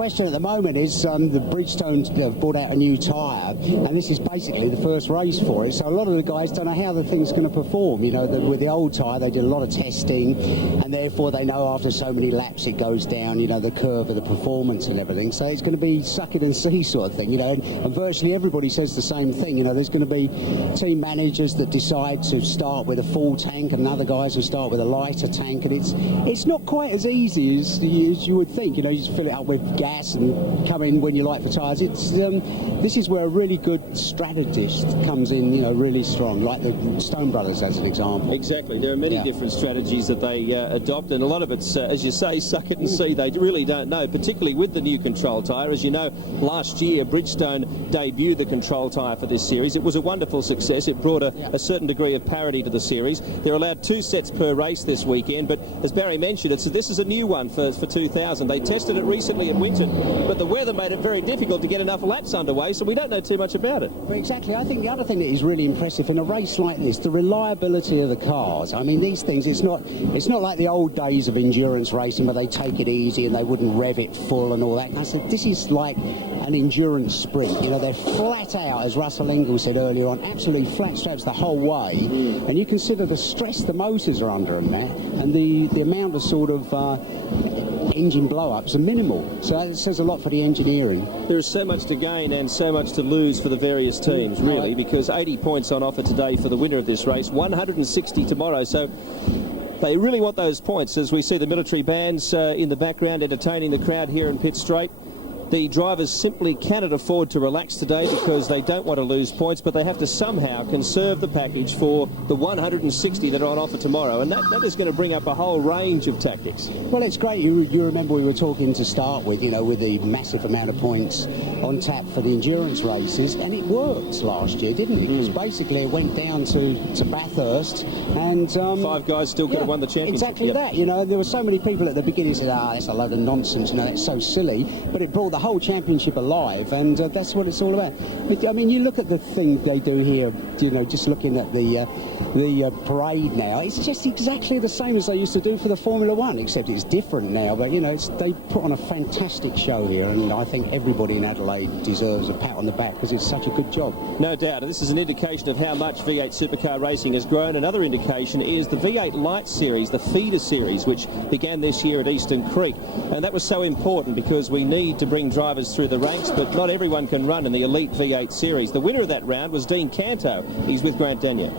question at the moment is the Bridgestone have brought out a new tyre, and this is basically the first race for it. So a lot of the guys don't know how the thing's going to perform. You know, with the old tyre, they did a lot of testing, and therefore they know after so many laps it goes down, you know, the curve of the performance and everything. So it's going to be suck it and see sort of thing, you know. And virtually everybody says the same thing. You know, there's going to be team managers that decide to start with a full tank, and other guys who start with a lighter tank, and it's not quite as easy as you would think. You know, you just fill it up with gas and come in when you like the tyres. This is where a really good strategist comes in, you know, really strong, like the Stone Brothers as an example. Exactly. There are many different strategies that they adopt, and a lot of it's, as you say, suck it and see. They really don't know, particularly with the new control tyre. As you know, last year Bridgestone debuted the control tyre for this series. It was a wonderful success. It brought a certain degree of parity to the series. They're allowed 2 sets per race this weekend, but as Barry mentioned, this is a new one for 2000. They tested it recently at Winton, but the weather made it very difficult to get enough laps underway, so we don't know too much about it. Well, exactly. I think the other thing that is really impressive in a race like this, the reliability of the cars. I mean, these things, it's not like the old days of endurance racing where they take it easy and they wouldn't rev it full and all that. And I said, this is like an endurance sprint. You know, they're flat out, as Russell Ingall said earlier on, absolutely flat straps the whole way. And you consider the stress the motors are under and that, and the amount of sort of engine blow-ups are minimal. So that says a lot for the engineering. There is so much to gain and so much to lose for the various teams, really, because 80 points on offer today for the winner of this race, 160 tomorrow. So they really want those points, as we see the military bands in the background entertaining the crowd here in Pitt Straight. The drivers simply cannot afford to relax today because they don't want to lose points, but they have to somehow conserve the package for the 160 that are on offer tomorrow, and that is going to bring up a whole range of tactics. Well, it's great. You remember we were talking to start with, you know, with the massive amount of points on tap for the endurance races, and it worked last year, didn't it? Because basically it went down to Bathurst, and 5 guys still could have won the championship. Exactly that. You know, there were so many people at the beginning who said, that's a load of nonsense, you know, that's so silly, but it brought the whole championship alive, and that's what it's all about. I mean, you look at the thing they do here, you know, just looking at the parade now, it's just exactly the same as they used to do for the Formula One, except it's different now. But you know, they put on a fantastic show here, and I think everybody in Adelaide deserves a pat on the back because it's such a good job. No doubt. This is an indication of how much V8 Supercar racing has grown. Another indication is the V8 Light Series, the feeder series, which began this year at Eastern Creek, and that was so important because we need to bring drivers through the ranks, but not everyone can run in the elite V8 series. The winner of that round was Dean Canto. He's with Grant Daniel.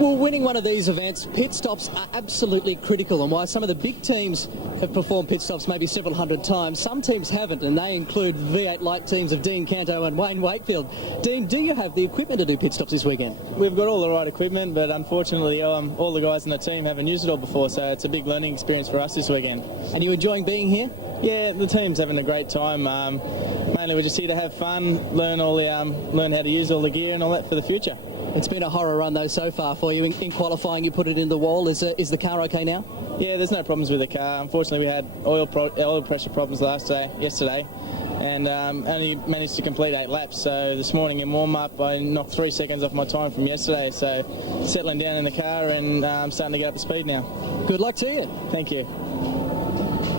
Well, winning one of these events, pit stops are absolutely critical, and while some of the big teams have performed pit stops maybe several hundred times, some teams haven't, and they include V8 light teams of Dean Canto and Wayne Wakefield. Dean, do you have the equipment to do pit stops this weekend? We've got all the right equipment, but unfortunately all the guys in the team haven't used it all before, so it's a big learning experience for us this weekend. And you enjoying being here? Yeah, the team's having a great time. Mainly we're just here to have fun, learn how to use all the gear and all that for the future. It's been a horror run though so far for you. In qualifying, you put it in the wall. Is the car okay now? Yeah, there's no problems with the car. Unfortunately, we had oil pressure problems yesterday, and only managed to complete 8 laps. So this morning in warm-up, I knocked 3 seconds off my time from yesterday. So settling down in the car and starting to get up to speed now. Good luck to you. Thank you.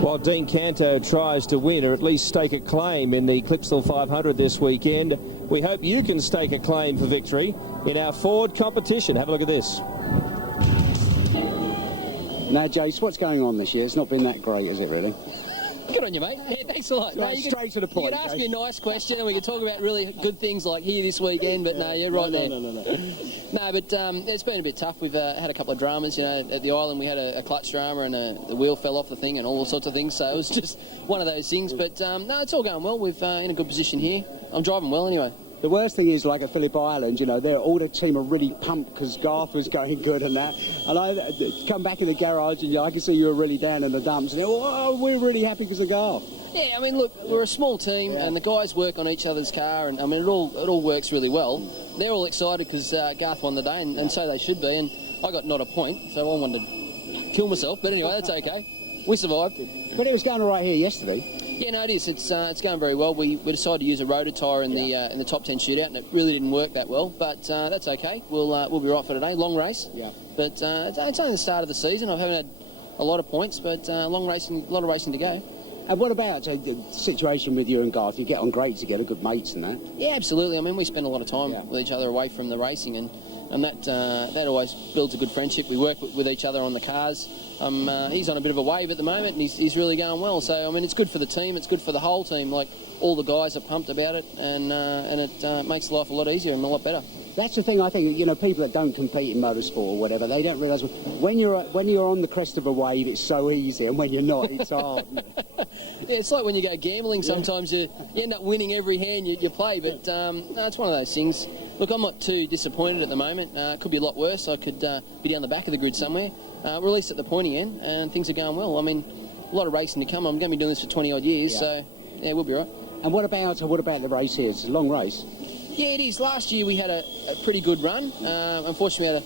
While Dean Canto tries to win, or at least stake a claim in the Clipsal 500 this weekend, we hope you can stake a claim for victory in our Ford competition. Have a look at this. Now, Jace, what's going on this year? It's not been that great, is it, really? Good on you, mate. Yeah, thanks a lot. Straight to the point. You could ask me a nice question and we could talk about really good things like here this weekend, but no, you're right there. No, but it's been a bit tough. We've had a couple of dramas, you know, at the island. We had a clutch drama and the wheel fell off the thing and all sorts of things, so it was just one of those things. But no, it's all going well. We've in a good position here. I'm driving well anyway. The worst thing is, like at Phillip Island, you know, all the team are really pumped because Garth was going good and that. And I come back in the garage and I can see you were really down in the dumps. And we're really happy because of Garth. Yeah, I mean, look, we're a small team and the guys work on each other's car, and I mean, it all works really well. They're all excited because Garth won the day, and so they should be. And I got not a point, so I wanted to kill myself. But anyway, that's okay. We survived. But it was going all right here yesterday. Yeah, no, it is. It's going very well. We decided to use a rotor tyre in the top 10 shootout, and it really didn't work that well. But that's okay. We'll be right for today. Long race. Yeah. But it's only the start of the season. I haven't had a lot of points, but a lot of racing to go. And what about the situation with you and Garth? You get on great together, good mates and that. Yeah, absolutely. I mean, we spend a lot of time Yeah. with each other away from the racing, and that always builds a good friendship. We work with each other on the cars. He's on a bit of a wave at the moment, and he's really going well. So, I mean, it's good for the team. It's good for the whole team. Like, all the guys are pumped about it, and it makes life a lot easier and a lot better. That's the thing. I think, you know, people that don't compete in motorsport or whatever, they don't realise when you're on the crest of a wave, it's so easy, and when you're not, it's hard. Yeah, it's like when you go gambling. Sometimes you end up winning every hand you play, but no, it's one of those things. Look, I'm not too disappointed at the moment. It could be a lot worse. I could be down the back of the grid somewhere. We're at least at the pointy end, and things are going well. I mean, a lot of racing to come. I'm going to be doing this for 20 odd years, so yeah, we'll be right. And what about the race here? It's a long race. Yeah, it is. Last year we had a pretty good run. Unfortunately, we had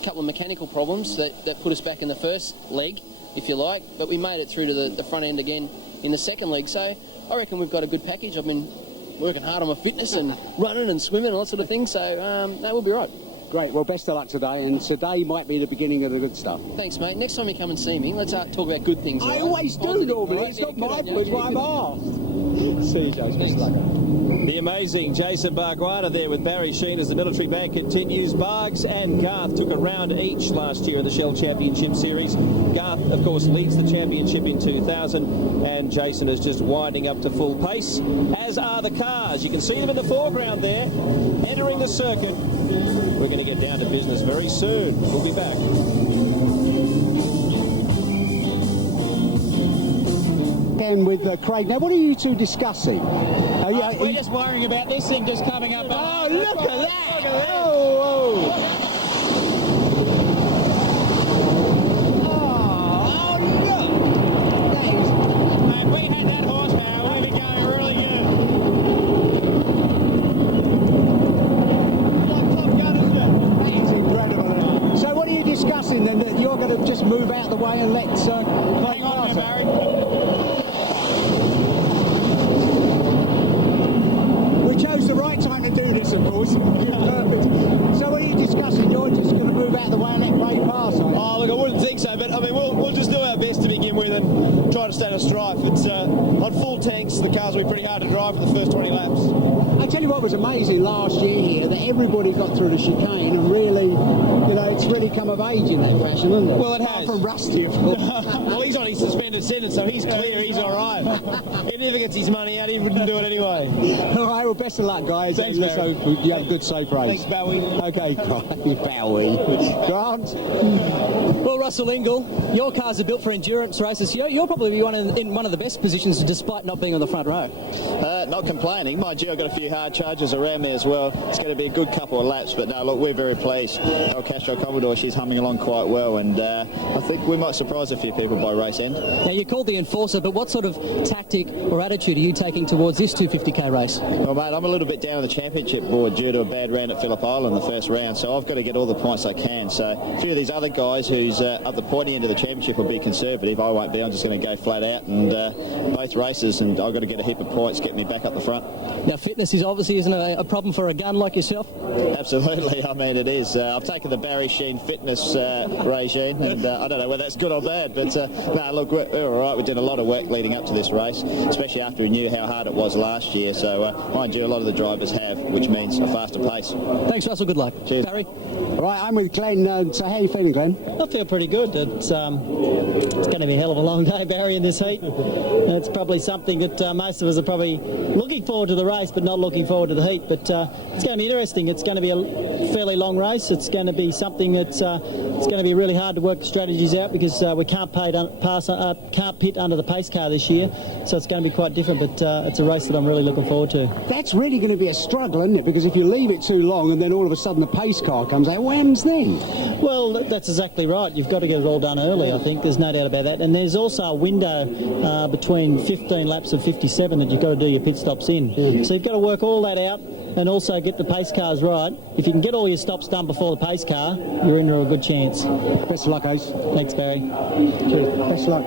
a couple of mechanical problems that put us back in the first leg, if you like, but we made it through to the front end again in the second leg. So I reckon we've got a good package. I've been working hard on my fitness and running and swimming and all that sort of thing, so no, we'll be right. Great. Well, best of luck today, and today might be the beginning of the good stuff. Thanks, mate. Next time you come and see me, let's talk about good things. I right? always do, Positive, normally. right? It's Yeah, not good my on you. fault, it's what I'm asked. See you, Jason. Best of luck. The amazing Jason Barguana there with Barry Sheen as the military band continues. Bargs and Garth took a round each last year in the Shell Championship Series. Garth, of course, leads the championship in 2000, and Jason is just winding up to full pace, as are the cars. You can see them in the foreground there, entering the circuit. We're going to get down to business very soon. We'll be back. Again with Craig. Now, what are you two discussing? We're just worrying about this thing just coming up. Oh, look at that! Oh, Mate, if we had that horsepower, we'd be going really good. That's incredible. So what are you discussing then? That you're going to just move out of the way and let Hang on a minute, Barry. We chose the right time to do this, of course. Perfect. So what are you discussing? You're just going to move out of the way and let Ray pass, are you? Oh, look, I wouldn't think so, but I mean, we'll just do our best to begin with and try to stay on strife. It's on full tanks, the cars will be pretty hard to drive for the first 20 laps. I tell you what was amazing last year here, that everybody got through the chicane and really, you know, it's really come of age in that fashion, hasn't it? Well, it has. From Rusty, of course. Well, he's on his suspended sentence, so he's clear, he's all right. He never gets his money out, he wouldn't do it anyway. All right, well, best of luck, guys. Thanks, Let's Barry. hope you have a good, safe race. Thanks, Bowie. Okay, Bowie. Grant? Well, Russell Ingall, your cars are built for endurance races. You're probably in one of the best positions despite not being on the front row. Not complaining. Mind you, I've got a few hard charges around me as well. It's going to be a good couple of laps, but no, look, we're very pleased. El Castro Commodore, she's humming along quite well, and I think we might surprise a few people by race end. Now, you're called the Enforcer, but what sort of tactic or attitude are you taking towards this 250k race? Well, mate, I'm a little bit down on the championship board due to a bad round at Phillip Island the first round, so I've got to get all the points I can. So a few of these other guys who's at the pointy end of the championship will be conservative. I won't be. I'm just going to go flat out and both races, and I've got to get a heap of points, get me back up the front. Now, fitness is obviously isn't a problem for a gun like yourself. Absolutely, I mean it is. I've taken the Barry Sheen fitness regime, and I don't know whether that's good or bad, but no, look, we're all right. We're doing a lot of work leading up to this race, especially after we knew how hard it was last year. So, mind you, a lot of the drivers have, which means a faster pace. Thanks, Russell. Good luck. Cheers. Barry? All right, I'm with Glenn. So how are you feeling, Glenn? I feel pretty good. It's going to be a hell of a long day, Barry, in this heat. It's probably something that most of us are probably looking forward to the race, but not looking forward to the heat. But it's going to be interesting. It's going to be a fairly long race. It's going to be something that's it's going to be really hard to work the strategies out because we can't pit under the pace car this year. So it's going to be quite different. But it's a race that I'm really looking forward to. That's really going to be a struggle, isn't it? Because if you leave it too long and then all of a sudden the pace car comes out, what happens then? Well, that's exactly right. You've got to get it all done early, I think. There's no doubt about that. And there's also a window between 15 laps and 57 that you've got to do your pit stops in. So you've got to work all that out and also get the pace cars right. If you can get all your stops done before the pace car, you're in for a good chance. Best of luck, Ace. Thanks, Barry. Cheers. Best of luck.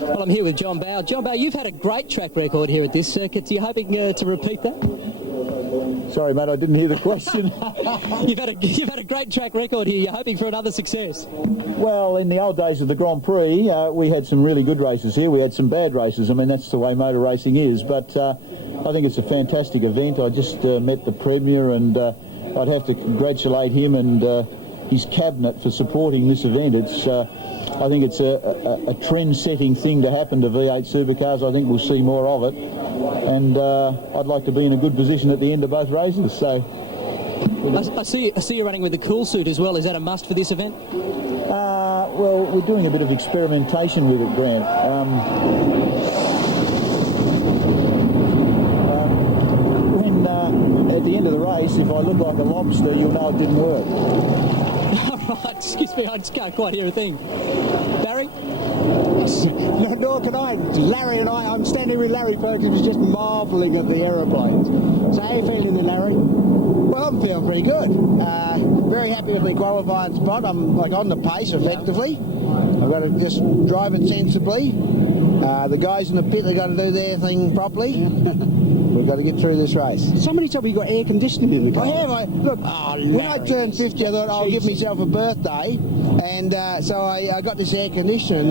Well, I'm here with John Bowe. John Bowe, you've had a great track record here at this circuit. Are you hoping to repeat that? Sorry, mate, I didn't hear the question. You've had a great track record here. You're hoping for another success. Well, in the old days of the Grand Prix, we had some really good races here. We had some bad races. I mean, that's the way motor racing is. But I think it's a fantastic event. I just met the Premier, and I'd have to congratulate him and his cabinet for supporting this event. I think it's a trend-setting thing to happen to V8 Supercars. I think we'll see more of it. And I'd like to be in a good position at the end of both races. So, I see you running with the cool suit as well. Is that a must for this event? Well, we're doing a bit of experimentation with it, Grant. At the end of the race, if I look like a lobster, you'll know it didn't work. Right, excuse me, I just can't quite hear a thing. Barry? No, nor can I. Larry and I'm standing with Larry Perkins, just marvelling at the aeroplanes. So how are you feeling then, Larry? Well, I'm feeling pretty good. Very happy with my qualifying spot. I'm like on the pace effectively. I've got to just drive it sensibly. The guys in the pit, they've got to do their thing properly. We've got to get through this race. Somebody told me you got air conditioning in the car. I have. Look, when I turned 50, I thought I'll give myself a birthday, and so I got this air conditioner, and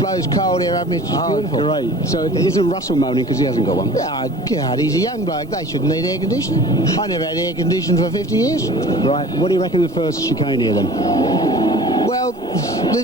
blows cold air over me. It's beautiful. Great. So isn't Russell moaning because he hasn't got one? Oh, God, he's a young bloke. They shouldn't need air conditioning. I never had air conditioning for 50 years. Right. What do you reckon of the first chicane here then? Well,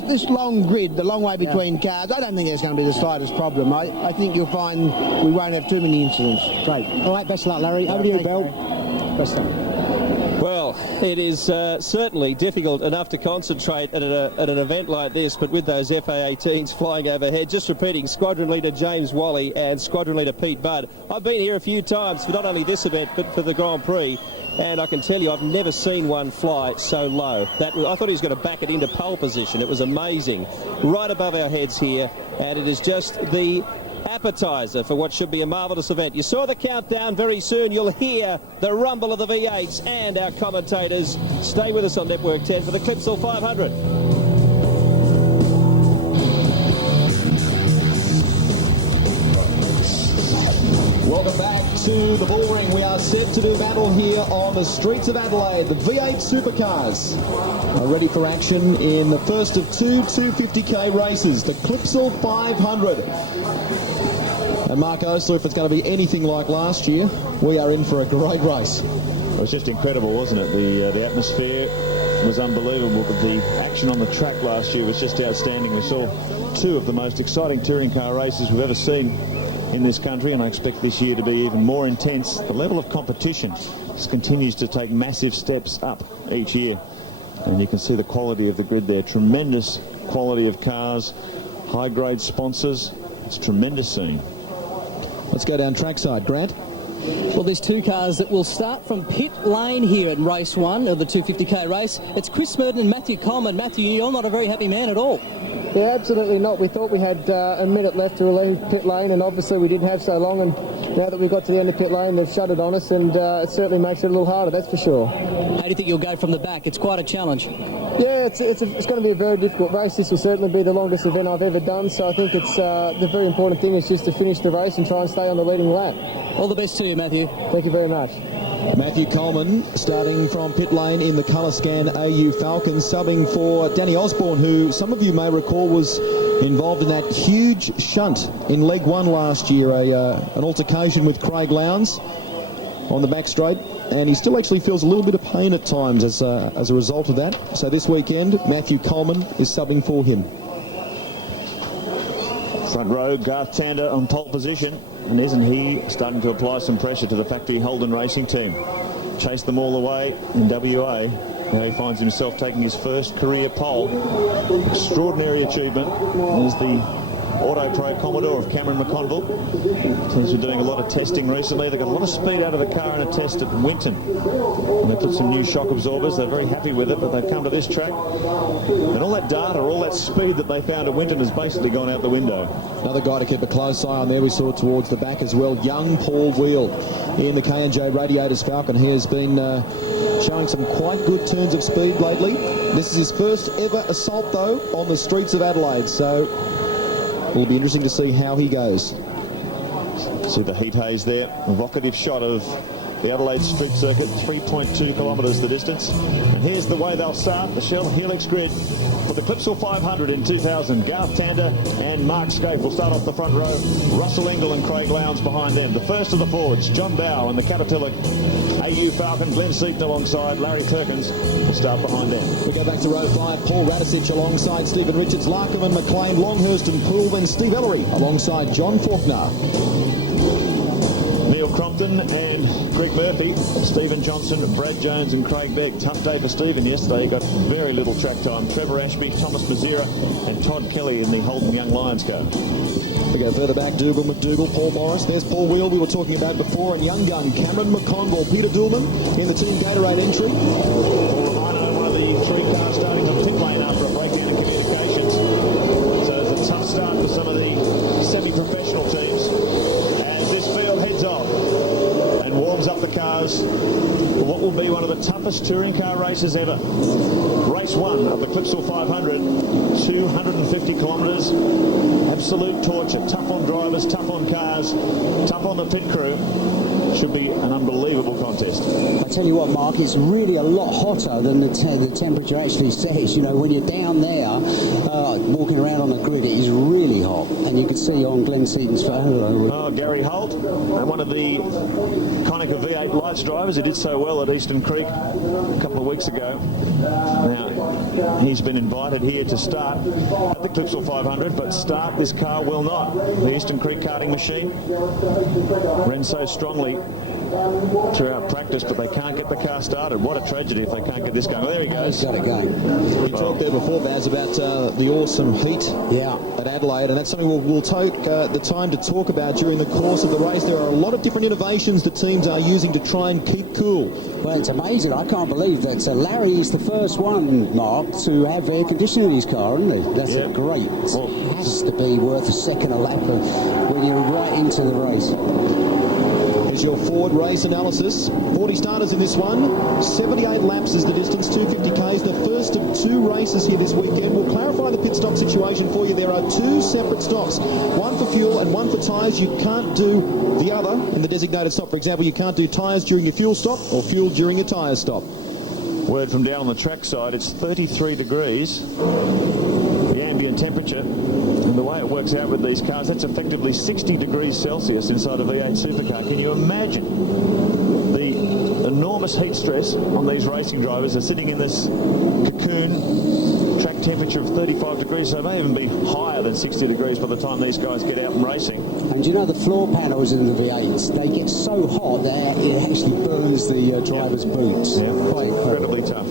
this long grid, the long way between cars, I don't think there's going to be the slightest problem. I think you'll find we won't have too many incidents. Great. All right, best of luck, Larry. Over to you, Bill. Best of luck. Well, it is certainly difficult enough to concentrate at an event like this, but with those FA-18s flying overhead, just repeating, Squadron Leader James Wally and Squadron Leader Pete Budd. I've been here a few times for not only this event, but for the Grand Prix, and I can tell you I've never seen one fly so low. I thought he was going to back it into pole position. It was amazing. Right above our heads here, and it is just the appetizer for what should be a marvellous event. You saw the countdown. Very soon you'll hear the rumble of the V8s and our commentators. Stay with us on Network 10 for the Clipsal 500. Welcome back to the bullring. We are set to do battle here on the streets of Adelaide. The V8 Supercars are ready for action in the first of two 250k races, the Clipsal 500. And Mark Osler, if it's going to be anything like last year, we are in for a great race. It was just incredible, wasn't it? The atmosphere was unbelievable, but the action on the track last year was just outstanding. We saw two of the most exciting touring car races we've ever seen in this country, and I expect this year to be even more intense. The level of competition just continues to take massive steps up each year, and you can see the quality of the grid there. Tremendous quality of cars, high-grade sponsors. It's tremendous seeing. Let's go down trackside, Grant. Well, there's two cars that will start from pit lane here in race one of the 250k race. It's Chris Merton and Matthew Coleman. Matthew, you're not a very happy man at all. Yeah, absolutely not. We thought we had a minute left to leave pit lane, and obviously we didn't have so long, and now that we've got to the end of pit lane, they've shut it on us, and it certainly makes it a little harder, that's for sure. How do you think you'll go from the back? It's quite a challenge. Yeah, it's going to be a very difficult race. This will certainly be the longest event I've ever done, so I think it's the very important thing is just to finish the race and try and stay on the leading lap. All the best to you, Matthew. Thank you very much. Matthew Coleman starting from pit lane in the Colour Scan AU Falcons, subbing for Danny Osborne, who some of you may recall was involved in that huge shunt in leg one last year, an altercation with Craig Lowndes on the back straight, and he still actually feels a little bit of pain at times as a result of that. So this weekend, Matthew Coleman is subbing for him. Front row, Garth Tander on pole position, and isn't he starting to apply some pressure to the Factory Holden racing team? Chased them all the way in WA. Now he finds himself taking his first career pole. Extraordinary achievement. There's the Auto Pro Commodore of Cameron McConville. Teams were doing a lot of testing recently. They got a lot of speed out of the car in a test at Winton. And they put some new shock absorbers. They're very happy with it, but they've come to this track, and all that data, all that speed that they found at Winton has basically gone out the window. Another guy to keep a close eye on there, we saw towards the back as well, young Paul Wheel in the K&J Radiators Falcon. He has been showing some quite good turns of speed lately. This is his first ever assault, though, on the streets of Adelaide, so it'll be interesting to see how he goes. See the heat haze there. Evocative shot of the Adelaide Street Circuit, 3.2 kilometres the distance. And here's the way they'll start, the Shell Helix grid. For the Clipsal 500 in 2000, Garth Tander and Mark Scape will start off the front row. Russell Engel and Craig Lowndes behind them. The first of the Fords, John Bowe and the Caterpillar AU Falcon, Glenn Seaton alongside, Larry Perkins will start behind them. We go back to row 5, Paul Radicic alongside Stephen Richards, Larkham, McLean, Longhurst and Poole, then Steve Ellery alongside John Faulkner. Neil Crompton and Greg Murphy, Stephen Johnson, Brad Jones and Craig Begg. Tough day for Stephen yesterday. He got very little track time. Trevor Ashby, Thomas Mazira and Todd Kelly in the Holden Young Lions car. We go further back, Dougal McDougall, Paul Morris. There's Paul Wheel we were talking about before, and young gun Cameron McConville, Peter Doolman in the Team Gatorade entry. Paul Romano, one of the three cars starting on pit lane after a breakdown in communications. So it's a tough start for some of the semi-professional teams as this field heads off and warms up the cars for what will be one of the toughest touring car races ever. Race 1 of the Clipsal 500, 250 kilometres, absolute torture, tough on drivers, tough on cars, tough on the pit crew. Should be an unbelievable contest. I tell you what, Mark, it's really a lot hotter than the temperature actually says. You know, when you're down there, walking around on the grid, it is really hot. And you can see on Glenn Seaton's photo. Oh, Gary Holt, one of the Konica V8 Lights drivers who did so well at Eastern Creek a couple of weeks ago. Now, he's been invited here to start at the Clipsal 500, but start this car will not. The Eastern Creek karting machine ran so strongly throughout practice, but they can't get the car started. What a tragedy if they can't get this going. Well, there he goes. Got it going. You talked there before, Baz, about the awesome heat at Adelaide, and that's something we'll take the time to talk about during the course of the race. There are a lot of different innovations that teams are using to try and keep cool. Well, it's amazing. I can't believe that Larry is the first one, Mark, to have air conditioning in his car, isn't he? That's great. Well, it has to be worth a second a lap when you're right into the race. Here's your Ford race analysis. 40 starters in this one. 78 laps is the distance, 250 Ks. The first of 2 races here this weekend. We'll clarify the pit stop situation for you. There are 2 separate stops, one for fuel and one for tyres. You can't do the other in the designated stop. For example, you can't do tyres during your fuel stop or fuel during your tyre stop. Word from down on the track side, it's 33 degrees, the ambient temperature. And the way it works out with these cars, that's effectively 60 degrees Celsius inside a V8 Supercar. Can you imagine the enormous heat stress on these racing drivers? They're sitting in this cocoon, track temperature of 35 degrees, so it may even be higher than 60 degrees by the time these guys get out and racing. And you know the floor panels in the V8s, they get so hot that it actually burns the driver's boots. Yeah, quite incredibly tough.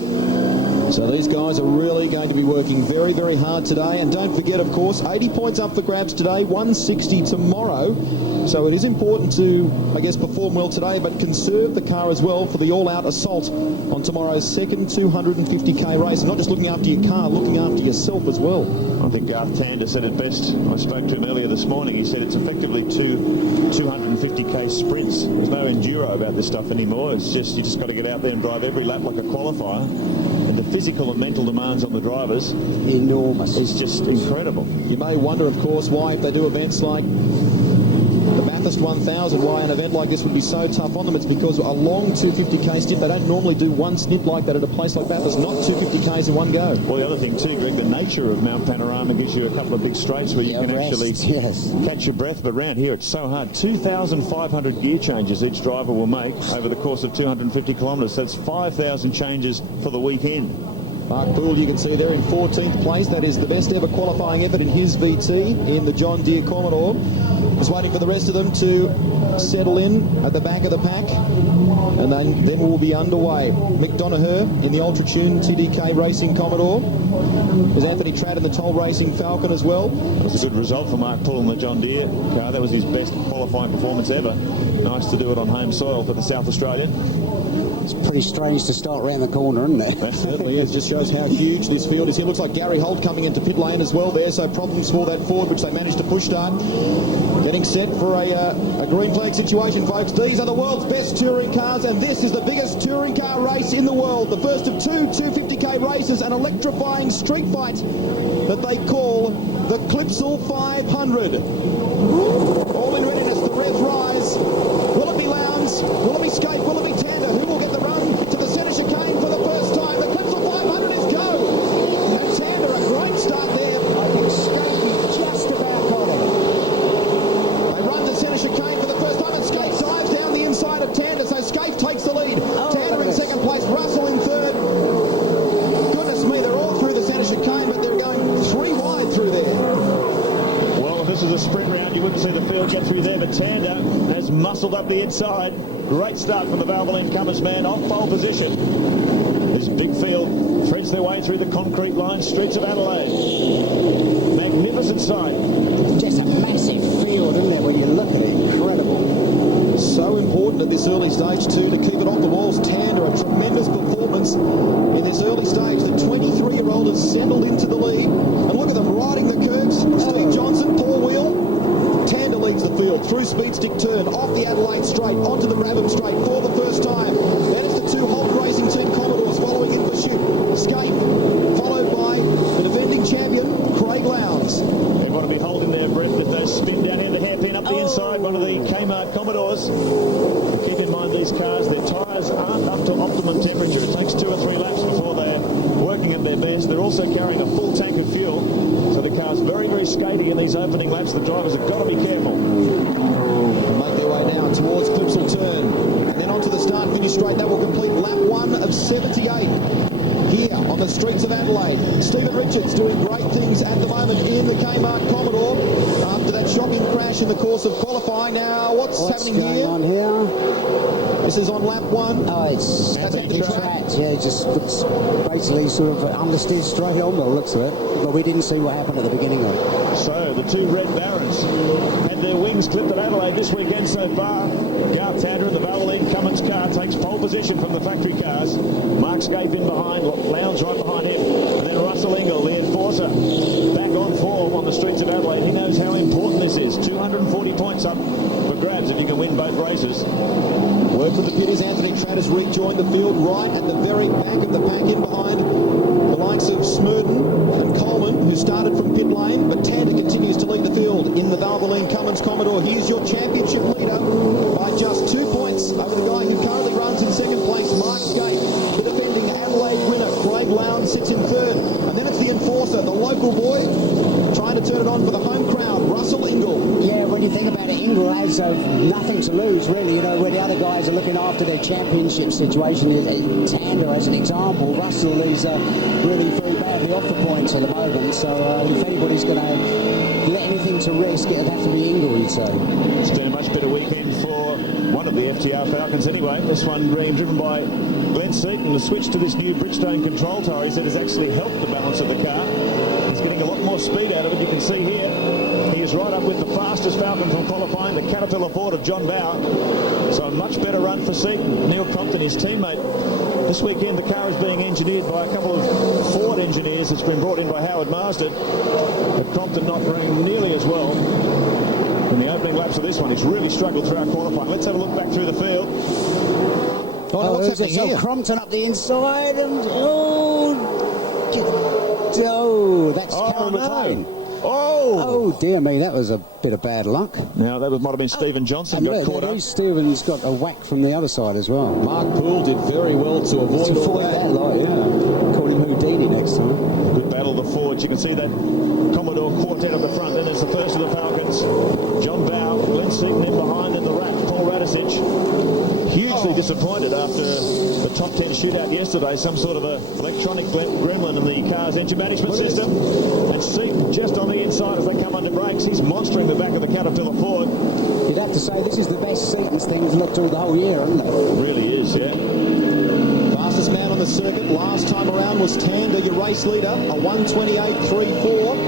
So these guys are really going to be working very, very hard today. And don't forget, of course, 80 points up for grabs today, 160 tomorrow. So it is important to, I guess, perform well today, but conserve the car as well for the all-out assault on tomorrow's second 250k race. Not just looking after your car, looking after yourself as well. I think Garth Tander said it best. I spoke to him earlier this morning. He said it's effectively 250k sprints. There's no enduro about this stuff anymore. It's just, you just got to get out there and drive every lap like a qualifier. And the physical and mental demands on the drivers, enormous. It's just incredible. You may wonder, of course, why if they do events like the Bathurst 1000, why an event like this would be so tough on them. It's because a long 250k stint, they don't normally do one stint like that at a place like Bathurst, not 250k's in one go. Well, the other thing too, Greg, the nature of Mount Panorama gives you a couple of big straights where you can actually catch your breath, but round here it's so hard. 2,500 gear changes each driver will make over the course of 250 kilometres. So it's 5,000 changes for the weekend. Mark Poole, you can see there in 14th place. That is the best ever qualifying effort in his VT in the John Deere Commodore. Just waiting for the rest of them to settle in at the back of the pack, and then we'll be underway. Mick Donoghue in the Ultra Tune TDK Racing Commodore. There's Anthony Tradd in the Toll Racing Falcon as well. That was a good result for Mark Poole in the John Deere car. That was his best qualifying performance ever. Nice to do it on home soil for the South Australian. It's pretty strange to start round the corner, isn't it? That certainly is. Just shows how huge this field is. It looks like Gary Holt coming into pit lane as well there, so problems for that Ford, which they managed to push start. Getting set for a green flag situation, folks. These are the world's best touring cars, and this is the biggest touring car race in the world. The first of 2 250k races, an electrifying street fight that they call the Clipsal 500. All in readiness, the revs rise. Will it be Lowndes? Will it be Scape? Will it but Tander has muscled up the inside. Great start from the Valvoline Cummins man off pole position. This big field threads their way through the concrete lined streets of Adelaide. Magnificent sight. Just a massive field, isn't it, when you look at it? Incredible. So important at this early stage too to keep it off the walls. Tander, a tremendous performance in this early stage. The 23-year-old has settled into the lead. And look at them riding the curves. Steve Johnson, Paul Wheel. Tander leads the field through Speed Stick Turn, off the Adelaide Straight, onto the Brabham Straight for the first time. Then it's the two Holt Racing Team Commodores following in pursuit. Escape, followed by the defending champion, Craig Lowndes. They want to be holding their breath as they spin down here the hairpin up the inside, one of the Kmart Commodores. And keep in mind these cars, their tyres aren't up to optimum temperature. It takes 2 or 3 laps before they're working at their best. They're also carrying a full tank of fuel, so the car's very, very skaty in these opening laps. The drivers have got to be careful. Make their way now towards Clipsal Turn, and then onto the start-finish straight. That will complete lap 1 of 78. Here on the streets of Adelaide. Stephen Richards doing great things at the moment in the Kmart Commodore after that shocking crash in the course of qualifying. Now, what's happening going here? on here? This is on lap 1. Oh, it's empty track. Yeah, it just looks basically sort of understeer straight on the looks of it. But we didn't see what happened at the beginning of it. So the two Red Barons had their wings clipped at Adelaide this weekend so far. Garth Tander in the Valvoline Cummins car takes pole position from the factory cars. Mark Scape in behind, Lowndes right behind him. And then Russell Ingall, the enforcer, back on form on the streets of Adelaide. He knows how important this is. 240 points up for grabs if you can win both races. Word for the pitters, Anthony Tratt has rejoined the field right at the very back of the pack in behind the likes of Smurden and Coleman, who started from pit lane, but Tander continues to lead the field in the Valvoline Cummins Commodore. Here's your championship leader by just 2 points over the guy who currently runs in second place, Mark Scape. The defending Adelaide winner, Craig Lowndes, sits in third. And then it's the enforcer, the local boy, trying to turn it on for the home crowd, Russell Ingall. Yeah, when you think about it, Ingall has nothing to lose, really. You know, where the other guys are looking after their championship situation. Tander, as an example, Russell is really very badly off the points at the moment. So if anybody's going to let anything to risk, it'd have to be Ingall, you'd say. It's been a much better weekend for one of the FTR Falcons anyway. This one being driven by Glenn Seaton. The switch to this new Bridgestone control tower, he said, has actually helped the balance of the car. He's getting a lot more speed out of it. You can see here, he is right up with the fastest Falcon from qualifying, the Caterpillar Ford of John Bauer. So a much better run for Seaton. Neil Crompton, his teammate. This weekend the car is being engineered by a couple of Ford engineers. It's been brought in by Howard Marsden. But Crompton not running nearly as well in the opening laps of this one. He's really struggled throughout qualifying. Let's have a look back through the field. What's happening here? Crompton up the inside and that's Cameron McLean. Oh dear me, that was a bit of bad luck. Now that might have been Stephen Johnson got caught up. Stephen's got a whack from the other side as well. Mark Poole did very well to avoid all that. Call him Houdini next time. Good battle of the Fords. You can see that Commodore quartet at the front. Then there's the first of the Falcons. John Bauer, Glenn Seaton in behind, and the Rat, Paul Radisich. Hugely disappointed after the top 10 shootout yesterday. Some sort of a electronic gremlin in the car's engine management system. And Seaton just on the inside as they come under brakes. He's monstering the back of the Caterpillar Ford. You'd have to say this is the best Seaton's thing's looked through the whole year, isn't it? It really is, yeah. Fastest man on the circuit last time around was Tander, your race leader, a 1:28.34,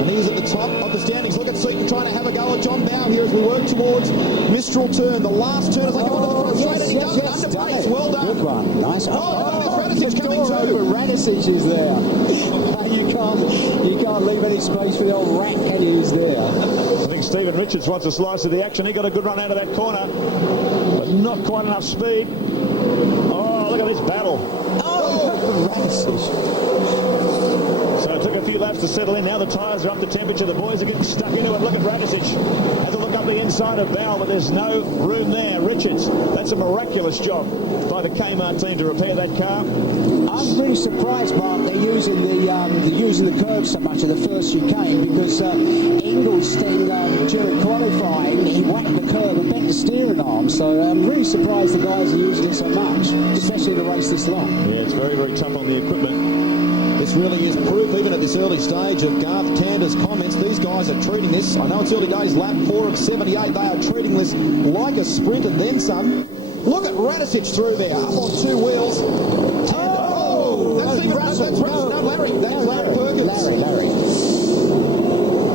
and he's at the top of the standings. Look at Seaton trying to have a go at John Bauer here as we work towards Mistral Turn. The last turn as they go into the front straight, and he does it under brakes. Well done. Good one. Nice. Radisich coming too. Radisich is there. You can't leave any space for the old rat, can you? Who's there? I think Stephen Richards wants a slice of the action. He got a good run out of that corner, but not quite enough speed. Oh, look at this battle. So it took a few laps to settle in. Now the tyres are up to temperature. The boys are getting stuck into it. Look at Radisich. Has a look up the inside of Bauer, but there's no room there. Richards, that's a miraculous job by the Kmart team to repair that car. I'm really surprised, Mark, they're using the curve so much in the first chicane because Ingall's thing during qualifying, he whacked the curve and bent the steering arm. So I'm really surprised the guys are using it so much, especially in a race this long. Yeah, it's very, very tough on the equipment. This really is proof, even at this early stage, of Garth Tander's comments. These guys are treating this, I know it's early days, lap 4 of 78, they are treating this like a sprint and then some. Look at Radicic through there, up on 2 wheels. That's Larry. That's Larry Perkins. Larry.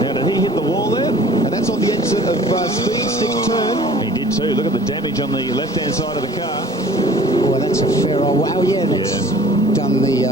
Now, did he hit the wall there? And that's on the exit of Speed Stick Turn. He did too. Look at the damage on the left-hand side of the car. Well, that's a fair old... Well, yeah, that's done the...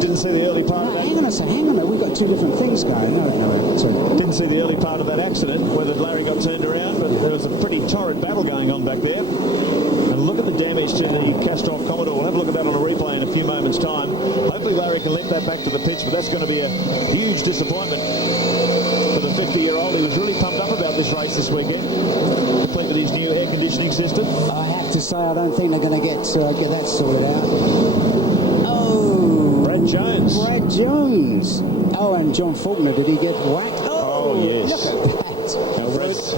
Didn't see the early part of that. Hang on a minute. We've got 2 different things going. No. Didn't see the early part of that accident, whether Larry got turned around, but there was a pretty torrid battle going on back there. And look at the damage to the cast-off Commodore. We'll have a look at that on a replay in a few moments' time. Hopefully Larry can link that back to the pitch, but that's going to be a huge disappointment for the 50-year-old. He was really pumped up about this race this weekend, complete with his new air conditioning system. I have to say, I don't think they're going to get that sorted out. Brad Jones. Oh, and John Faulkner, did he get whacked? Oh yes. Look at that. Now, Brad's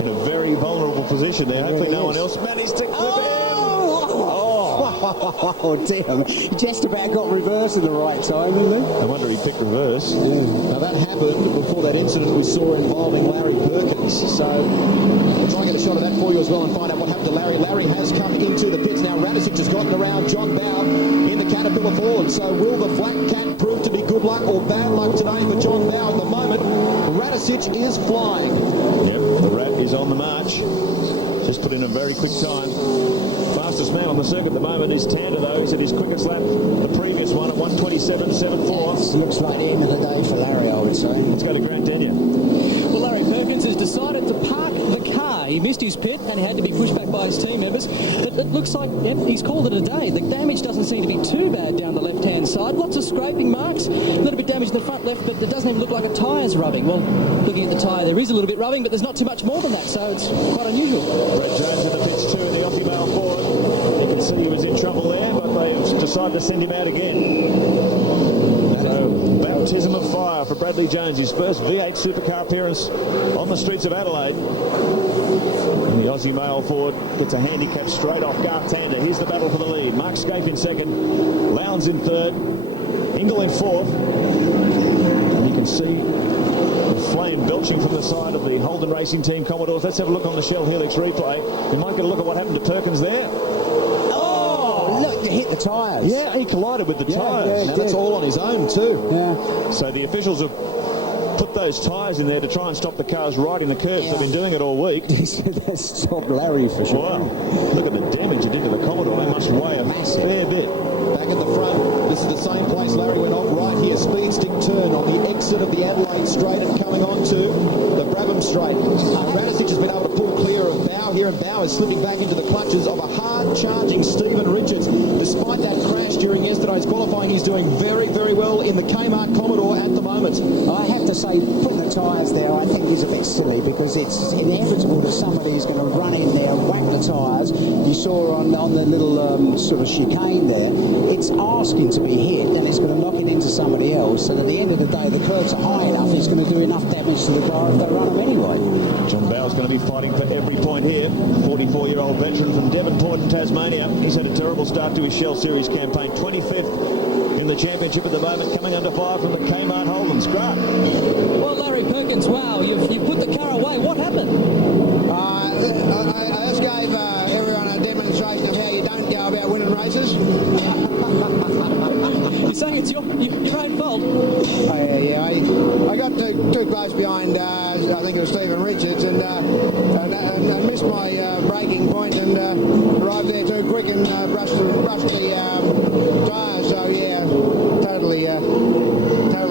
in a very vulnerable position there. Hopefully no one else managed to clip Oh, damn. Just about got reverse in the right time, didn't he? No wonder he picked reverse. Now that happened before that incident we saw involving Larry Perkins. So we'll try and get a shot of that for you as well and find out what happened to Larry. Larry has come into the pits now. Radicic has gotten around John Bow in the Caterpillar Ford. So will the Black Cat prove to be good luck or bad luck today for John Bow? At the moment, Radicic is flying. Yep, the Rat is on the march. Just put in a very quick time. Fastest man on the circuit at the moment is Tander, though. He's at his quickest lap, the previous one at 1:27.74. This looks like the end of the day for Larry, I would say. Let's go to Grant Denyer. Well, Larry Perkins has decided to park the car. He missed his pit and he had to be pushed back by his team members. It looks like he's called it a day. The damage doesn't seem to be too bad down the left-hand side. Lots of scraping marks, a little bit damaged in the front left, but it doesn't even look like a tyre's rubbing. Well, looking at the tyre, there is a little bit rubbing, but there's not too much more than that, so it's quite unusual. Brad Jones in the pits too in the Optimal Ford. You can see he was in trouble there, but they've decided to send him out again. So, baptism of fire for Bradley Jones, his first V8 Supercar appearance on the streets of Adelaide. And the Aussie Mail Ford gets a handicap straight off Garth Tander. Here's the battle for the lead. Mark Scape in second, Lowndes in third, Ingle in fourth. And you can see the flame belching from the side of the Holden Racing Team Commodores. Let's have a look on the Shell Helix replay. You might get a look at what happened to Perkins there. Look, you hit the tyres. Yeah, he collided with the tyres. Yeah, now that's all on his own too. Yeah. So the officials have put those tyres in there to try and stop the cars riding the curbs. They've been doing it all week. That's stopped Larry for sure. Wow. Look at the damage it did to the Commodore. They must weigh a fair bit. Back at the front, this is the same place Larry went off right here. Speed Stick Turn on the exit of the Adelaide Straight and coming on to the Brabham Straight. Radicic has been able to pull clear of Bow here, and Bow is slipping back into the clutches of a hard-charging Stephen Richards. Despite that crash during yesterday's qualifying, he's doing very, very well in the Kmart Commodore at the moment. I have to say, putting the tyres there, I think is a bit silly because it's inevitable that somebody's going to run in there and whack the tyres. You saw on the little sort of chicane there, it's asking to be hit and it's going to knock it into somebody else. And at the end of the day, the curbs are high enough, it's going to do enough damage to the car if they run them anyway. John Bow's going to be fighting for every point here. 44-year-old veteran from Devonport in Tasmania. He's had a terrible start to his Shell Series campaign. 25th in the championship at the moment, coming under fire from the Kmart Holden's. Grant. Well, Larry Perkins, wow, you put the car away. What happened? I just gave everyone a demonstration of how you don't go about winning races. You're saying it's your own fault? I got too close behind, I think it was Stephen Richards, and missed my braking point and arrived there too quick and brushed the tyres. So yeah, totally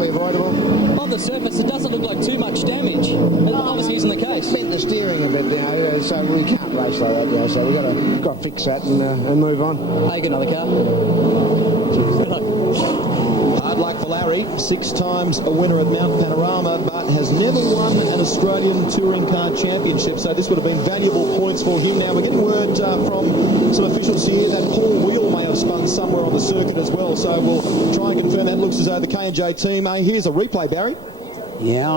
avoidable. On the surface, it doesn't look like too much damage. Obviously, isn't the case. Bent the steering a bit, so we can't race like that. So we've got to fix that and move on. Take another car. Hard luck for Larry, 6 times a winner at Mount Panorama, but has never won an Australian Touring Car Championship, so this would have been valuable points for him. Now, we're getting word from some officials here that Paul Wheel may have spun somewhere on the circuit as well, so we'll try and confirm that. Looks as though the K&J team, here's a replay, Barry. Yeah,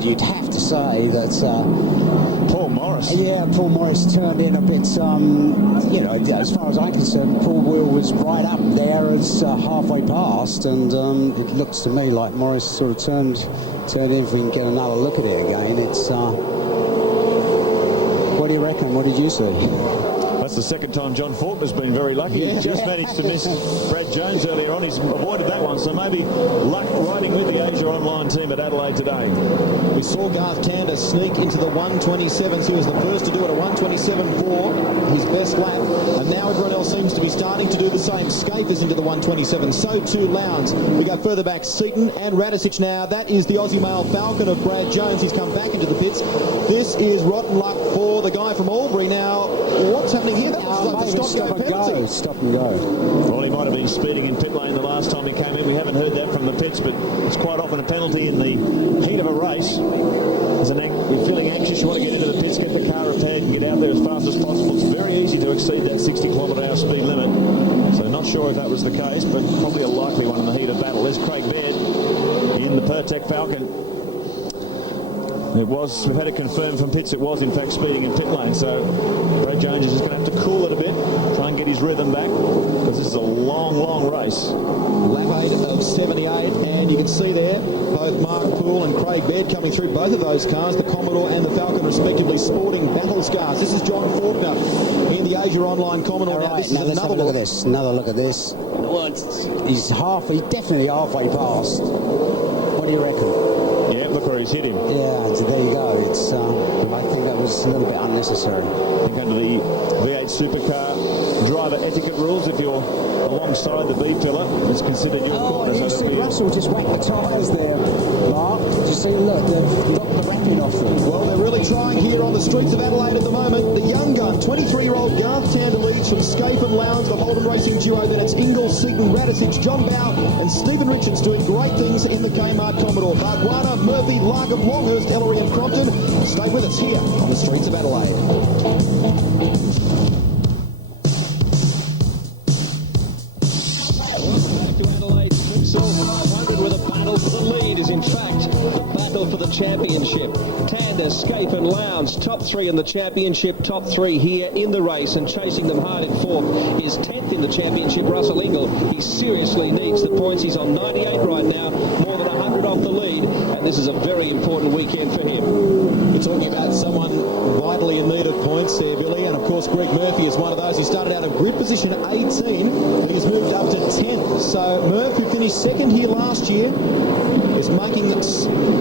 you'd have to say that Paul Morris Morris. Yeah, Paul Morris turned in a bit, you know, as far as I'm concerned, Paul Wheel was right up there as halfway past, and it looks to me like Morris sort of turned in if we can get another look at it again. It's, what do you reckon? What did you see? That's the second time John Faulkner's been very lucky. He just managed to miss Brad Jones earlier on. He's avoided that one, so maybe luck riding with the Asia Online team at Adelaide today. We saw Garth Tander sneak into the 127s. He was the first to do it, a 127.4, his best lap. And now everyone else seems to be starting to do the same. Scape is into the 127. So too Lowndes. We go further back, Seaton and Radicic now. That is the Aussie male Falcon of Brad Jones. He's come back into the pits. This is rotten luck for the guy from Albury. Now, what's happening here? That looks like the stop-go penalty. Stop and go. Well, he might have been speeding in pit lane the last time he came in. We haven't heard that from the pits, but it's quite often a penalty in the heat of a race. You're feeling anxious, you want to get into the pits, get the car repaired and get out there as fast as possible. It's very easy to exceed that 60km/h speed limit. So not sure if that was the case, but probably a likely one in the heat of battle. There's Craig Baird in the Pertec Falcon. It was, we've had it confirmed from pits, it was in fact speeding in pit lane, so Brad Jones is just going to have to cool it a bit, try and get his rhythm back, because this is a long, long race. Lap 8 of 78, and you can see there both Mark Poole and Craig Baird coming through, both of those cars, the Commodore and the Falcon respectively, sporting battle scars. This is John Faulkner in the Asia Online Commodore. All right, now let's have a look at this. Another look at this. He's definitely halfway past. What do you reckon? Yeah, look where he's hit him. Yeah, so there you go. It's, I think that was a little bit unnecessary. I think under the V8 Supercar driver etiquette rules, if you're alongside the B pillar, it's considered your corner. You see Russell just whack the tyres there, Mark. Did you see, look, they've got the wrapping off them. Well, they're really trying here on the streets of Adelaide at the moment. The young gun, 23-year-old Garth Tander leads from Scape and Lowndes, the Holden Racing duo. Then it's Ingle, Seaton, Radicic, John Bow and Stephen Richards doing great things in the Kmart Commodore. Bargwanna, Murphy, Larkham, Longhurst, Ellery and Crompton. Stay with us here on the streets of Adelaide. With a battle for the lead is in fact the battle for the championship. Tander, Scape and Lowndes, top three in the championship, top three here in the race, and chasing them hard in fourth is 10th in the championship, Russell Ingle. He seriously needs the points. He's on 98 right now, more than 100 off the lead, and this is a very important weekend for him. We're talking about someone vitally in need of points there, Billy, and of course Greg Murphy is one of those. He started out in grid position 18, but he's moved up to 10th. So Murph, who finished second here last year, is making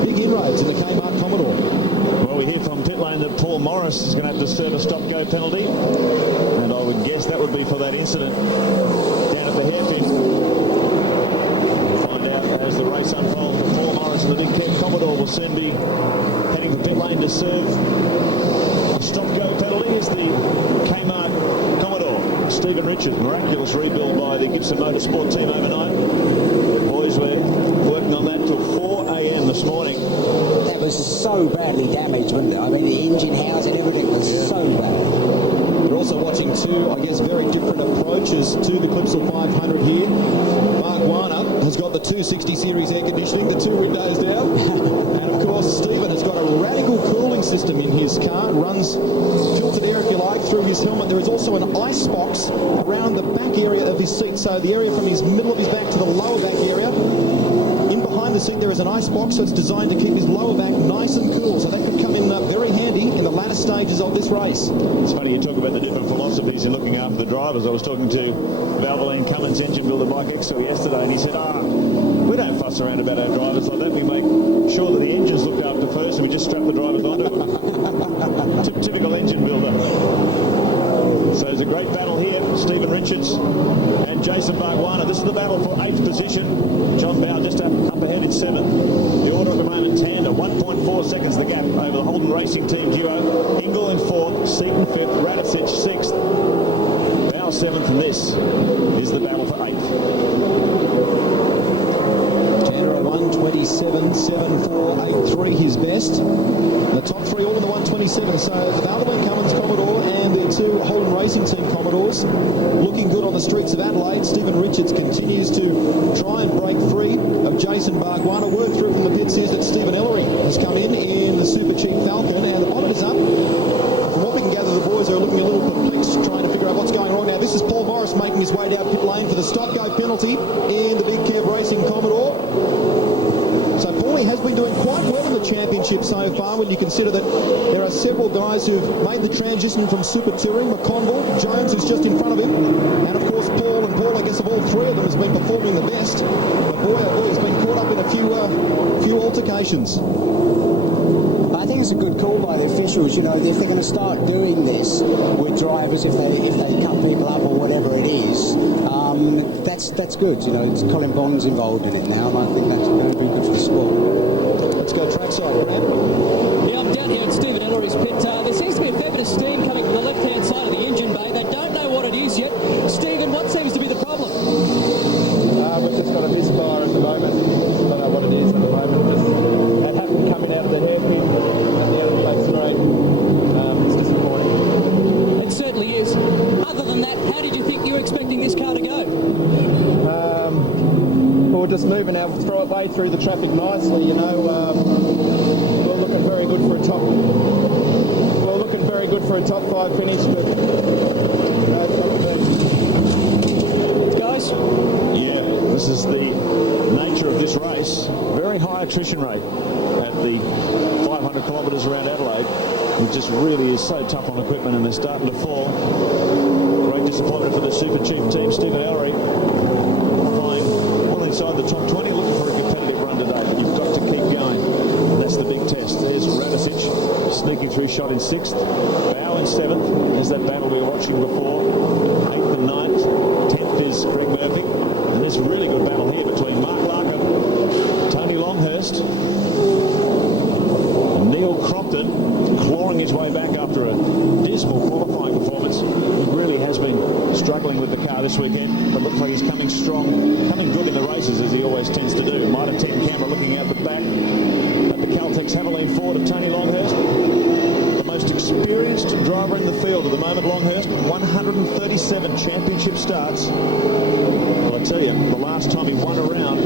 big inroads in the Kmart Commodore. Well, we hear from pit lane that Paul Morris is going to have to serve a stop-go penalty, and I would guess that would be for that incident down at the hairpin. We'll find out as the race unfolds. Paul Morris and the big Kev Commodore will soon be heading for pit lane to serve a stop-go penalty. Here's the Kmart Commodore. Stephen Richards, miraculous rebuild by the Gibson Motorsport team overnight. The boys were working on that till 4 a.m. this morning. That was so badly damaged, wasn't it? I mean, the engine housing, everything was so bad. We're also watching two, I guess, very different approaches to the Clipsal 500 here. Mark Warner has got the 260 series air conditioning, the two windows down. And of course, Stephen has got a radical cooling system in his car. It runs filtered air, if you like, through his helmet. There is also an ice box around the back area of his seat. So the area from his middle of his back to the lower back area. In behind the seat there is an ice box, so it's designed to keep his lower back nice and cool. So that could come in very handy in the latter stages of this race. It's funny you talk about the different philosophies in looking after the drivers. I was talking to Valvoline Cummins engine builder Mike Exel yesterday, and he said, we don't fuss around about our drivers like that. We make sure that the engine's looked after first, and we just strap the drivers onto them. Typical engine builder. So there's a great battle here. Stephen Richards and Jason Bargwanna. This is the battle for 8th position. John Bow just up ahead in 7th. The order at the moment, Tander, 1.4 seconds the gap over the Holden Racing Team duo. Ingle in 4th, Seaton 5th, Radicic 6th, Bow 7th, and this is the battle for 8th. Tander a 1:27.74.83, his best. The top three all in the 1:27. So the Valvoline Cummins Commodore and the two Holden Racing Team Commodores looking good on the streets of Adelaide. Stephen Richards continues to try and break free of Jason Bargwanna. Word through from the pits is that Stephen Ellery has come in the Super Cheap Falcon, and the bonnet is up for just making his way down pit lane for the stop-go penalty in the Big Kev Racing Commodore. So Paulie has been doing quite well in the championship so far when you consider that there are several guys who've made the transition from Super Touring. McConville, Jones, who's just in front of him, and of course Paul. And Paul, I guess of all three of them, has been performing the best. But boy, oh boy, he's been caught up in a few altercations. I think it's a good call by the officials. You know, if they're going to start doing this with drivers, if they cut people up or whatever it is, that's good. You know, it's Colin Bond's involved in it now, and I think that's going to be good for the sport. Let's go trackside, Brad. Yeah, I'm down here at Stephen Ellery's pit. There seems to be a fair bit of steam coming from the left-hand side of the engine bay. They don't know what it is yet. Stephen, what seems to be the problem? We've just got a misfire at the moment. Don't know what it is at the moment. It happened coming out of the hairpin at the end of the back straight. It's disappointing. It certainly is. Other than that, how did you think you were expecting this car to go? We're just moving our way through the traffic nicely, you know. We're looking very good for a top. We're looking very good for a top 5 finish, but no top 10. Guys? Yeah, this is the nature of this race. Very high attrition rate at the 500 kilometres around Adelaide. It just really is so tough on equipment, and they're starting to fall. Great disappointment for the Super Chief team. Stephen Ellery flying well inside the top 20, looking for a competitive run today. But you've got to keep going. And that's the big test. There's Radicic sneaking through, shot in 6th. Bow in 7th. There's that battle we were watching before. 8th and 9th. 10th is Greg Murphy. And there's a really good battle here between Mark Larkham, Tony Longhurst, and Neil Crompton, clawing his way back after a dismal qualifying performance. He really has been struggling with the car this weekend, but looks like he's coming strong, coming good in the races, as he always tends to do. Mitre 10 camera looking out the back at the Caltex Havoline Ford of Tony Longhurst. The most experienced driver in the field at the moment, Longhurst. 137 championship starts. Well, I tell you, the last time he won a round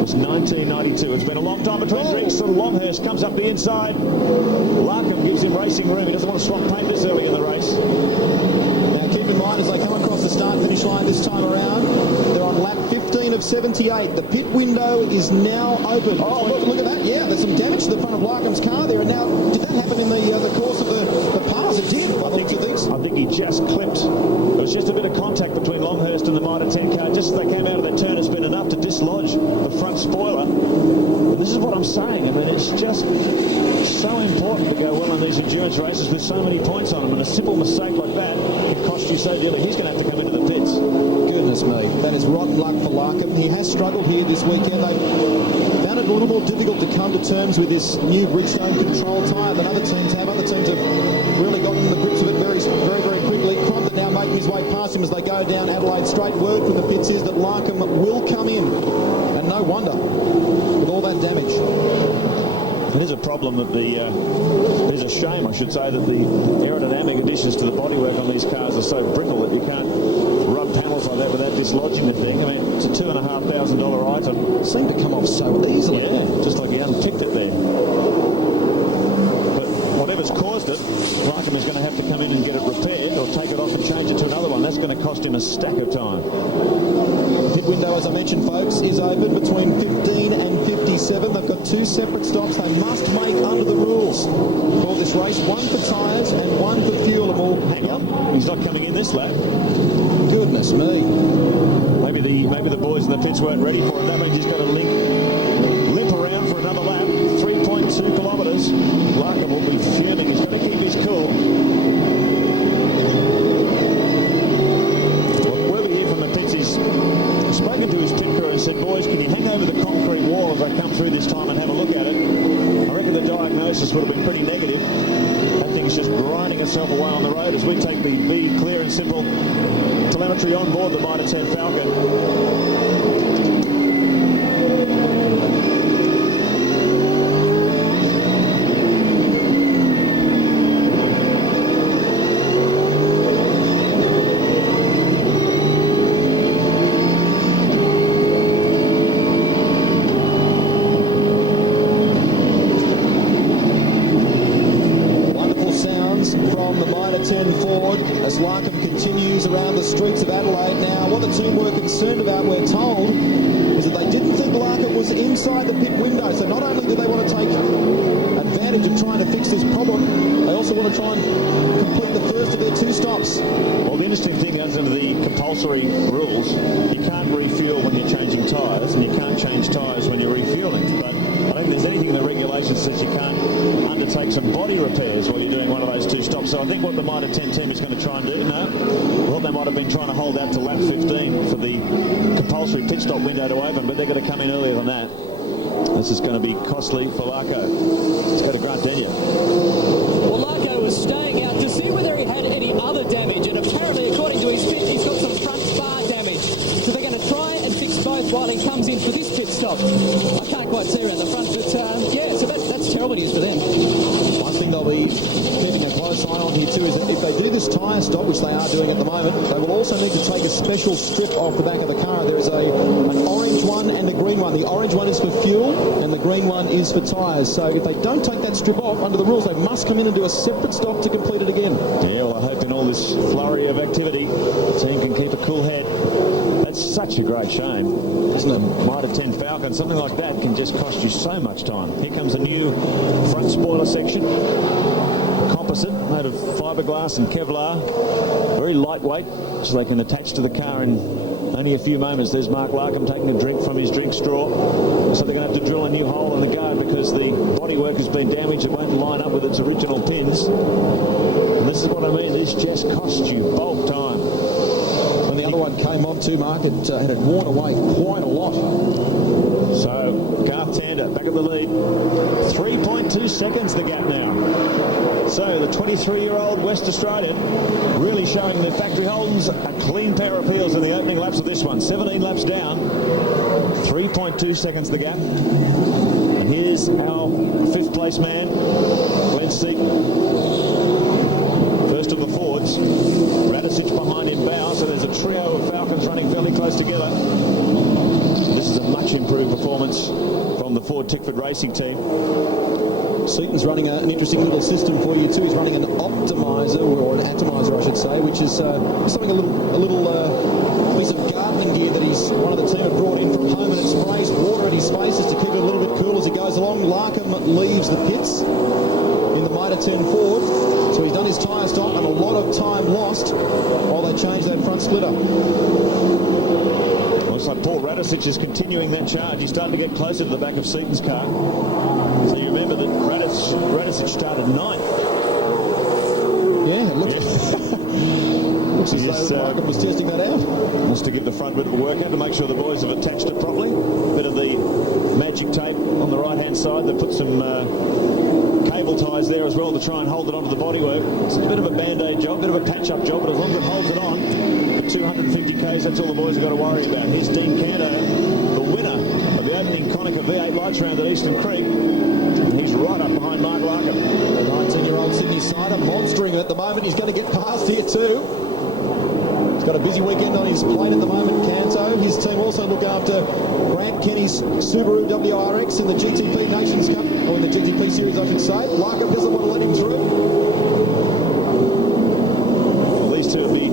was 1992. It's been a long time between drinks, and Longhurst comes up the inside. Larkham gives him racing room. He doesn't want to swap paint this early in the race. Now keep in mind, as they come across the start-finish line this time around, they're on lap 15 of 78. The pit window is now open. Oh, look at that. Yeah, there's some damage to the front of Larkham's car there. And now, did that happen in the course of the pass? It did. I think he just clipped. There was just a bit of contact between Longhurst and the Mitre 10 car. Just as they came out of that turn, it's been enough to dislodge the front spoiler. And this is what I'm saying. I mean, it's just so important to go well in these endurance races with so many points on them. And a simple mistake like that can cost you so dearly. He's going to have to come into the pits. Goodness me, that is rotten luck for Larkham. He has struggled here this weekend. They found it a little more difficult to come to terms with this new Bridgestone control tyre than other teams have. Other teams have really gotten the grips of it very, very, very quickly. Crompton now making his way past him as they go down Adelaide Straight. Word from the pits is that Larkham will come in, and no wonder with all that damage. It is a problem that it is a shame, I should say, that the aerodynamic additions to the bodywork on these cars are so brittle that you can't rub panels like that without dislodging the thing. I mean, it's a $2,500 item. It seemed to come off so easily. Yeah, just like he unpicked it there. But whatever's caused it, Larkham is going to have to come in and get it repaired or take it off and change it to another one. That's going to cost him a stack of time. The pit window, as I mentioned, folks, is open between 15 and 57. They've got 2 separate stops they must make under the rules for this race. 1 for tyres and 1 for fuel. Hang on, he's not coming in this lap. Goodness me. Maybe the boys in the pits weren't ready for it. That means he's got to limp around for another lap. 3.2 kilometres. Larkham will be fuming. He's got to keep his cool. Word we hear from the pits, he's spoken to his pit crew and said, boys, can you hang over the concrete wall as I come through this time and have a look at it? I reckon the diagnosis would have been pretty negative. That thing's just grinding itself away on the road as we take the V clear and simple telemetry on board the Mitre 10 Falcon. Wonderful sounds from from the Mitre 10 Ford as Larkham continues around the streets of Adelaide. Now, what the team were concerned about, we're told, is that they didn't think Larkham was inside the pit window. So not only do they want to take advantage of trying to fix this problem, they also want to try and complete the first of their 2 stops. Well, the interesting thing is, under the compulsory rules, you can't refuel when you're changing tyres, and you can't change tyres when you're refueling. But I think there's anything in the regulations that says you can't undertake some body repairs while you're doing one of those 2 stops. So I think what the Mitre 10 team is going to try and do, I thought they might have been trying to hold out to lap 15 for the compulsory pit stop window to open, but they're going to come in earlier than that. This is going to be costly for Larko. Let's go to Grant Denyer. Well, Larko was staying out to see whether he had any other damage, and apparently, according to his pit, he's got some front bar damage. So they're going to try and fix both while he comes in for this pit stop. I can't quite see around the front, but yeah, so that's terrible news for them. One thing they'll be keeping a close eye on here too is that if they do this tyre stop, which they are doing at the moment, they will also need to take a special strip off the back of the car. There is an orange one and a green one. The orange one is for fuel and the green one is for tyres. So if they don't take that strip off, under the rules, they must come in and do a separate stop to complete it again. Yeah, well, I hope in all this flurry of activity, the team can keep a cool head. That's such a great shame, isn't it? Mitre 10 Falcon, something like that can just cost you so much time. Here comes a new front spoiler section. Composite, made of fiberglass and Kevlar. Very lightweight, so they can attach to the car in only a few moments. There's Mark Larkham taking a drink from his drink straw. So they're going to have to drill a new hole in the go because the bodywork has been damaged. It won't line up with its original pins. And this is what I mean. This just costs you bulk time. When the other one came on too, Mark, it had worn away quite a lot. So Garth Tander back at the lead. 3.2 seconds the gap now. So the 23-year-old West Australian really showing the factory Holdens a clean pair of heels in the opening laps of this one. 17 laps down. 3.2 seconds the gap. And here's our 5th place man, Glenn Seaton. First of the Fords. Radicic behind him bow, so there's a trio of Falcons running fairly close together. This is a much improved performance from the Ford Tickford Racing team. Seaton's running an interesting little system for you too. He's running an optimizer, or an atomizer I should say, which is something a little piece of gardening gear that one of the team have brought in from home, and it sprays water at his face just to keep it a little bit cool as he goes along. Larkham leaves the pits in the Mitre 10 Ford, so he's done his tyre stop and a lot of time lost while they change that front splitter. Looks like Paul Radicic is continuing that charge. He's starting to get closer to the back of Seaton's car. So you remember that Radicic started 9th. Yeah, it looks as though Larkham was testing that out. Wants to give the front bit of a workout to make sure the boys have attached it properly. Bit of the magic tape on the right-hand side. They put some cable ties there as well to try and hold it onto the bodywork. It's a bit of a band-aid job, a bit of a patch-up job, but as long as it holds it on, for 250 k's, that's all the boys have got to worry about. Here's Dean Canto, the winner of the opening Konica V8 lights round at Eastern Creek. And he's right up behind Mark Larkham. The 19-year-old Sydney Sider monstering at the moment. He's going to get past here too. He's got a busy weekend on his plate at the moment, Canto. His team also look after Grant Kenny's Subaru WRX in the GTP Nations Cup, or in the GTP Series, I should say. Larkham doesn't want to let him through. Well, these two will be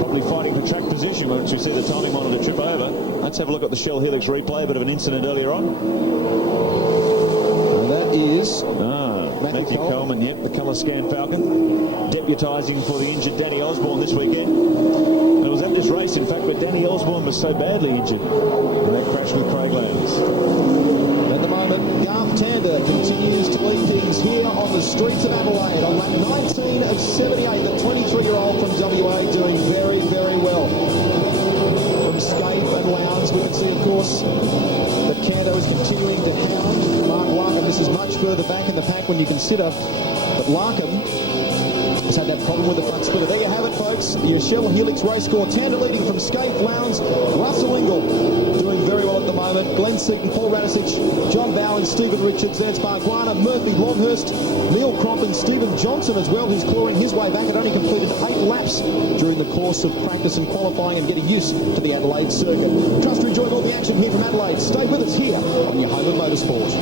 probably fighting for track position once we see the timing monitor trip over. Let's have a look at the Shell Helix replay, a bit of an incident earlier on. And that is Matthew Coleman, yep, the colour scan Falcon, deputising for the injured Danny Osborne this weekend. And it was at this race, in fact, where Danny Osborne was so badly injured in that crash with Craig Lowndes. At the moment, Garth Tander continues to lead things here on the streets of Adelaide on lap 19 of 78. The 23-year-old from WA doing very, very well. From Scaife and Lowndes, we can see, of course, that Tander is continuing to hound Mark Larkham. This is much further back in the pack when you consider that Larkham has had that problem with the front splitter. There you have it, folks. Your Shell Helix race score. Tander leading from Scaife, Lowndes, Russell Ingall doing very well at the moment. Glenn Seaton, Paul Radicic, John Bowen, Stephen Richards. There's Barguana, Murphy, Longhurst, Neil Cromp and Stephen Johnson as well, who's clawing his way back. Had only completed 8 laps during the course of practice and qualifying and getting used to the Adelaide circuit. Trust you enjoyed all the action here from Adelaide. Stay with us here on your home of motorsport.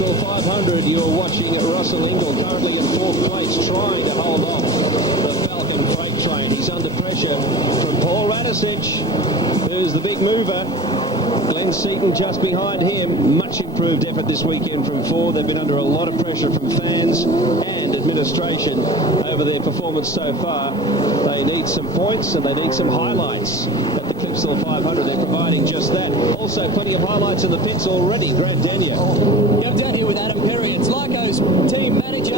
Clipsal 500, you're watching Russell Ingall, currently in 4th place, trying to hold off the Falcon freight train. He's under pressure from Paul Radisich, who's the big mover. Glenn Seaton just behind him. Much improved effort this weekend from Ford. They've been under a lot of pressure from fans and administration over their performance so far. They need some points and they need some highlights at the Clipsal 500. They're providing just that. Also, plenty of highlights in the pits already. Grant Daniel. Yeah, I'm down here with Adam Perry. It's Lyco's team manager.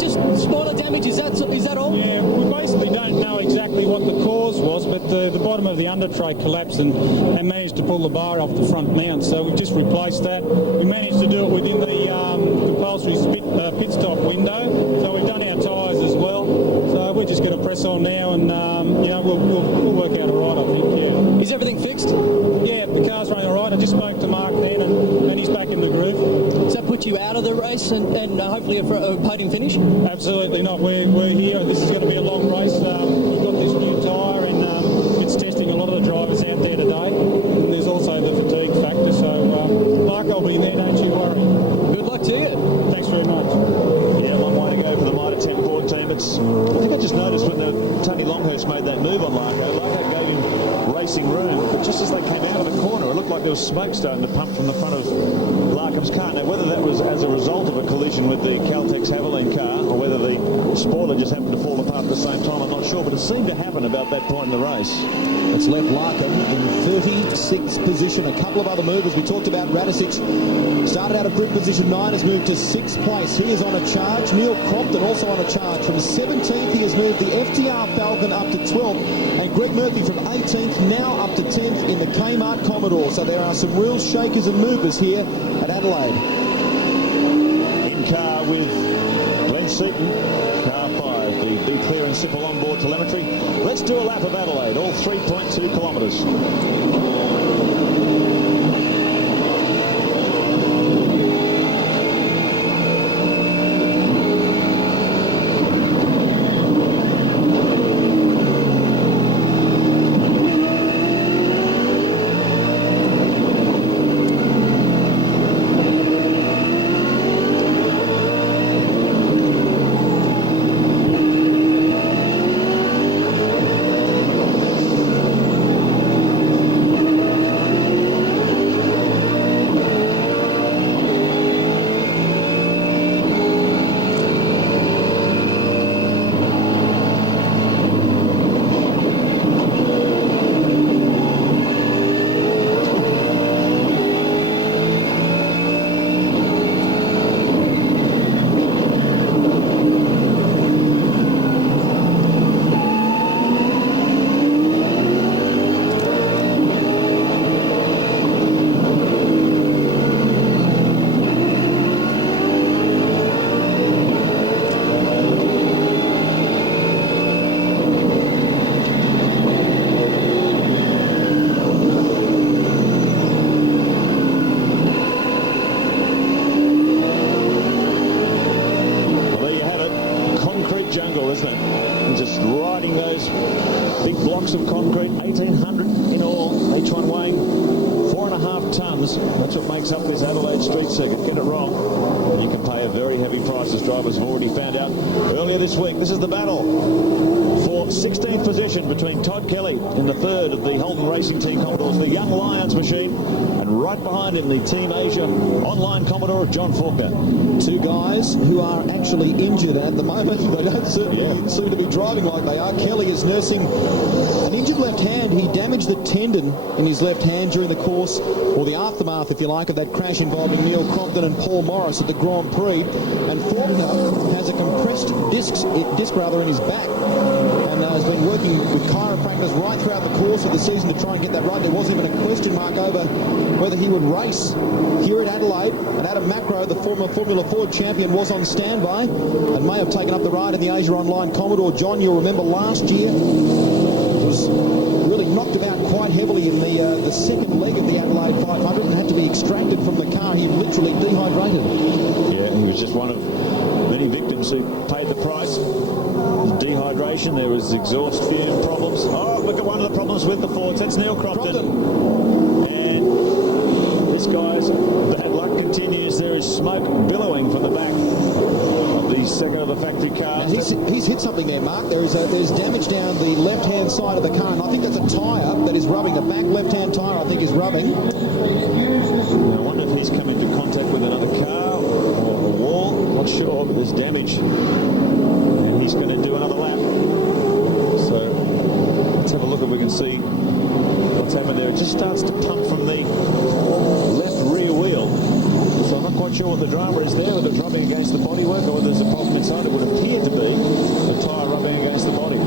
Just spoiler damage, is that all? Yeah, we basically don't know exactly what the cause was, but the bottom of the under tray collapsed and managed to pull the bar off the front mount. So we've just replaced that. We managed to do it within the compulsory pit stop window. So we've done our tyres as well. So we're just going to press on now, and we'll work out all right, I think. Yeah. Is everything fixed? Yeah, the car's running all right. I just spoke to Mark then, and he's back in the groove. Does that put you out of the race and hopefully a podium finish? Absolutely not. We're here. This is going to be a long race. We've got this new tyre, and it's testing a lot of the drivers out there today. And there's also the fatigue factor. So, Mark, I'll be there. Don't you worry. Good luck to you. Thanks very much. Yeah, long way to go for the Mitre 10 Ford team. I think I just noticed when Tony Longhurst made that move on Larko gave him racing room, but just as they came out of the corner, it looked like there was smoke starting to pump from the front of Larkham's car. Now, whether that was as a result of a collision with the Caltex Haviland car, or whether the spoiler just happened to fall apart at the same time, I'm not sure, but it seemed to happen about that point in the race. It's left Larkham in 36th position. A couple of other movers. We talked about Radisich. Started out of grid position 9, has moved to 6th place. He is on a charge. Neil Crompton also on a charge. From 17th, he has moved the FTR Falcon up to 12th. And Greg Murphy from 18th now up to 10th in the Kmart Commodore. So there are some real shakers and movers here at Adelaide. In car with Glenn Seaton, car 5. The Be Clear and Simple onboard telemetry. Let's do a lap of Adelaide, all 3.2 kilometres. Of concrete, 1,800 in all, each one weighing 4.5 tonnes. That's what makes up this Adelaide street circuit. Get it wrong, and you can pay a very heavy price, as drivers have already found out earlier this week. This is the battle for 16th position between Todd Kelly in the third of the Holden Racing Team Commodores, the Young Lions machine, and right behind him the Team Asia online Commodore of John Faulkner. Two guys who are actually injured at the moment. They don't seem to be driving like they are. Kelly is nursing an injured left hand. He damaged the tendon in his left hand during the course, or the aftermath, if you like, of that crash involving Neil Crompton and Paul Morris at the Grand Prix. And Faulkner has a compressed disc in his back, and has been working with chiropractors right throughout the course of the season to try and get that right. There was even a question mark over whether he would race here at Adelaide. And Adam Macro, the former Formula Ford champion, was on standby and may have taken up the ride in the Asia Online Commodore. John, you'll remember last year was really knocked about quite heavily in the second leg of the Adelaide 500 and had to be extracted from the car. He literally dehydrated. Yeah, he was just one of many victims who paid the price. Dehydration, there was exhaust fume problems. Oh, look at one of the problems with the Fords. That's Neil Crompton. And this guys, bad luck continues. There is smoke billowing from the back of the second of the factory car. He's hit something there, Mark. There's damage down the left-hand side of the car, and I think that's a tyre that is rubbing. The back left-hand tyre, I think, is rubbing. I wonder if he's come into contact with another car or a wall. Not sure, but there's damage. And he's going to do another lap. So let's have a look if we can see what's happened there. It just starts to pump from the left rear wheel. So I'm not quite sure what the drama is there, whether it's rubbing against the bodywork or whether there's a problem inside. It would appear to be the tyre rubbing against the body.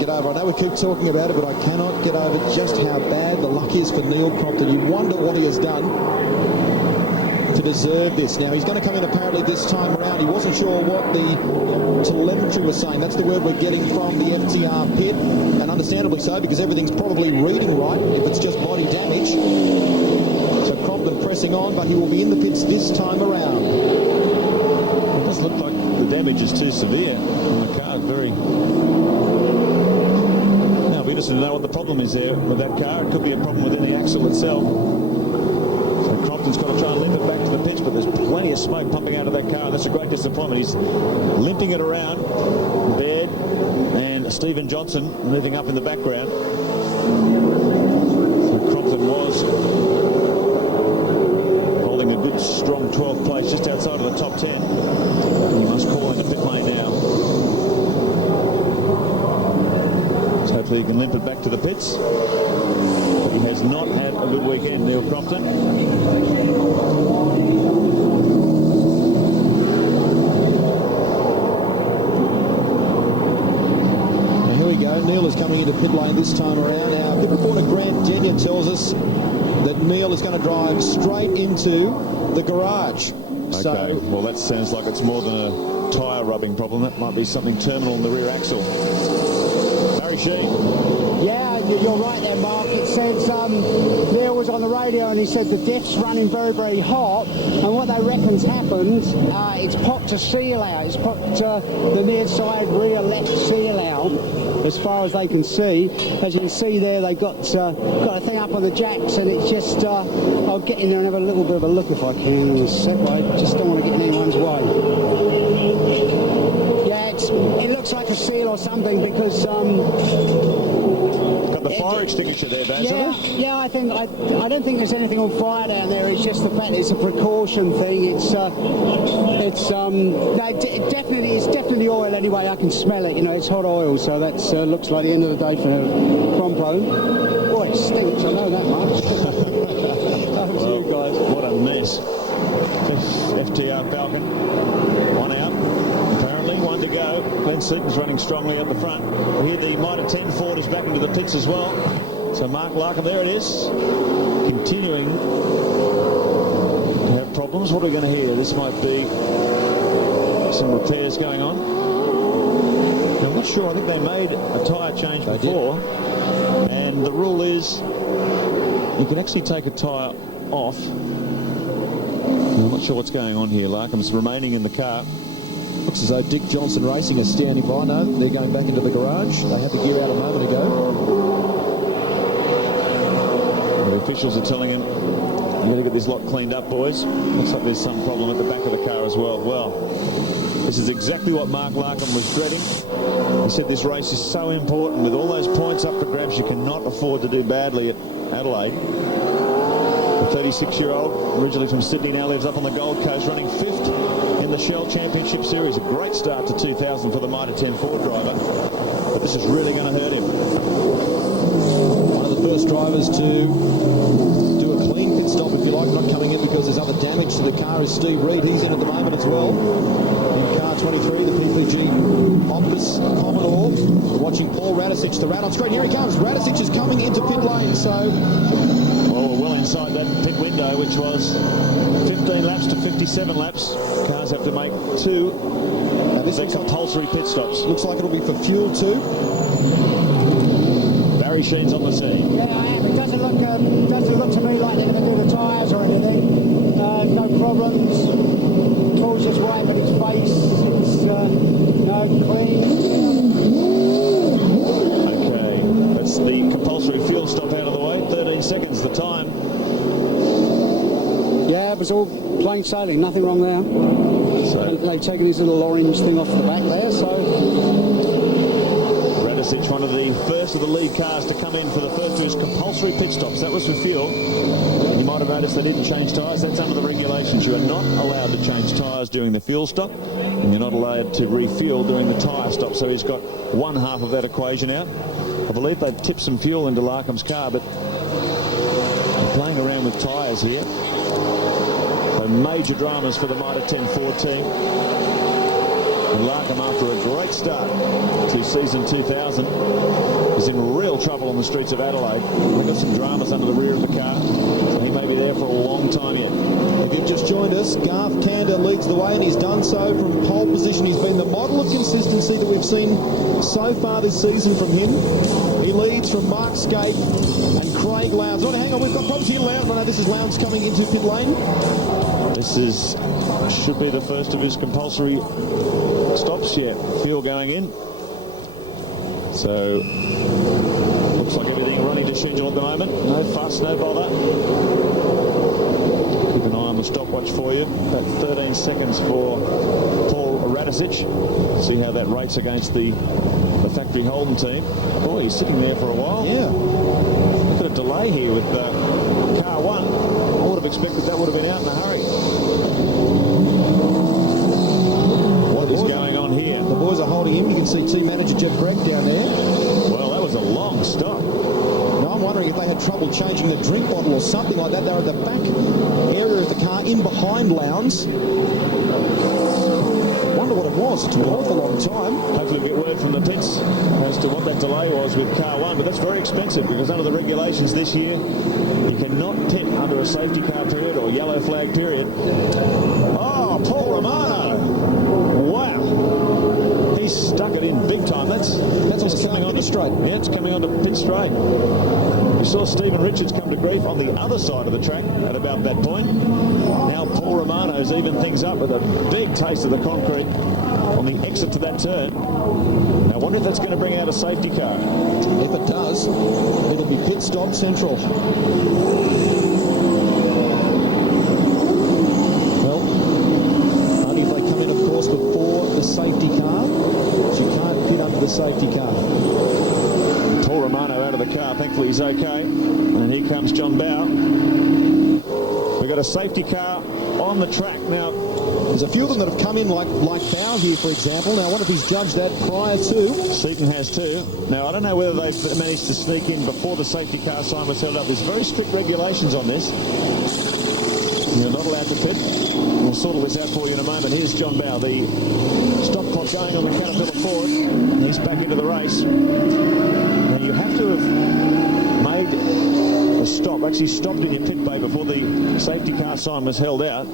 Get over. I know we keep talking about it, but I cannot get over just how bad the luck is for Neil Crompton. You wonder what he has done to deserve this. Now, he's going to come in apparently this time around. He wasn't sure what the telemetry was saying. That's the word we're getting from the FTR pit, and understandably so, because everything's probably reading right if it's just body damage. So Crompton pressing on, but he will be in the pits this time around. It does look like the damage is too severe on the car. Very... to know what the problem is there with that car. It could be a problem within the axle itself. So Crompton's got to try and limp it back to the pitch, but there's plenty of smoke pumping out of that car, and that's a great disappointment. He's limping it around. Baird and Stephen Johnson moving up in the background. So Crompton was holding a good, strong 12th place just outside of the top 10. He must call in the pit lane now. Hopefully he can limp it back to the pits. But he has not had a good weekend, Neil Crompton. Now here we go. Neil is coming into pit lane this time around. Our pit reporter Grant Denyer tells us that Neil is going to drive straight into the garage. Okay, So, well that sounds like it's more than a tyre rubbing problem. That might be something terminal in the rear axle. Yeah, you're right there, Mark. It says Neil was on the radio and he said the diff's running very, very hot, and what they reckon's happened, it's popped a seal out. It's popped the near side rear left seal out, as far as they can see. As you can see there, they've got a thing up on the jacks, and it's just, I'll get in there and have a little bit of a look if I can in a sec. I just don't want to get in anyone's way. It looks like a seal or something, because got the fire extinguisher there, Basil. yeah, I don't think there's anything on fire down there. It's just the fact it's a precaution thing. It's definitely oil anyway. I can smell it. You know, it's hot oil, so that looks like the end of the day for Crompo. Boy, it stinks. I know that much. That was you guys. What a mess. FTR Falcon, one out. One to go. Glenn Seaton's running strongly at the front. Here the Mitre 10 Ford is back into the pits as well. So Mark Larkham, there it is, continuing to have problems. What are we going to hear? This might be some repairs going on. Now, I'm not sure. I think they made a tyre change before. And the rule is you can actually take a tyre off. I'm not sure what's going on here. Larkham's remaining in the car. looks as though Dick Johnson Racing is standing by. No, they're going back into the garage. They had the gear out a moment ago. The officials are telling him, you've got to get this lot cleaned up, boys. Looks like there's some problem at the back of the car as well. Well, this is exactly what Mark Larkham was dreading. He said this race is so important. With all those points up for grabs, you cannot afford to do badly at Adelaide. The 36-year-old, originally from Sydney, now lives up on the Gold Coast, running 5th in the Shell Championship Series. A great start to 2000 for the Mitre 10 Ford driver, but this is really going to hurt him. One of the first drivers to do a clean pit stop, if you like, not coming in because there's other damage to the car, is Steve Reed. He's in at the moment as well. In car 23, the PPG Optus Commodore. We're watching Paul Radisich, the rat on screen. Here he comes. Radisich is coming into pit lane, so... Well, we're well inside that pit window, which was 15 laps to 57 laps. Cars have to make 2 of their compulsory pit stops. Looks like it'll be for fuel too. Barry Sheen's on the scene. Yeah, I am. It doesn't look to me like they're going to do the tyres or anything. No problems. Paul's just wiping his face. It's clean. Okay, that's the compulsory fuel stop out of the way. 13 seconds the time Yeah, it was all plain sailing, nothing wrong there. So they've taken his little orange thing off the back there, so... Radicic, one of the first of the lead cars to come in for the first of his compulsory pit stops. That was for fuel. You might have noticed they didn't change tyres. That's under the regulations. You are not allowed to change tyres during the fuel stop, and you're not allowed to refuel during the tyre stop. So he's got one half of that equation out. I believe they've tipped some fuel into Larkham's car, but they're playing around with tyres here. So major dramas for the Mitre 10 Ford team. And Larkham, after a great start to season 2000, is in real trouble on the streets of Adelaide. They've got some dramas under the rear of the car, so he may be there for a long time yet. If you've just joined us, Garth Tander leads the way, and he's done so from pole position. He's been the model of consistency that we've seen so far this season from him. He leads from Mark Skate and Craig Lowndes. Oh, hang on, we've got problems here, Lowndes. I know this is Lowndes coming into pit lane. This should be the first of his compulsory stops yet. Fuel going in. So looks like everything running to schedule at the moment. No fuss, no bother. Keep an eye on the stopwatch for you. About 13 seconds for Paul Radicic. See how that rates against the factory Holden team. Boy, he's sitting there for a while. Yeah. Look at a delay here with car one. I would have expected that would have been out in a hurry. What is going on here? The boys are holding him. You can see team manager Jeff Gregg down there. Well, that was a long stop. Now, I'm wondering if they had trouble changing the drink bottle or something like that. They were at the back area of the car, in behind Lowndes. Wonder what it was. It took an awful long time. Hopefully we'll get word from the pits as to what that delay was with car one, but that's very expensive because under the regulations this year, you cannot pit under a safety car period or yellow flag period. Oh, Paul Romano! Wow! He's stuck it in big time. That's coming on to straight. Yeah, it's coming on to pit straight. We saw Stephen Richards come to grief on the other side of the track at about that point. Now Paul Romano's even things up with a big taste of the concrete on the exit to that turn. Now I wonder if that's going to bring out a safety car. If it does, it'll be pit stop central. Well, only if they come in, of course, before the safety car. But you can't pit under the safety car. Paul Romano out of the car. Thankfully he's okay. And here comes John Bow. We've got a safety car on the track now. There's a few of them that have come in like Bow here, for example. Now, I wonder if he's judged that prior to. Seaton has too. Now, I don't know whether they've managed to sneak in before the safety car sign was held up. There's very strict regulations on this. You're not allowed to pit. We'll sort all this out for you in a moment. Here's John Bow, the stop clock going on the Caterpillar Ford. He's back into the race. Now, you have to have made a stop, actually stopped in your pit bay before the safety car sign was held out.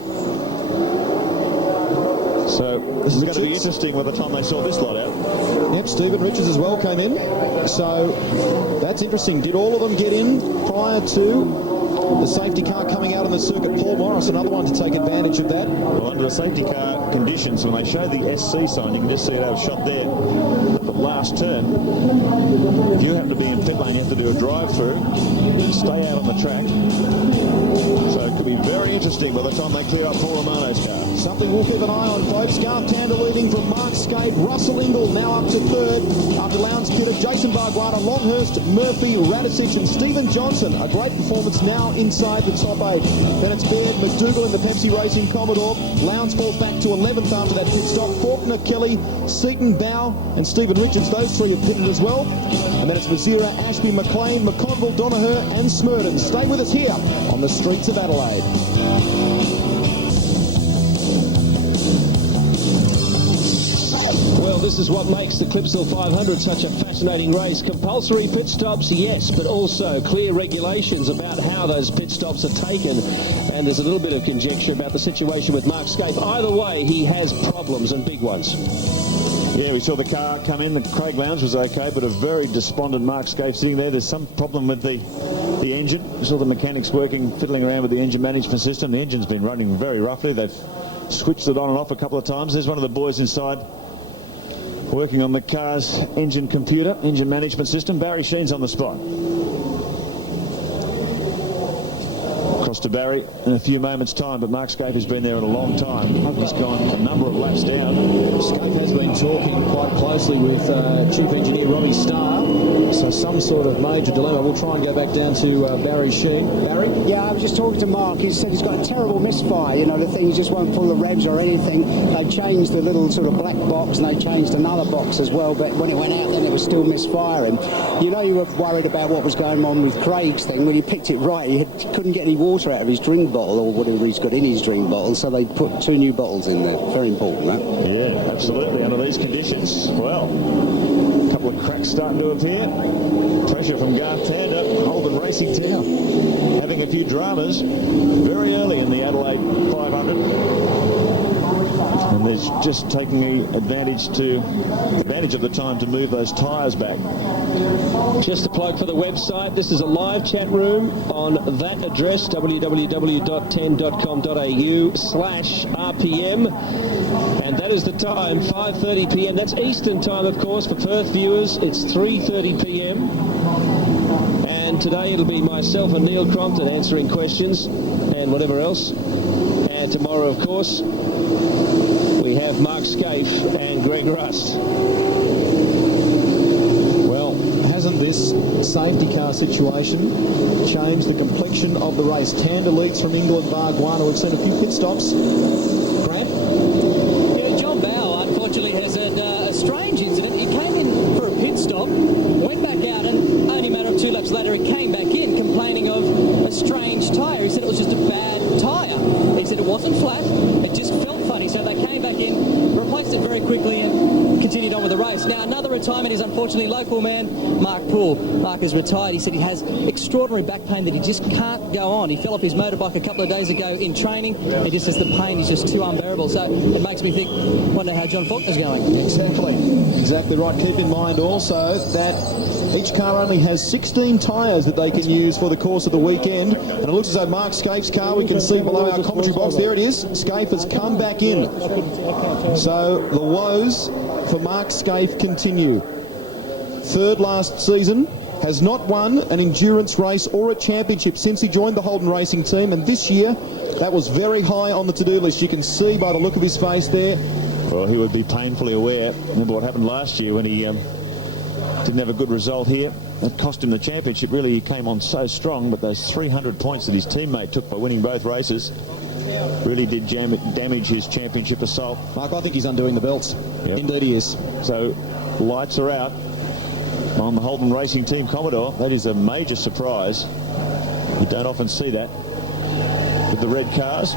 So this is going to be interesting by the time they sort this lot out. Yep, Stephen Richards as well came in. So that's interesting. Did all of them get in prior to the safety car coming out on the circuit? Paul Morris, another one to take advantage of that. Well, under the safety car conditions, when they show the SC sign, you can just see it out shot there at the last turn. If you happen to be in pit lane, you have to do a drive-through, stay out on the track. So it could be very interesting by the time they clear up Paul Romano's car. Something we'll keep an eye on, folks. Garth Tander leading from Mark Skate. Russell Ingall now up to third. After Lowndes pitted, Jason Barguana, Longhurst, Murphy, Radicic and Stephen Johnson. A great performance now inside the top 8. Then it's Baird, McDougall in the Pepsi Racing Commodore. Lowndes falls back to 11th after that pit stop. Faulkner, Kelly, Seaton, Bow and Stephen Richards. Those three have pitted as well. And then it's Mazira, Ashby, McLean, McConville, Donaher and Smurden. Stay with us here on the streets of Adelaide. Well, this is what makes the Clipsal 500 such a fascinating race. Compulsory pit stops, yes, but also clear regulations about how those pit stops are taken. And there's a little bit of conjecture about the situation with Mark Skate. Either way, he has problems and big ones. Yeah, we saw the car come in. Craig Lowndes was okay, but a very despondent Mark Skate sitting there. There's some problem with the engine. We saw the mechanics fiddling around with the engine management system. The engine's been running very roughly. They've switched it on and off a couple of times. There's one of the boys inside working on the car's engine computer, engine management system. Barry Sheen's on the spot. across to Barry in a few moments' time, but Mark Scape has been there in a long time. He's gone a number of laps down. Scape has been talking quite closely with Chief Engineer Robbie Starr, so some sort of major dilemma. We'll try and go back down to Barry Sheen. Barry? Yeah, I was just talking to Mark. He said he's got a terrible misfire. You know, the thing just won't pull the revs or anything. They changed the little sort of black box and they changed another box as well, but when it went out then it was still misfiring. You know, you were worried about what was going on with Craig's thing. When he picked it right, he couldn't get any water out of his drink bottle or whatever he's got in his drink bottle, so they put 2 new bottles in there. Very important, right? Yeah, absolutely. Under these conditions, well, a couple of cracks starting to appear. Pressure from Garth Tander, Holden Racing Team, having a few dramas very early in the Adelaide 500. And there's just taking advantage of the time to move those tyres back. Just a plug for the website. This is a live chat room on that address, www.10.com.au/RPM. And that is the time, 5:30 p.m. That's Eastern time, of course. For Perth viewers, it's 3:30 p.m. And today it'll be myself and Neil Crompton answering questions and whatever else. And tomorrow, of course, we have Mark Scape and Greg Rust. Well, hasn't this safety car situation changed the complexion of the race? Tander leads from England, Bargwana. We've seen a few pit stops. Grant? Yeah, John Bower, unfortunately, has had a strange incident. He came in for a pit stop, went back out, and only a matter of 2 laps later, he came back in complaining of a strange tyre. He said it was just a bad tyre. He said it wasn't flat, it just felt funny. So they came back in, replaced it very quickly, and continued on with the race. Now, another retirement is unfortunately local man Mark Poole. Mark has retired. He said he has extraordinary back pain that he just can't go on. He fell off his motorbike a couple of days ago in training. He just says the pain is just too unbearable. So it makes me think, wonder how John Faulkner's going. Exactly right. Keep in mind also that each car only has 16 tyres that they can use for the course of the weekend. And it looks as though Mark Scape's car, we can see below our commentary box, there it is. Scape has come back in. So the woes for Mark Scape continue. Third last season, has not won an endurance race or a championship since he joined the Holden Racing Team, and this year that was very high on the to-do list. You can see by the look of his face there. Well, he would be painfully aware. Remember what happened last year when he didn't have a good result here. That cost him the championship. Really, he came on so strong, but those 300 points that his teammate took by winning both races really did damage his championship assault. Mark, I think he's undoing the belts. Yep. Indeed he is. So, lights are out on the Holden Racing Team Commodore. That is a major surprise. You don't often see that with the red cars.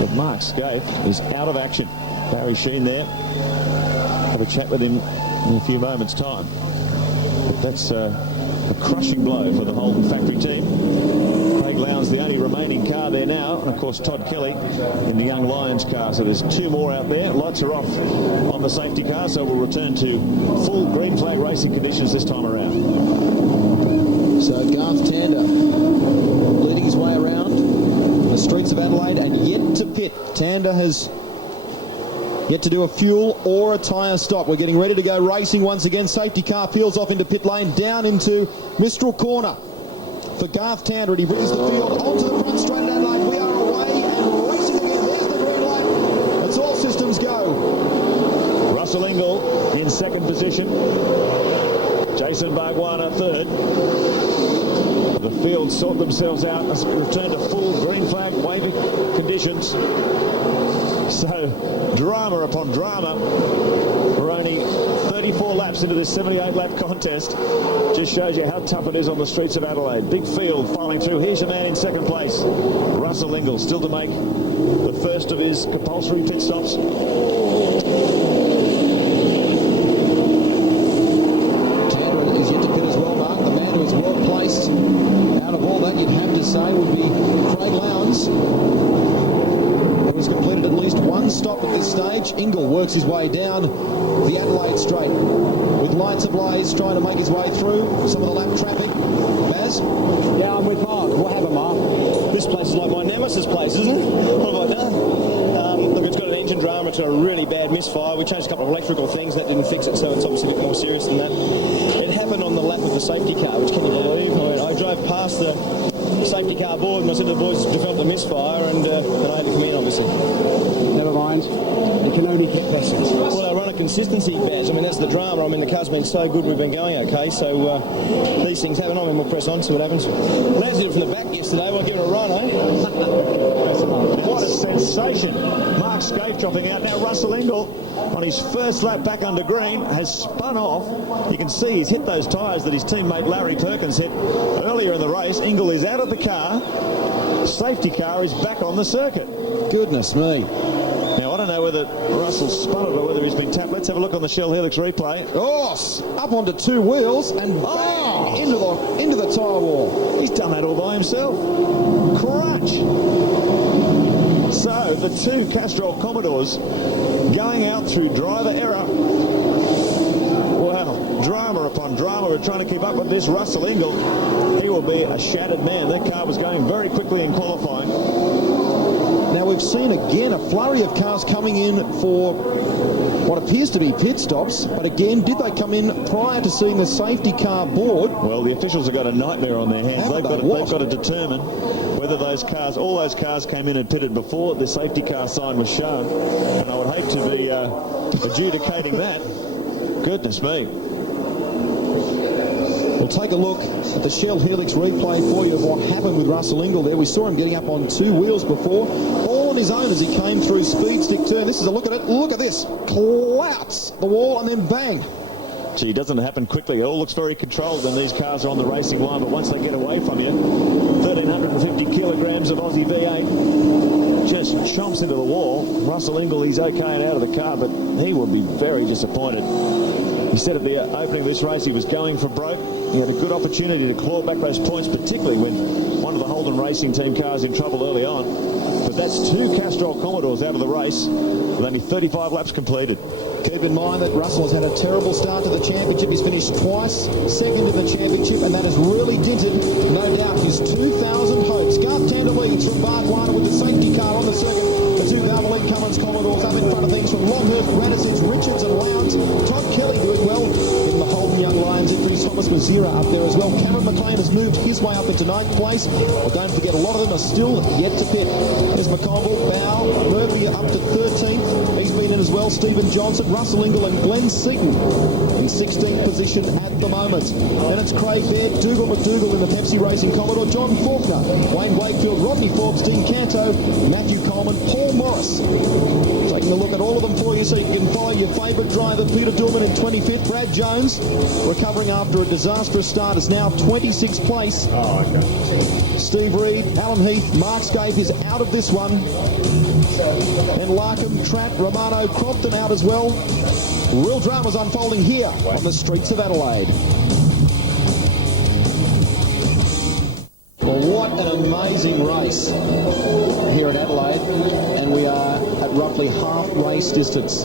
But Mark Scape is out of action. Barry Sheen there. Have a chat with him in a few moments' time. But that's a crushing blow for the Holden factory team. Craig Lowndes, the only remaining car there now, and of course Todd Kelly in the Young Lions car. So there's 2 more out there. Lights are off on the safety car, so we'll return to full green flag racing conditions this time around. So Garth Tander leading his way around the streets of Adelaide and yet to pit. Tander has yet to do a fuel or a tyre stop. We're getting ready to go racing once again. Safety car peels off into pit lane, down into Mistral Corner for Garth Tander, and he brings the field onto the front straight at Adelaide. We are away and racing again. There's the green light. That's all systems go. Russell Ingall in second position. Jason Bargwana third. The field sort themselves out as we return to full green flag waving conditions. So, drama upon drama. We're only 34 laps into this 78-lap contest. Just shows you how tough it is on the streets of Adelaide. Big field filing through. Here's your man in second place. Russell Ingall still to make the first of his compulsory pit stops. Tander is yet to pit as well, Mark. The man who is well placed out of all that, you'd have to say, would be Craig Lowndes. Has completed at least one stop at this stage. Ingall works his way down the Adelaide Straight with lights ablaze, trying to make his way through some of the lap traffic. Baz? Yeah, I'm with Mark. What happened, Mark? This place is like my nemesis place, isn't it? What have I done? Look, it's got an engine drama to a really bad misfire. We changed a couple of electrical things. That didn't fix it, so it's obviously a bit more serious than that. It happened on the lap of the safety car, which, can you believe? I drove past the safety car board, and I said to the boys, develop a misfire, and I had to come in, obviously. Never mind. It can only get better. Well, I run a consistency badge. I mean, that's the drama. I mean, the car's been so good, we've been going okay, so these things happen. I mean, we'll press on, see what happens. Laz did it from the back yesterday. We'll give it a run, eh? What a sensation. Mark Scaife dropping out. Now Russell Ingall, on his first lap back under green, has spun off. You can see he's hit those tyres that his teammate Larry Perkins hit earlier in the race. Ingall is out of the car. Safety car is back on the circuit. Goodness me. Now, I don't know whether Russell spun it or whether he's been tapped. Let's have a look on the Shell Helix replay. Oh, up onto two wheels and bang, into the tyre wall. He's done that all by himself. Crunch. So, the two Castrol Commodores going out through driver error. Well, drama upon drama. We're trying to keep up with this. Russell Ingall, he will be a shattered man. That car was going very quickly in qualifying. Now we've seen again a flurry of cars coming in for what appears to be pit stops, but again, did they come in prior to seeing the safety car board? Well, the officials have got a nightmare on their hands. They've got to determine whether those cars, all those cars came in and pitted before the safety car sign was shown, and I would hate to be adjudicating that. Goodness me. We'll take a look at the Shell Helix replay for you of what happened with Russell Ingall there. We saw him getting up on two wheels before, all on his own as he came through speed stick turn. This is a look at it. Look at this. Clouts the wall and then bang. Gee, it doesn't happen quickly. It all looks very controlled when these cars are on the racing line, but once they get away from you, 1,350 kilograms of Aussie V8 just chomps into the wall. Russell Ingall, he's okay and out of the car, but he will be very disappointed. He said at the opening of this race he was going for broke. He had a good opportunity to claw back those points, particularly when one of the Holden Racing Team cars in trouble early on. But that's two Castrol Commodores out of the race with only 35 laps completed. Keep in mind that Russell has had a terrible start to the championship. He's finished twice, second in the championship, and that has really dinted, no doubt, his 2,000 hopes. Garth Tander leads from Bargwana with the safety car on the circuit. The two Valvoline Cummins Commodores up in front of things from Longhurst, Radissons, Richards and Lowndes. Todd Kelly doing well in the Holden Young Lions entries. Thomas Mazira up there as well. Cameron McLean has moved his way up into 9th place. But don't forget, a lot of them are still yet to pit. There's McConville, Bow, Murphy up to 13th. He's been in as well. Stephen Johnson, Russell Ingall and Glenn Seaton in 16th position at the moment. Then it's Craig Baird, Dougal McDougall in the Pepsi Racing Commodore, John Faulkner, Wayne Wakefield, Rodney Forbes, Dean Canto, Matthew Coleman, Paul Morris. Taking a look at all of them for you so you can follow your favourite driver. Peter Dillman in 25th. Brad Jones, recovering after a disastrous start, is now 26th place. Oh, okay. Steve Reed, Alan Heath, Mark Scaife is out of this one. And Larkham, Tratt, Romano, Crompton out as well. Real drama's unfolding here on the streets of Adelaide. Well, what an amazing race here at Adelaide, and we are at roughly half race distance.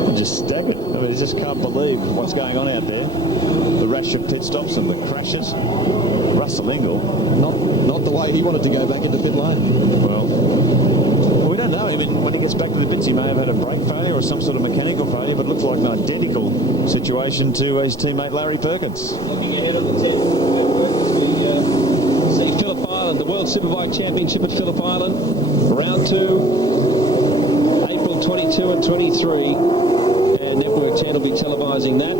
I'm just staggered. I mean, I just can't believe what's going on out there. The rash of pit stops and the crashes. Russell Ingall. Not the way he wanted to go back into pit lane. Well, we don't know. I mean, when he gets back to the pits, he may have had a brake failure or some sort of mechanical failure, but it looks like an identical situation to his teammate Larry Perkins. Looking ahead on the 10th, we see Phillip Island, the World Superbike Championship at Phillip Island, round 2, April 22 and 23, and Network 10 will be televising that.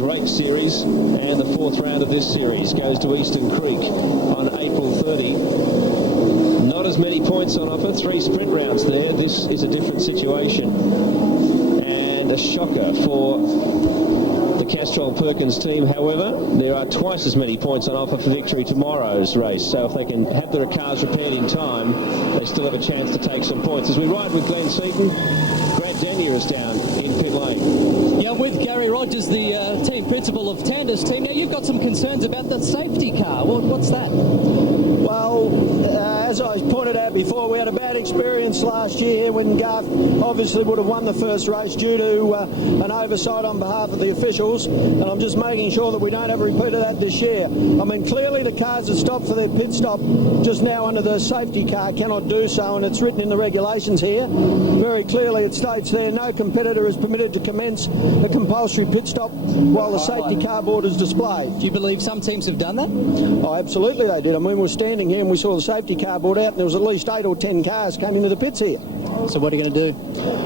Great series, and the 4th round of this series goes to Eastern Creek on April 30. Not as many points on offer, 3 sprint rounds there. This is a different situation, and a shocker for the Castrol Perkins team. However, there are twice as many points on offer for victory tomorrow's race, so if they can have their cars repaired in time, they still have a chance to take some points. As we ride with Glenn Seaton, Grant Denier is down in pit lane. Yeah, with Gary Rogers, the team principal of Tander's team. Now, you've got some concerns about the safety car. What's that? Well, as I pointed out before, we had a bad experience last year when Garth obviously would have won the first race due to an oversight on behalf of the officials, and I'm just making sure that we don't have a repeat of that this year. I mean, clearly the cars that stopped for their pit stop just now under the safety car cannot do so, and it's written in the regulations here. Very clearly it states there, no competitor is permitted to commence a compulsory pit stop while the safety car board is displayed. Do you believe some teams have done that? Oh, absolutely they did. I mean, we were standing here and we saw the safety car board out, and there was at least 8 or 10 cars came into the pits here. So what are you going to do?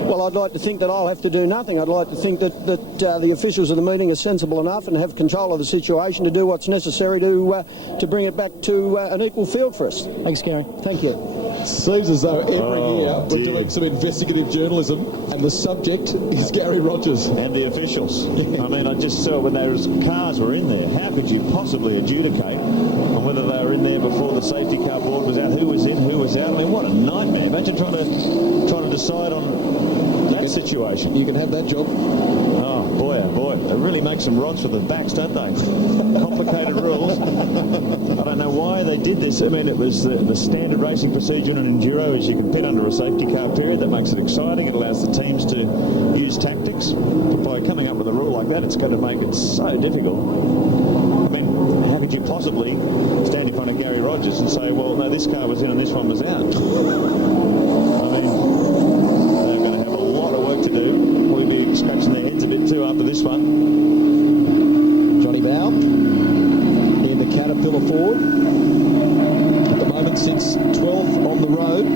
Well, I'd like to think that I'll have to do nothing. I'd like to think that the officials of the meeting are sensible enough and have control of the situation to do what's necessary to bring it back to an equal field for us. Thanks, Gary. Thank you. Seems as though every year we're doing some investigative journalism, and the subject is Gary Rogers. And the officials. I mean, I just saw when those cars were in there, how could you possibly adjudicate on whether they were in there before the safety car board was out, who was in, who was out? I mean, what a nightmare. Imagine trying to decide on that situation. You can have that job. Oh, boy, oh, boy. They really make some rods for the backs, don't they? Complicated rules. I don't know why they did this. I mean, it was the standard racing procedure in an enduro is you can pit under a safety car period. That makes it exciting. It allows the teams to use tactics. But by coming up with a rule like that, it's going to make it so difficult. I mean, how could you possibly stand in front of Gary Rogers and say, well, no, this car was in and this one was out? I mean, they're going to have a lot of work to do. We'll be scratching their heads a bit too after this one. Johnny Bow in the Caterpillar Ford. At the moment sits 12th on the road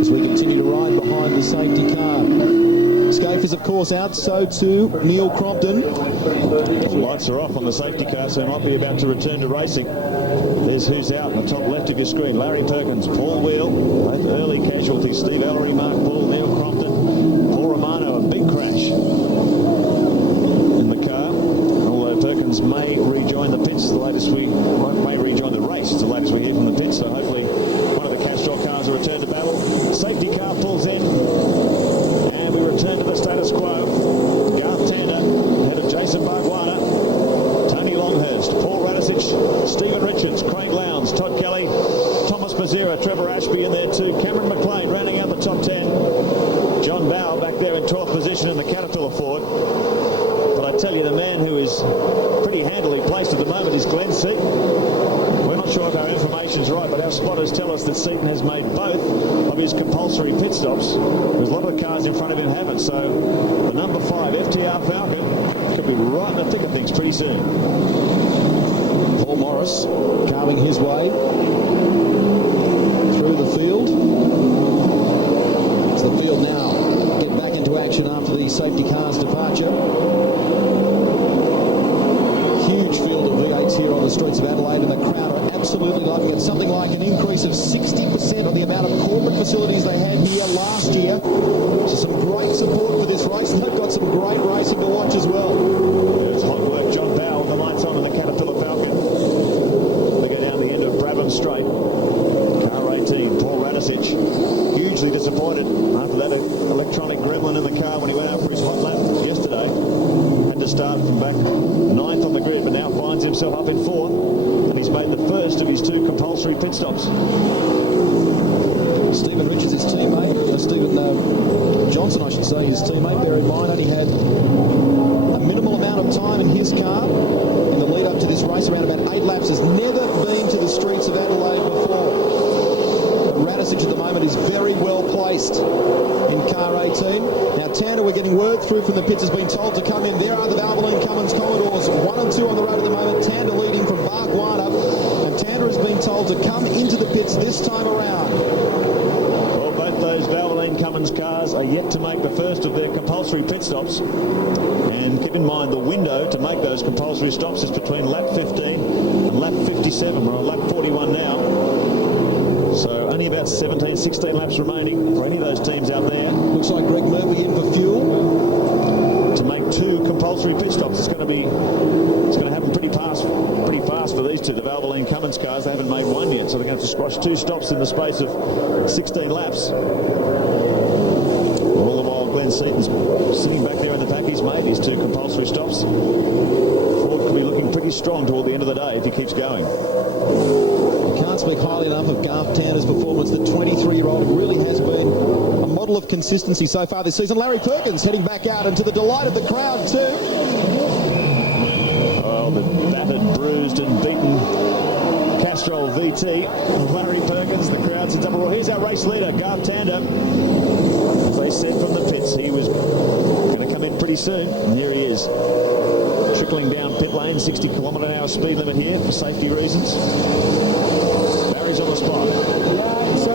as we continue to ride behind the safety car. Scafe is of course out, so too Neil Crompton. The lights are off on the safety car, so he might be about to return to racing. There's who's out in the top left of your screen. Larry Perkins, Paul Wheel, both early casualties. Steve Ellery, Mark Paul, Neil Crompton, Paul Romano, a big crash in the car. Although Perkins may rejoin the pits, the latest may rejoin the race, it's the latest we hear from the pits, so hopefully one of the Castrol cars will return to battle. Safety car pulls in, and we return to the status quo. Garth Tander, ahead of Jason Barguana, Tony Longhurst, Paul Radisich, Stephen Richards, Craig Lowndes, Todd Kelly, Thomas Mazzera, Trevor Ashby in there too, Cameron McLean rounding out the top 10. John Bow back there in 12th position in the Caterpillar Ford. But I tell you, the man who is pretty handily placed at the moment is Glenn Seaton. We're not sure if our information's right, but our spotters tell us that Seaton has made both of his compulsory pit stops, because a lot of the cars in front of him haven't. So the number 5 FTR Falcon could be right in the thick of things pretty soon. Paul Morris carving his way through the field. As the field now get back into action after the safety car's departure. Huge field of V8s here on the streets of Adelaide, and the crowd are absolutely loving it. Something like an increase of 60% on the amount of corporate facilities they had here last year. So some great support for this race. They've got some great racing to watch as well. There's hot work. John Bow with the lights on in the Caterpillar Falcon. They go down the end of Brabham Straight. Car 18, Paul Radisich, hugely disappointed after that electronic gremlin in the car when he went out for his hot lap yesterday. Had to start from back 9th on the grid, but now finds himself up in 4th, and he's made the first of his 2 compulsory pit stops. Stephen Richards, his teammate, Stephen Johnson, I should say, his teammate, bear in mind, only had a minimal amount of time in his car in the lead up to this race, around about 8 laps, has never been to the streets of Adelaide before. But Radisich at the moment is very well placed in car 18. Now Tander, we're getting word through from the pits, has been told to come in. There are the Valvoline Cummins Commodores, 1 and 2 on the road at the moment. Tander leading from Barguana, and Tander has been told to come into the pits this time around. Well, both those Valvoline Cummins cars are yet to make the first of their compulsory pit stops. And keep in mind, the window to make those compulsory stops is between lap 15 and lap 57. We're on lap 41 now. So only about 17, 16 laps remaining for any of those teams out there. Looks like Greg Murphy in for fuel. To make 2 compulsory pit stops, it's going to happen pretty fast for these 2. The Valvoline Cummins cars, they haven't made 1 yet, so they're going to have to squash 2 stops in the space of 16 laps. All the while, Glenn Seaton's sitting back there in the pack. He's made his 2 compulsory stops. Ford could be looking looking pretty strong toward the end of the day if he keeps going. Can't speak highly enough of Garth Tanner's performance. The 23-year-old really has been a model of consistency so far this season. Larry Perkins heading back out, and to the delight of the crowd too. Oh, the battered, bruised and beaten Castrol VT of Larry Perkins. The crowd's in double roar. Here's our race leader, Garth Tander. As they said from the pits, he was going to come in pretty soon, and here he is. Trickling down pit lane, 60 km/h speed limit here for safety reasons. Barry's on the spot. Yeah, it's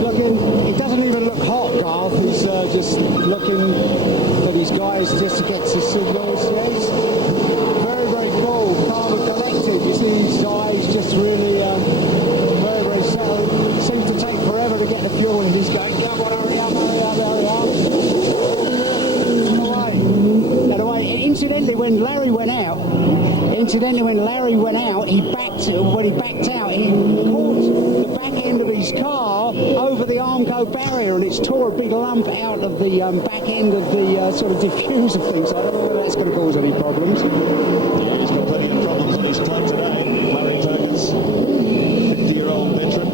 looking, it doesn't even look hot, Garth. He's just looking for these guys just to get to signals. Yeah, he's very, very cool, calm and collected. You see these guys just really very, very settled. It seems to take forever to get the fuel, and he's going, come on, hurry up, hurry up, hurry up. Incidentally, when Larry went out, he backed out, he caught the back end of his car over the Armco barrier, and it's tore a big lump out of the back end of the sort of diffuser thing. So I don't know whether that's going to cause any problems. Yeah, he's got plenty of problems on his plate today. Larry Perkins, 50-year-old veteran,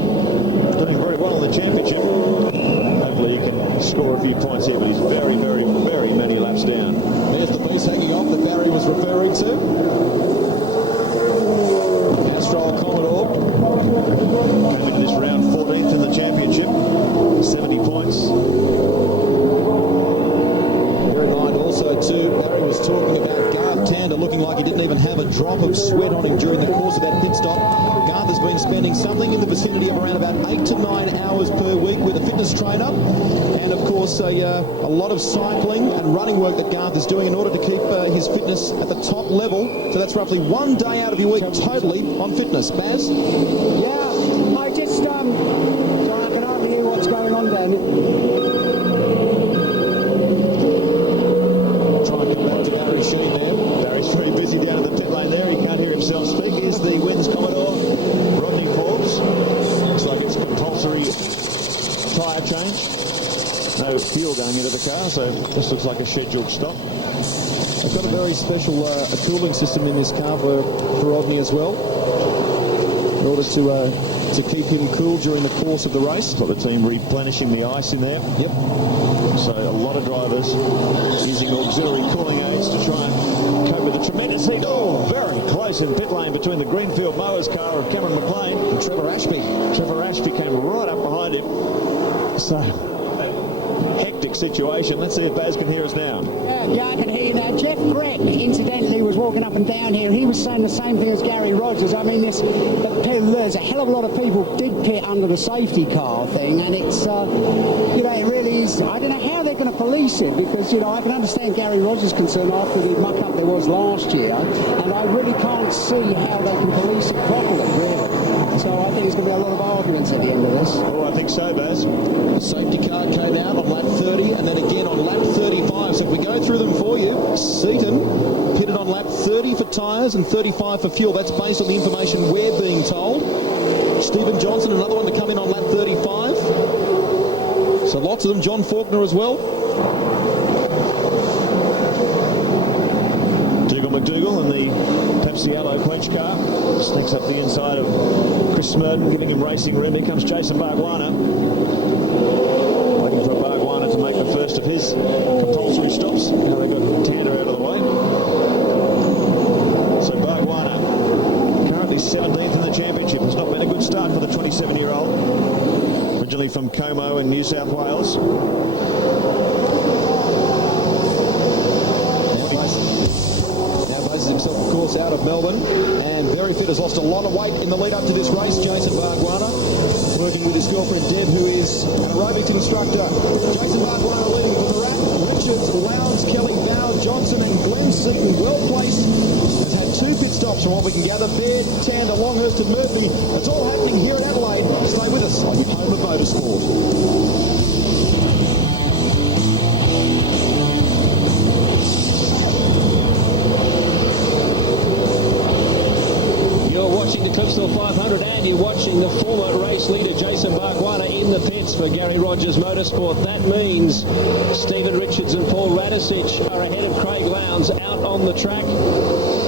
doing very well in the championship. Hopefully he can score a few points here, but he's very, very, very many laps down. There's the piece hanging off that Barry was referring to. Castrol Commodore came into this round 14th in the championship, 70 points. Bear in mind also too, Barry was talking about Garth Tander looking like he didn't even have a drop of sweat on him during the course of that pit stop. Garth has been spending something in the vicinity of around about 8 to 9 hours per week with a fitness trainer, and of course a lot of cycling and running work that Garth is doing in order to keep his fitness at the top level. So that's roughly one day out of your week totally on fitness. Baz? Yeah, I just sorry, I can hardly hear what's going on then. Try and come back to Barry Sheen there. Barry's very busy down in the pit lane there. He can't hear himself speak. Here's the Wins Commodore, Rodney Forbes. Looks like it's compulsory tyre change. No fuel going into the car, so this looks like a scheduled stop. They've got a very special cooling system in this car for Rodney as well, in order to keep him cool during the course of the race. Got the team replenishing the ice in there. Yep. So a lot of drivers using auxiliary cooling aids to try and cope with the tremendous heat. Oh, very close in pit lane between the Greenfield Mowers car of Cameron McLean and Trevor Ashby. Trevor Ashby came right up behind him. So hectic situation. Let's see if Baz can hear us now. Yeah, I can hear you now. Jeff Brett, incidentally, was walking up and down here. He was saying the same thing as Gary Rogers. I mean, there's a hell of a lot of people did pit under the safety car thing, and it's, it really is. I don't know how they're going to police it, because, I can understand Gary Rogers' concern after the muck-up there was last year, and I really can't see how they can police it properly, really. So I think there's going to be a lot of arguments at the end of this. Oh, I think so, Baz. The safety car came out on lap 30 and then again on lap 35. So if we go through them for you, Seaton pitted on lap 30 for tyres and 35 for fuel. That's based on the information we're being told. Stephen Johnson, another one to come in on lap 35. So lots of them. John Faulkner as well. Dougal McDougall in the Pepsi Yellow Quench car sneaks up the inside of Chris Smurden, giving him racing room. Here comes Jason Bargwanna, waiting for Bargwanna to make the first of his compulsory stops. Now they've got Tander out of the way. So Bargwanna, currently 17th in the championship. It's not been a good start for the 27-year-old, originally from Como in New South Wales. Himself, of course, out of Melbourne, and very fit, has lost a lot of weight in the lead up to this race. Jason Bargwanna, working with his girlfriend Deb, who is an aerobics instructor. Jason Bargwanna leading from the wrap. Richards, Lowndes, Kelly, Bow, Johnson and Glenn Seaton, well placed. Has had 2 pit stops from what we can gather. Baird, Tander, Longhurst and Murphy. It's all happening here at Adelaide. Stay with us on your home of motorsport. Watching the Clipsville 500, and you're watching the former race leader Jason Bargwanna in the pits for Gary Rogers Motorsport. That means Stephen Richards and Paul Radisich are ahead of Craig Lowndes out on the track.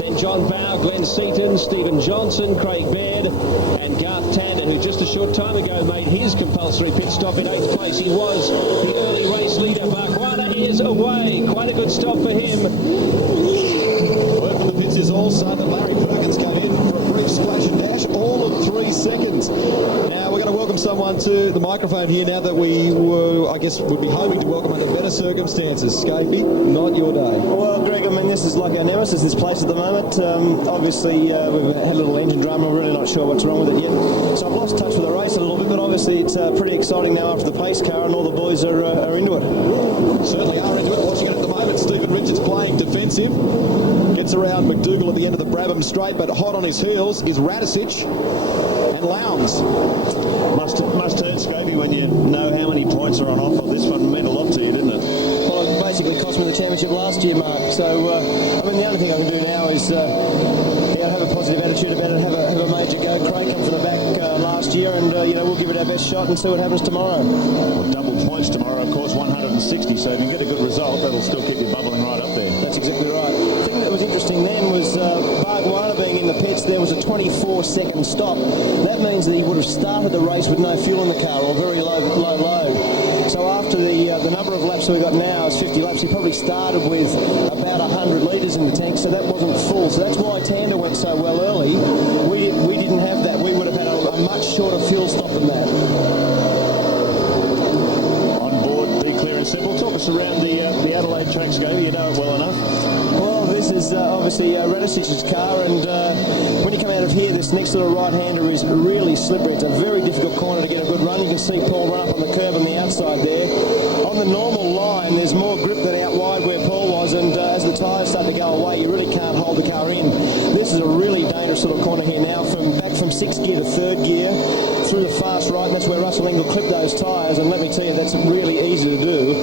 Then John Bow, Glenn Seaton, Stephen Johnson, Craig Baird and Garth Tander, who just a short time ago made his compulsory pit stop in 8th place. He was the early race leader. Bargwanna is away. Quite a good stop for him. Work from the pits is also that Larry Perkins came in for a brief splash and dash, all of 3 seconds. Now we're going to welcome someone to the microphone here now that we were, I guess, would be hoping to welcome under better circumstances. Scapey, not your day. Well, Greg, I mean, this is like our nemesis, this place at the moment. Obviously, we've had a little engine drama. We're really not sure what's wrong with it yet. So I've lost touch with the race a little bit, but obviously it's pretty exciting now after the pace car and all the boys are into it. Certainly are into it. Watching it at the moment, Stephen Richards playing defensive. Gets around McDougall at the end of the Brabham straight, but hot on his heels is Radicic and Lowndes. Must hurt, Scapey, when you know how many points are on offer. This one meant a lot to you, didn't it? Well, it basically cost me the championship last year, Mark. So, I mean, the only thing I can do now is have a positive attitude about it, have a major go. Craig come from the back last year, and we'll give it our best shot and see what happens tomorrow. Well, double points tomorrow, of course, 160. So if you get a good result, that'll still keep you bubbling right up there. That's exactly right. The thing that was interesting then was Bargwanna being in the pits. There was a 24-second stop. That means that he would have started the race with no fuel in the car or very low load. So after the number of laps we got now is 50 laps, he probably started with about 100 litres in the tank, so that wasn't full. So that's why Tander went so well early. We didn't have that. We would have had a much shorter fuel stop than that. On board, be clear and simple. Talk us around the Adelaide track, Scapey. You know it well enough. Well, this is obviously Radicic's car, and when you come out of here, this next little right-hander is really slippery. It's a very difficult corner to get a good run. You can see Paul run up on the curb on the outside there. On the normal line, there's more grip than out wide where Paul was, and as the tyres start to go away, you really can't hold the car in. This is a really dangerous little corner here now, back from 6th gear to 3rd gear, through the fast right, and that's where Russell Ingall clipped those tyres, and let me tell you, that's really easy to do.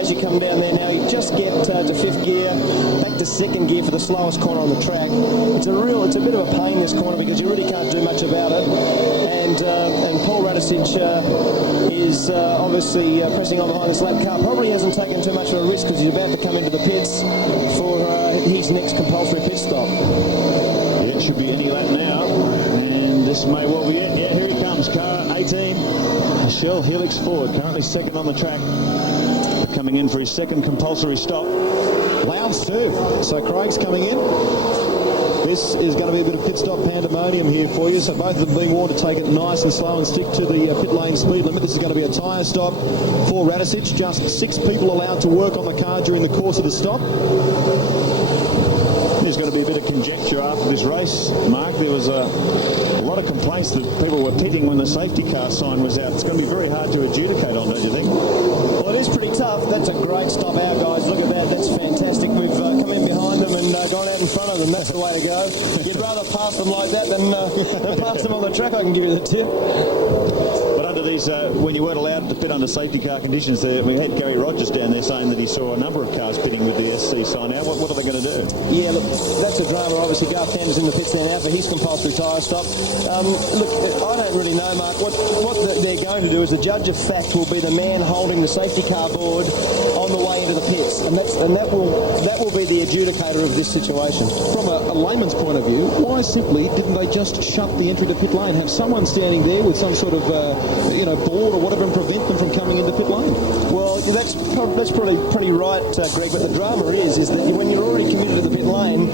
As you come down there now, you just get to 5th gear, back to 2nd gear for the slowest corner on the track. It's a bit of a pain, this corner, because you really can't do much about it. And Paul Radicic is obviously pressing on behind this lap car. Probably hasn't taken too much of a risk because he's about to come into the pits for his next compulsory pit stop. Yeah, it should be any lap now, and this may well be it. Yeah, here he comes, car 18, Shell Helix Ford, currently 2nd on the track, coming in for his 2nd compulsory stop. Lowndes too. So Craig's coming in. This is going to be a bit of pit stop pandemonium here for you. So both of them being warned to take it nice and slow and stick to the pit lane speed limit. This is going to be a tyre stop for Radicic. Just 6 people allowed to work on the car during the course of the stop. There's going to be a bit of conjecture after this race, Mark. There was a lot of complaints that people were pitting when the safety car sign was out. It's going to be very hard to adjudicate on, don't you think? Well, it is pretty tough. That's a great stop out, guys. Look at that. That's fantastic. We've come in behind them and gone out in front of them. That's the way to go. You'd rather pass them like that than pass them on the track, I can give you the tip. But under these, when you weren't allowed to pit under safety car conditions, we had Gary Rogers down there saying that he saw a number of cars pitting with the SC sign out. What are they going to do? Yeah, look, that's a drama. Obviously, Garth Tander's in the pits there now for his compulsory tyre stop. Look, I don't really know, Mark. What they're going to do is the judge of fact will be the man holding the safety car board on the way into the pits, and that will be the adjudicator of this situation. From a layman's point of view, why simply didn't they just shut the entry to pit lane? Have someone standing there with some sort of board or whatever and prevent them from coming into pit lane? Well, that's probably pretty right, Greg, but the drama is that when you're already committed to the pit lane,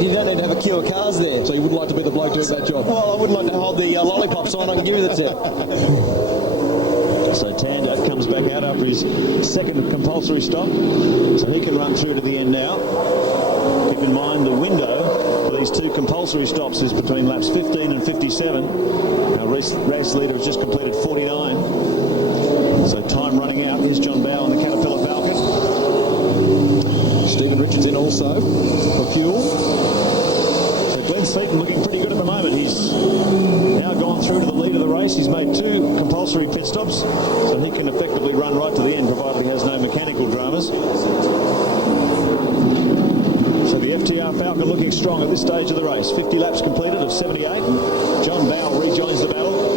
you don't need to have a queue of cars there. So you wouldn't like to be the bloke doing that job? Well, I wouldn't like to hold the lollipop sign. I can give you the tip. So Tander comes back out after his 2nd compulsory stop, so he can run through to the end now. Keep in mind the window for these 2 compulsory stops is between laps 15 and 57. Now race leader has just completed 49. So time running out. Here's John Bow on the Caterpillar Falcon. Stephen Richards in also for fuel. So Glenn Seaton looking pretty good at the moment. He's now gone through to the lead of the race. He's made 2 compulsory pit stops, so he can effectively run right to the end, provided he has no mechanical dramas. So the FTR Falcon looking strong at this stage of the race. 50 laps completed of 78. John Bow rejoins the battle.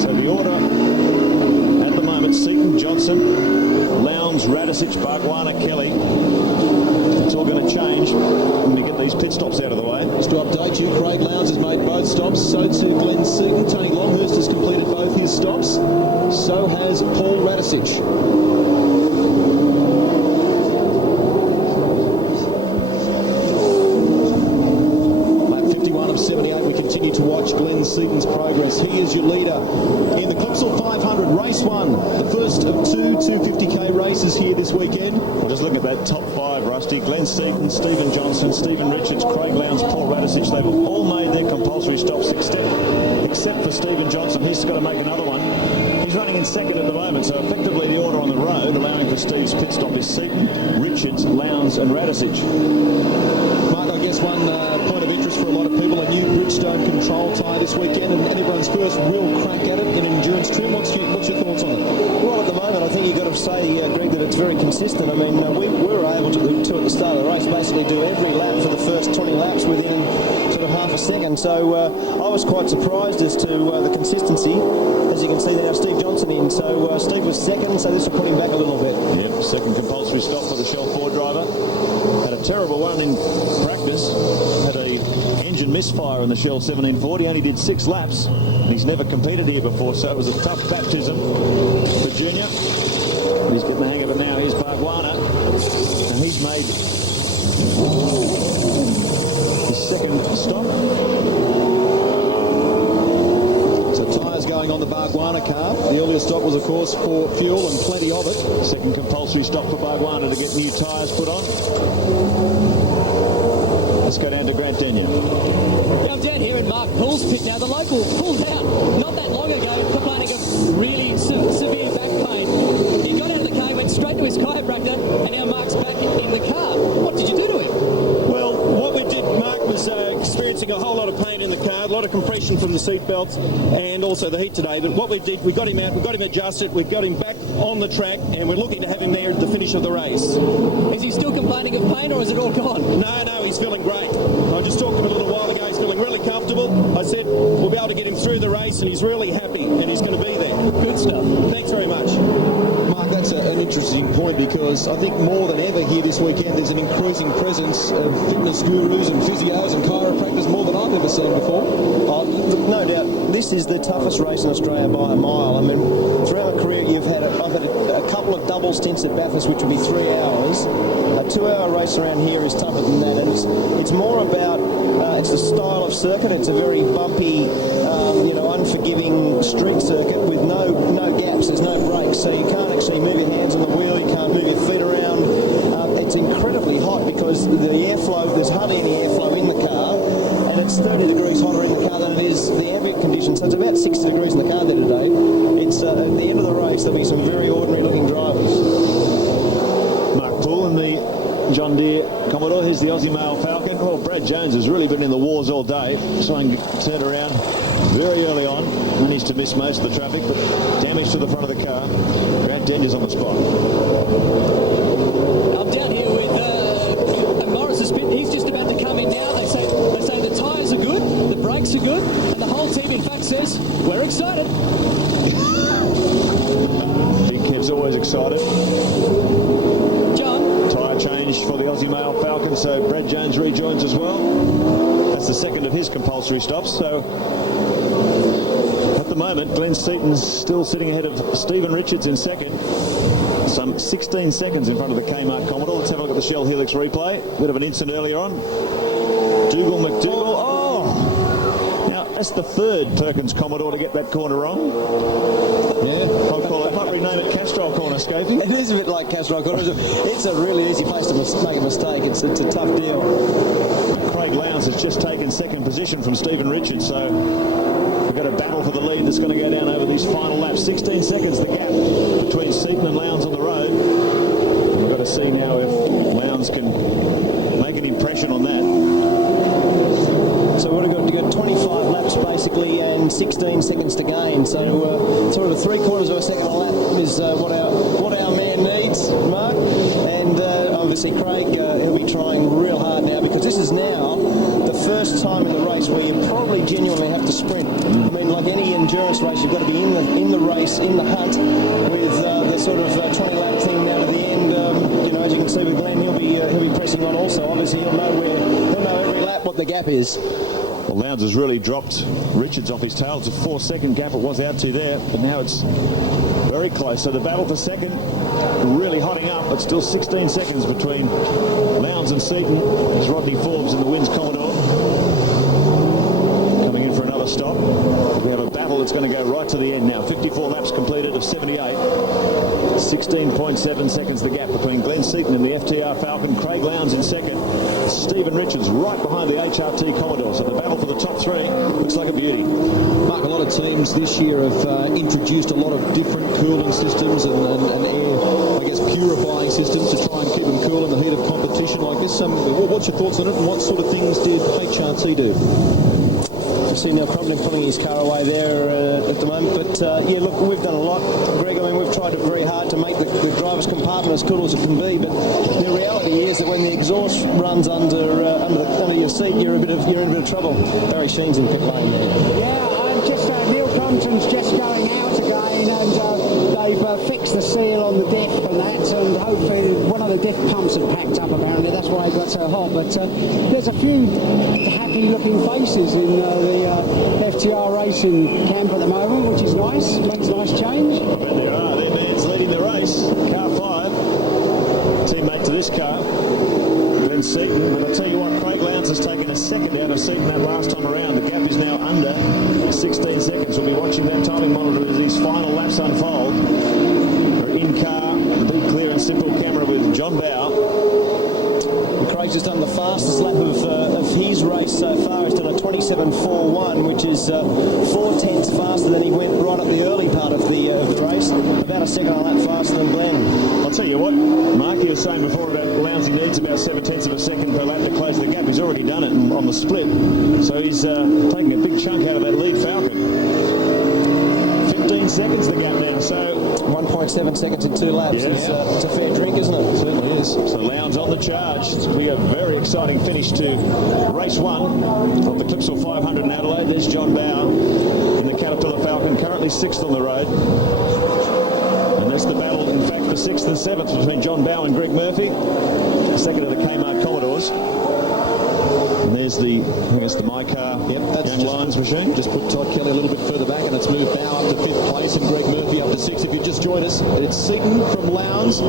So the order at the moment, Seaton, Johnson, Lowndes, Radicic, Bargwanna, Kelly. It's all going to change when we get these pit stops out of the way. Just to update you, Craig Lowndes has made both stops. So too Glenn Seaton. Tony Longhurst has completed both his stops. So has Paul Radisich. 78. We continue to watch Glenn Seaton's progress. He is your leader in the Clipsal 500, race 1, the first of 2 250k races here this weekend. Well, just look at that top 5, Rusty. Glenn Seaton, Stephen Johnson, Stephen Richards, Craig Lowndes, Paul Radisich. They've all made their compulsory stops except for Stephen Johnson. He's got to make another one. He's running in second at the moment, so effectively the order on the road, allowing for Steve's pit stop, is Seaton, Richards, Lowndes and Radisich. Mark, I guess one point of interest for a lot of people, a new Bridgestone control tyre this weekend, and everyone's first real crack at it, an endurance trim. What's your thoughts on it? Well, at the moment, I think you've got to say, Greg, that it's very consistent. I mean, we were able to, at the start of the race, basically do every lap for the first 20 laps within sort of half a second. So I was quite surprised as to the consistency. As you can see there, Steve Johnson in. So Steve was second, so this will put him back a little bit. Yep, second compulsory stop for the Shell 4 driver. Had a terrible one in practice. Had a engine misfire in the Shell 1740. Only did 6 laps. He's never competed here before, so it was a tough baptism for Junior. He's getting the hang of it now. Here's Bargwanna, and he's made his second stop. So tyres going on the Bargwanna car. The earlier stop was, of course, for fuel and plenty of it. Second compulsory stop for Bargwanna to get new tyres put on. Let's go down to Grant Denyer. I'm down here in Mark Poole's pit now. The local pulled out not that long ago, complaining of really severe back pain. He got out of the car, went straight to his chiropractor, and now Mark's back in the car. What did you do to him? Well, what we did, Mark was experiencing a whole lot of pain in the car, a lot of compression from the seat belts and also the heat today. But what we did, we got him out, we got him adjusted, we got him back on the track, and we're looking to have him there at the finish of the race. Is he still complaining of pain, or is it all gone? No, he's feeling great. I just talked to him a little while ago. He's feeling really comfortable. I said we'll be able to get him through the race, and he's really happy, and he's going to be there. Good stuff. Thanks very much. Mark, that's an interesting point, because I think more than ever here this weekend there's an increasing presence of fitness gurus and physios and chiropractors, more than I've ever seen before. Oh, look, no doubt, this is the toughest race in Australia by a mile. I mean, throughout my career, I've had a couple of double stints at Bathurst, which would be 3 hours. A 2-hour race around here is tougher than that, and it's more about it's the style of circuit. It's a very bumpy, unforgiving street circuit with no gaps. There's no brakes, so you can't actually move your hands on the wheel. You can't move your feet around. It's incredibly hot because the airflow, there's hardly any airflow in the car, and it's 30 degrees hotter in the car than it is the ambient conditions. So it's about 60 degrees in the car there today. It's at the end of the race, there'll be some very ordinary looking drivers. Mark Poole in the John Deere Commodore. Here's the Aussie Male Falcon. Well, Brad Jones has really been in the wars all day, trying to turn around very early on. Managed to miss most of the traffic, but damage to the front of the car. Grant Denyer's on the spot. I'm down here with Morris's pit. He's just about to come in now. They say the tyres are good, the brakes are good, and the whole team, in fact, says we're excited. Big Kev's always excited. John. Tyre change for the Aussie Male Falcon, so Brad Jones rejoins as well. That's the second of his compulsory stops. So at the moment, Glenn Seaton's still sitting ahead of Stephen Richards in second. Some 16 seconds in front of the Kmart Commodore. Let's have a look at the Shell Helix replay. Bit of an incident earlier on. Dougal McDougall. Oh! Now, that's the third Perkins Commodore to get that corner wrong. Yeah, I might rename it Castrol Corner, Scapey. It is a bit like Castrol Corner. It's a really easy place to make a mistake. It's a tough deal. Craig Lowndes has just taken second position from Stephen Richards, so we've got a battle for the lead that's going to go down over these final laps. 16 seconds the gap between Seaton and Lowndes on the road. And we've got to see now if Lowndes can make an impression on that. So we've got to go 25 laps basically and 16 seconds to gain. So sort of 3/4 of a second a lap is what our man needs, Mark. And obviously Craig, he'll be trying real hard now, because this is now the first time in the race where you probably genuinely have to sprint. I mean, like any endurance race, you've got to be in the race, in the hunt, with the sort of 20 lap thing now to the end. As you can see with Glenn, he'll be he'll be pressing on also. Obviously, he'll know every lap what the gap is. Well, Lowndes has really dropped Richards off his tail. It's a 4-second gap it was out to there, but now it's very close. So the battle for second really hotting up, but still 16 seconds between Lowndes and Seaton. It's Rodney Forbes in the Wins Commodore coming in for another stop. We have a battle that's going to go right to the end now. 54 laps completed of 78. 16.7 seconds the gap between Glenn Seaton and the FTR Falcon. Craig Lowndes in second. Stephen Richards right behind the HRT Commodore. So the battle for the top three looks like a beauty. Mark, a lot of teams this year have introduced a lot of different cooling systems and air, I guess, purifying systems to try and keep them cool in the heat of competition. I guess, what's your thoughts on it, and what sort of things did HRT do? I've seen Neil Crompton pulling his car away there at the moment, but yeah, look, we've done a lot, Greg. I mean, we've tried very hard to make the driver's compartment as cool as it can be, but the reality is that when the exhaust runs under your seat, you're in a bit of trouble. Barry Sheen's in pit lane. Yeah, I'm just Neil Crompton's just going out again, and they've fixed the seal on the diff and that, and hopefully one of the diff pumps had packed up. Apparently, that's why it got so hot. But there's a few happy-looking faces in the FTR racing camp at the moment, which is nice. Makes a nice change. I bet there are. Their man's leading the race. Car 5. Teammate to this car. Glenn Seaton. But I tell you what, Craig Lowndes has taken a second out of Seaton that last time around. The gap is now under 16 seconds. We'll be watching that timing monitor as these final laps unfold. We're in car, big clear and simple camera with John Bowe. Craig's just done the fastest lap of his race so far. He's done a 27.41, which is 4/10 faster than he went right up the early part of the race. About a second a lap faster than Glenn. I'll tell you what, Mark, you were saying before about Lowndes, he needs about 7/10 of a second per lap to close the gap. He's already done it on the split, so he's taking a big chunk out of that lead Falcon. 15 seconds the gap now, so 1.7 seconds in 2 laps. Yeah. It's a fair drink, isn't it? It certainly is. So Lowndes on the charge. It's going to be a very exciting finish to race 1 of the Clipsal 500 in Adelaide. There's John Bowe in the Caterpillar Falcon, currently 6th on the road. And that's the battle, in fact, for 6th and 7th between John Bowe and Greg Murphy. Second of the Kmart Commodores. And there's I think it's the MyCar that's Young Lions machine. Just put Todd Kelly a little bit further back, and it's moved Bowe up to 5th place and Greg Murphy up to 6th. If you just joined us, it's Seaton from Lowndes,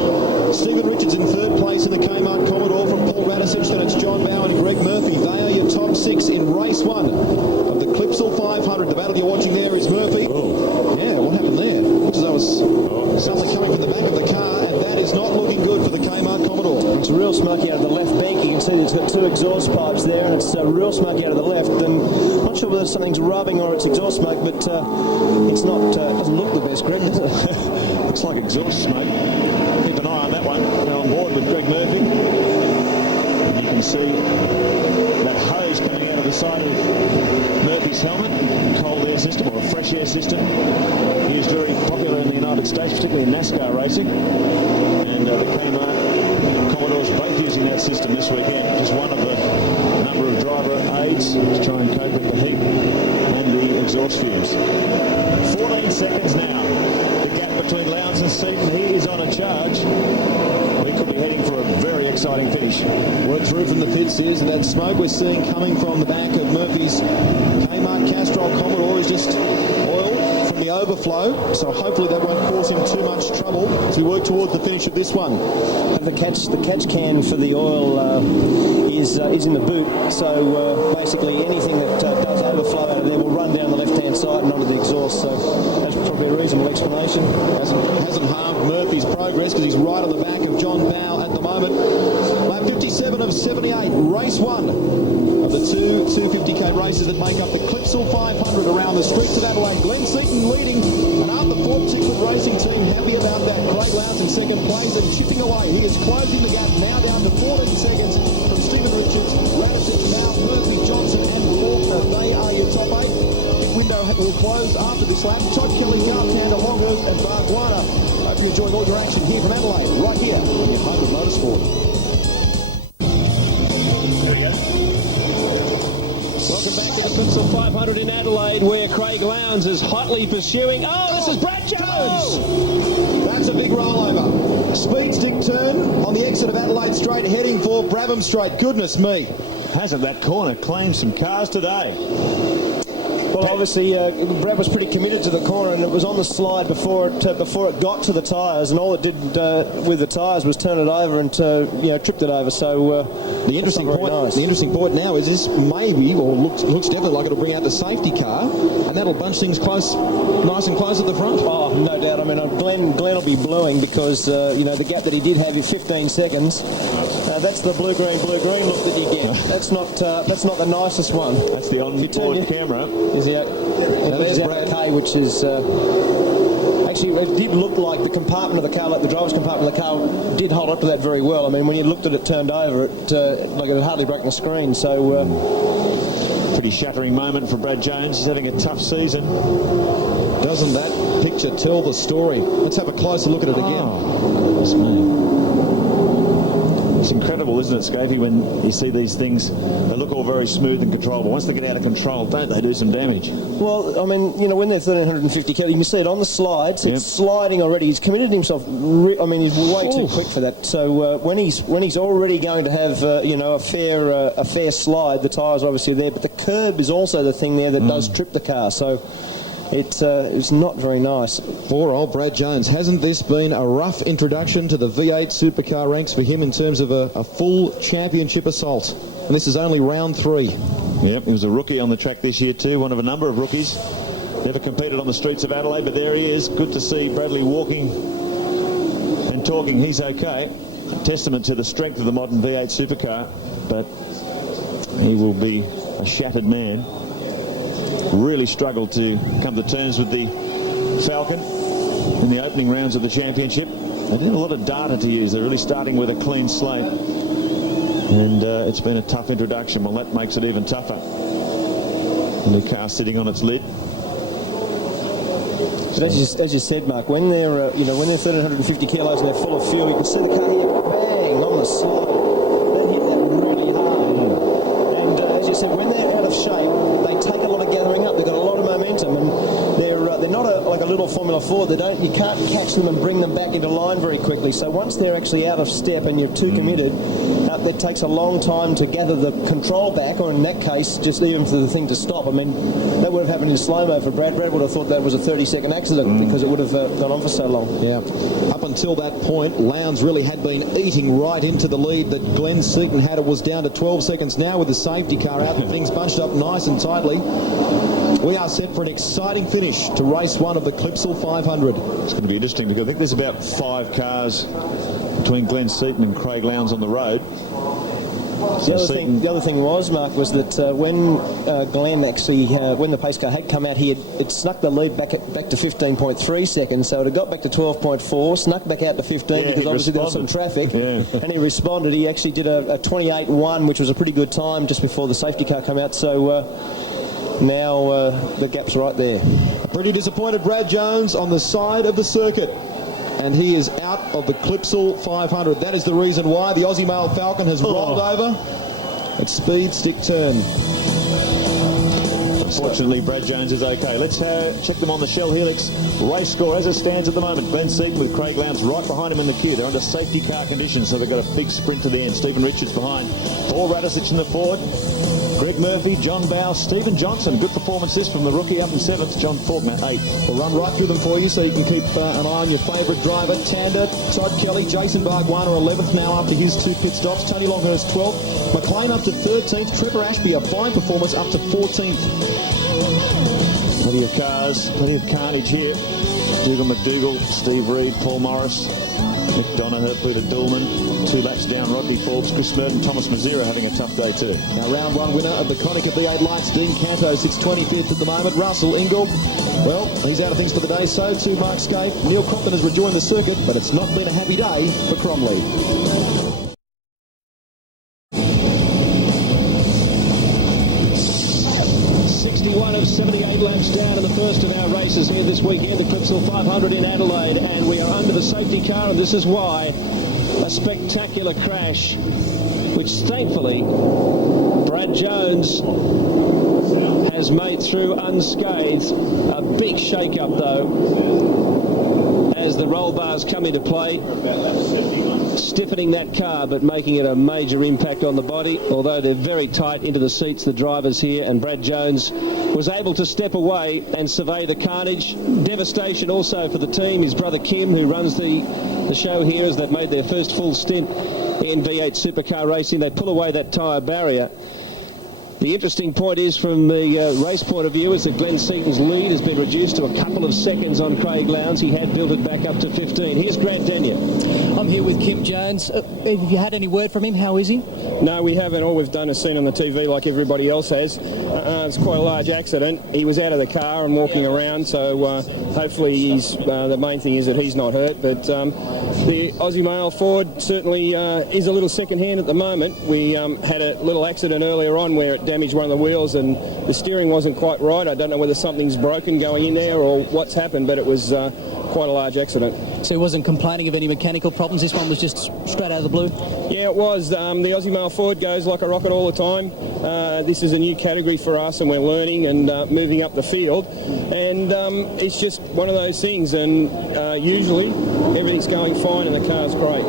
Stephen Richards in 3rd place in the Kmart Commodore from Paul Radisich, then it's John Bowe and Greg Murphy. They are your top 6 in race 1 of the Clipsal 500. The battle you're watching there is Murphy. Oh. Yeah, what happened there? Looks as though it was something coming from the back of the car, and that is not looking good for the Kmart Commodore. It's real smoky out of the left bank. You can see it's got 2 exhaust pipes there, and it's real smoky out of the left. And not sure whether something's rubbing or it's exhaust smoke, but it's not. Doesn't look the best, Greg, does it? Looks like exhaust smoke. Keep an eye on that one. Now on board with Greg Murphy. And you can see that hose coming out of the side of Murphy's helmet. Cold air system or a fresh air system. He is very popular in the United States, particularly in NASCAR racing. And the Kmart Commodores both using that system this weekend. Just one of the number of driver aids to try and cope with the heat and the exhaust fumes. 14 seconds now. The gap between Lowndes and Seaton. He is on a charge. We could be heading for a very exciting finish. Word through from the pits is that smoke we're seeing coming from the back of Murphy's Kmart Castrol Commodore is just oil from the overflow, so hopefully that won't cause him too much trouble as we work towards the finish of this one. The catch can for the oil is in the boot, so basically anything that does overflow out of there will run down the left-hand side and onto the exhaust, so that's probably a reasonable explanation. Hasn't harmed Murphy's progress because he's right on the back of John Bowe at the moment. Lap 57 of 78, race 1 of the 250k races that make up the Clipsal 500 around the streets of Adelaide. Glenn Seaton leading, and the Ford Tickford Racing team happy about that. Craig Lowndes in 2nd place and chipping away. He is closing the gap now down to 14 seconds from Stephen Richards, Radisich, Bowe, Murphy, Johnson and Faulkner. They are your top 8. The window will close after this lap. Todd Kelly, Garthander, Longhurst and Bargwana. Hope you're enjoying all your action here from Adelaide, right here in your home of motorsport. There we go. Welcome back to the Clipsal 500 in Adelaide, where Craig Lowndes is hotly pursuing. Oh, this is Brad Jones! That's a big rollover. Speed stick turn on the exit of Adelaide Straight, heading for Brabham Straight. Goodness me. Hasn't that corner claimed some cars today? Well, obviously, Brad was pretty committed to the corner, and it was on the slide before it got to the tyres, and all it did with the tyres was turn it over and tripped it over. So the interesting point now is this maybe, or looks definitely like it'll bring out the safety car, and that'll bunch things nice and close at the front. Oh, no doubt. I mean, Glenn will be bluing because the gap that he did have in 15 seconds. That's the blue-green look that you get. That's not the nicest one. That's the on-board camera. There's Brad K, which is actually it did look like the compartment of the car, like the driver's compartment of the car, did hold up to that very well. I mean, when you looked at it turned over, it had hardly broken the screen. So pretty shattering moment for Brad Jones. He's having a tough season. Doesn't that picture tell the story? Let's have a closer look at it again. Goodness me. It's incredible, isn't it, Scafey, when you see these things, they look all very smooth and controlled, but once they get out of control, don't they do some damage? Well, I mean, when they're 1,350 kilos, you can see it on the slides. It's sliding already. He's committed himself. He's way too quick for that. So when he's already going to have a fair slide, the tyres are obviously there, but the curb is also the thing there that does trip the car. So it's not very nice. Poor old Brad Jones. Hasn't this been a rough introduction to the V8 Supercar ranks for him in terms of a full championship assault? And this is only round 3. Yep, he was a rookie on the track this year too, one of a number of rookies. Never competed on the streets of Adelaide, but there he is. Good to see Bradley walking and talking. He's okay. A testament to the strength of the modern V8 Supercar, but he will be a shattered man. Really struggled to come to terms with the Falcon in the opening rounds of the championship. They didn't have a lot of data to use. They're really starting with a clean slate, and it's been a tough introduction. Well, that makes it even tougher. The new car sitting on its lid. But as you said, Mark, when they're 1,350 kilos and they're full of fuel, you can see the car here bang on the slide. They hit that really hard. And as you said, when they're out of shape, they take a lot of gathering up. They've got a lot of momentum, and they're not like a little Formula 4. You can't catch them and bring them back into line very quickly. So once they're actually out of step and you're too committed, it takes a long time to gather the control back, or in that case, just even for the thing to stop. I mean, that would have happened in slow-mo for Brad. Brad would have thought that was a 30-second accident because it would have gone on for so long. Yeah. Up until that point, Lowndes really had been eating right into the lead that Glenn Seaton had. It was down to 12 seconds now with the safety car out and things bunched up nice and tightly. We are set for an exciting finish to race 1 of the Clipsal 500. It's going to be interesting to go. I think there's about 5 cars between Glenn Seaton and Craig Lowndes on the road. The other thing was, Mark, was that when Glenn actually, when the pace car had come out, it snuck the lead back to 15.3 seconds, so it had got back to 12.4, snuck back out to 15 because obviously there was some traffic, and he responded. He actually did a 28.1, which was a pretty good time just before the safety car came out, so now the gap's right there. A pretty disappointed Brad Jones on the side of the circuit. And he is out of the Clipsal 500. That is the reason why the Aussie Male Falcon has rolled over at speed stick turn. Unfortunately, Brad Jones is okay. Let's check them on the Shell Helix race score as it stands at the moment. Glenn Seaton with Craig Lowndes right behind him in the queue. They're under safety car conditions, so they've got a big sprint to the end. Stephen Richards behind. Paul Radisich in the Ford. Greg Murphy, John Bowe, Stephen Johnson. Good performances from the rookie up in 7th. John Faulkner, 8th. We'll run right through them for you so you can keep an eye on your favourite driver. Tander, Todd Kelly, Jason Bargwanna 11th now after his 2 pit stops. Tony Longhurst 12th. McLean up to 13th. Trevor Ashby, a fine performance, up to 14th. Plenty of cars, plenty of carnage here. Dougal McDougall, Steve Reed, Paul Morris, Nick Donaher, Peter Dillman. 2 laps down, Rodney Forbes, Chris Merton, Thomas Mazira having a tough day too. Now round 1 winner of the Konica V8 Lights, Dean Canto, sits 25th at the moment. Russell Ingall, well, he's out of things for the day, so too Mark Scape. Neil Crompton has rejoined the circuit, but it's not been a happy day for Cromley. 61 of 78 laps down in the first of our races here this weekend, the Clipsal 500 in Adelaide, and we are under the safety car, and this is why. A spectacular crash, which thankfully Brad Jones has made through unscathed. A big shake-up though as the roll bars come into play, stiffening that car but making it a major impact on the body, although they're very tight into the seats, the drivers here, and Brad Jones was able to step away and survey the carnage. Devastation also for the team. His brother Kim, who runs the show here, as they've made their first full stint in V8 Supercar racing. They pull away that tyre barrier. The interesting point is, from the race point of view, is that Glenn Seaton's lead has been reduced to a couple of seconds on Craig Lowndes. He had built it back up to 15. Here's Grant Denyer. I'm here with Kim Jones. Have you had any word from him? How is he? No, we haven't. All we've done is seen on the TV like everybody else has. It's quite a large accident. He was out of the car and walking around, so hopefully he's the main thing is that he's not hurt. But the Aussie male Ford certainly is a little second-hand at the moment. We had a little accident earlier on where it damaged one of the wheels and the steering wasn't quite right. I don't know whether something's broken going in there or what's happened, but it was quite a large accident. So he wasn't complaining of any mechanical problems? This one was just straight out of the blue? Yeah, it was. The Aussie male Ford goes like a rocket all the time. This is a new category for us, and we're learning and moving up the field. And it's just one of those things, and usually everything's going fine and the car's great.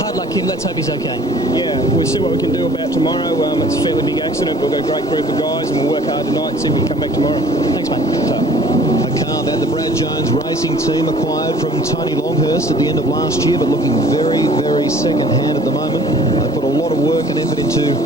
Hard luck, Kim. Let's hope he's okay. Yeah, we'll see what we can do about tomorrow. It's a fairly big accident. We've got a great group of guys, and we'll work hard tonight and see if we can come back tomorrow. Thanks, mate. A car that the Brad Jones racing team acquired from Tony Longhurst at the end of last year, but looking very, very second-hand at the moment. They put a lot of work and effort into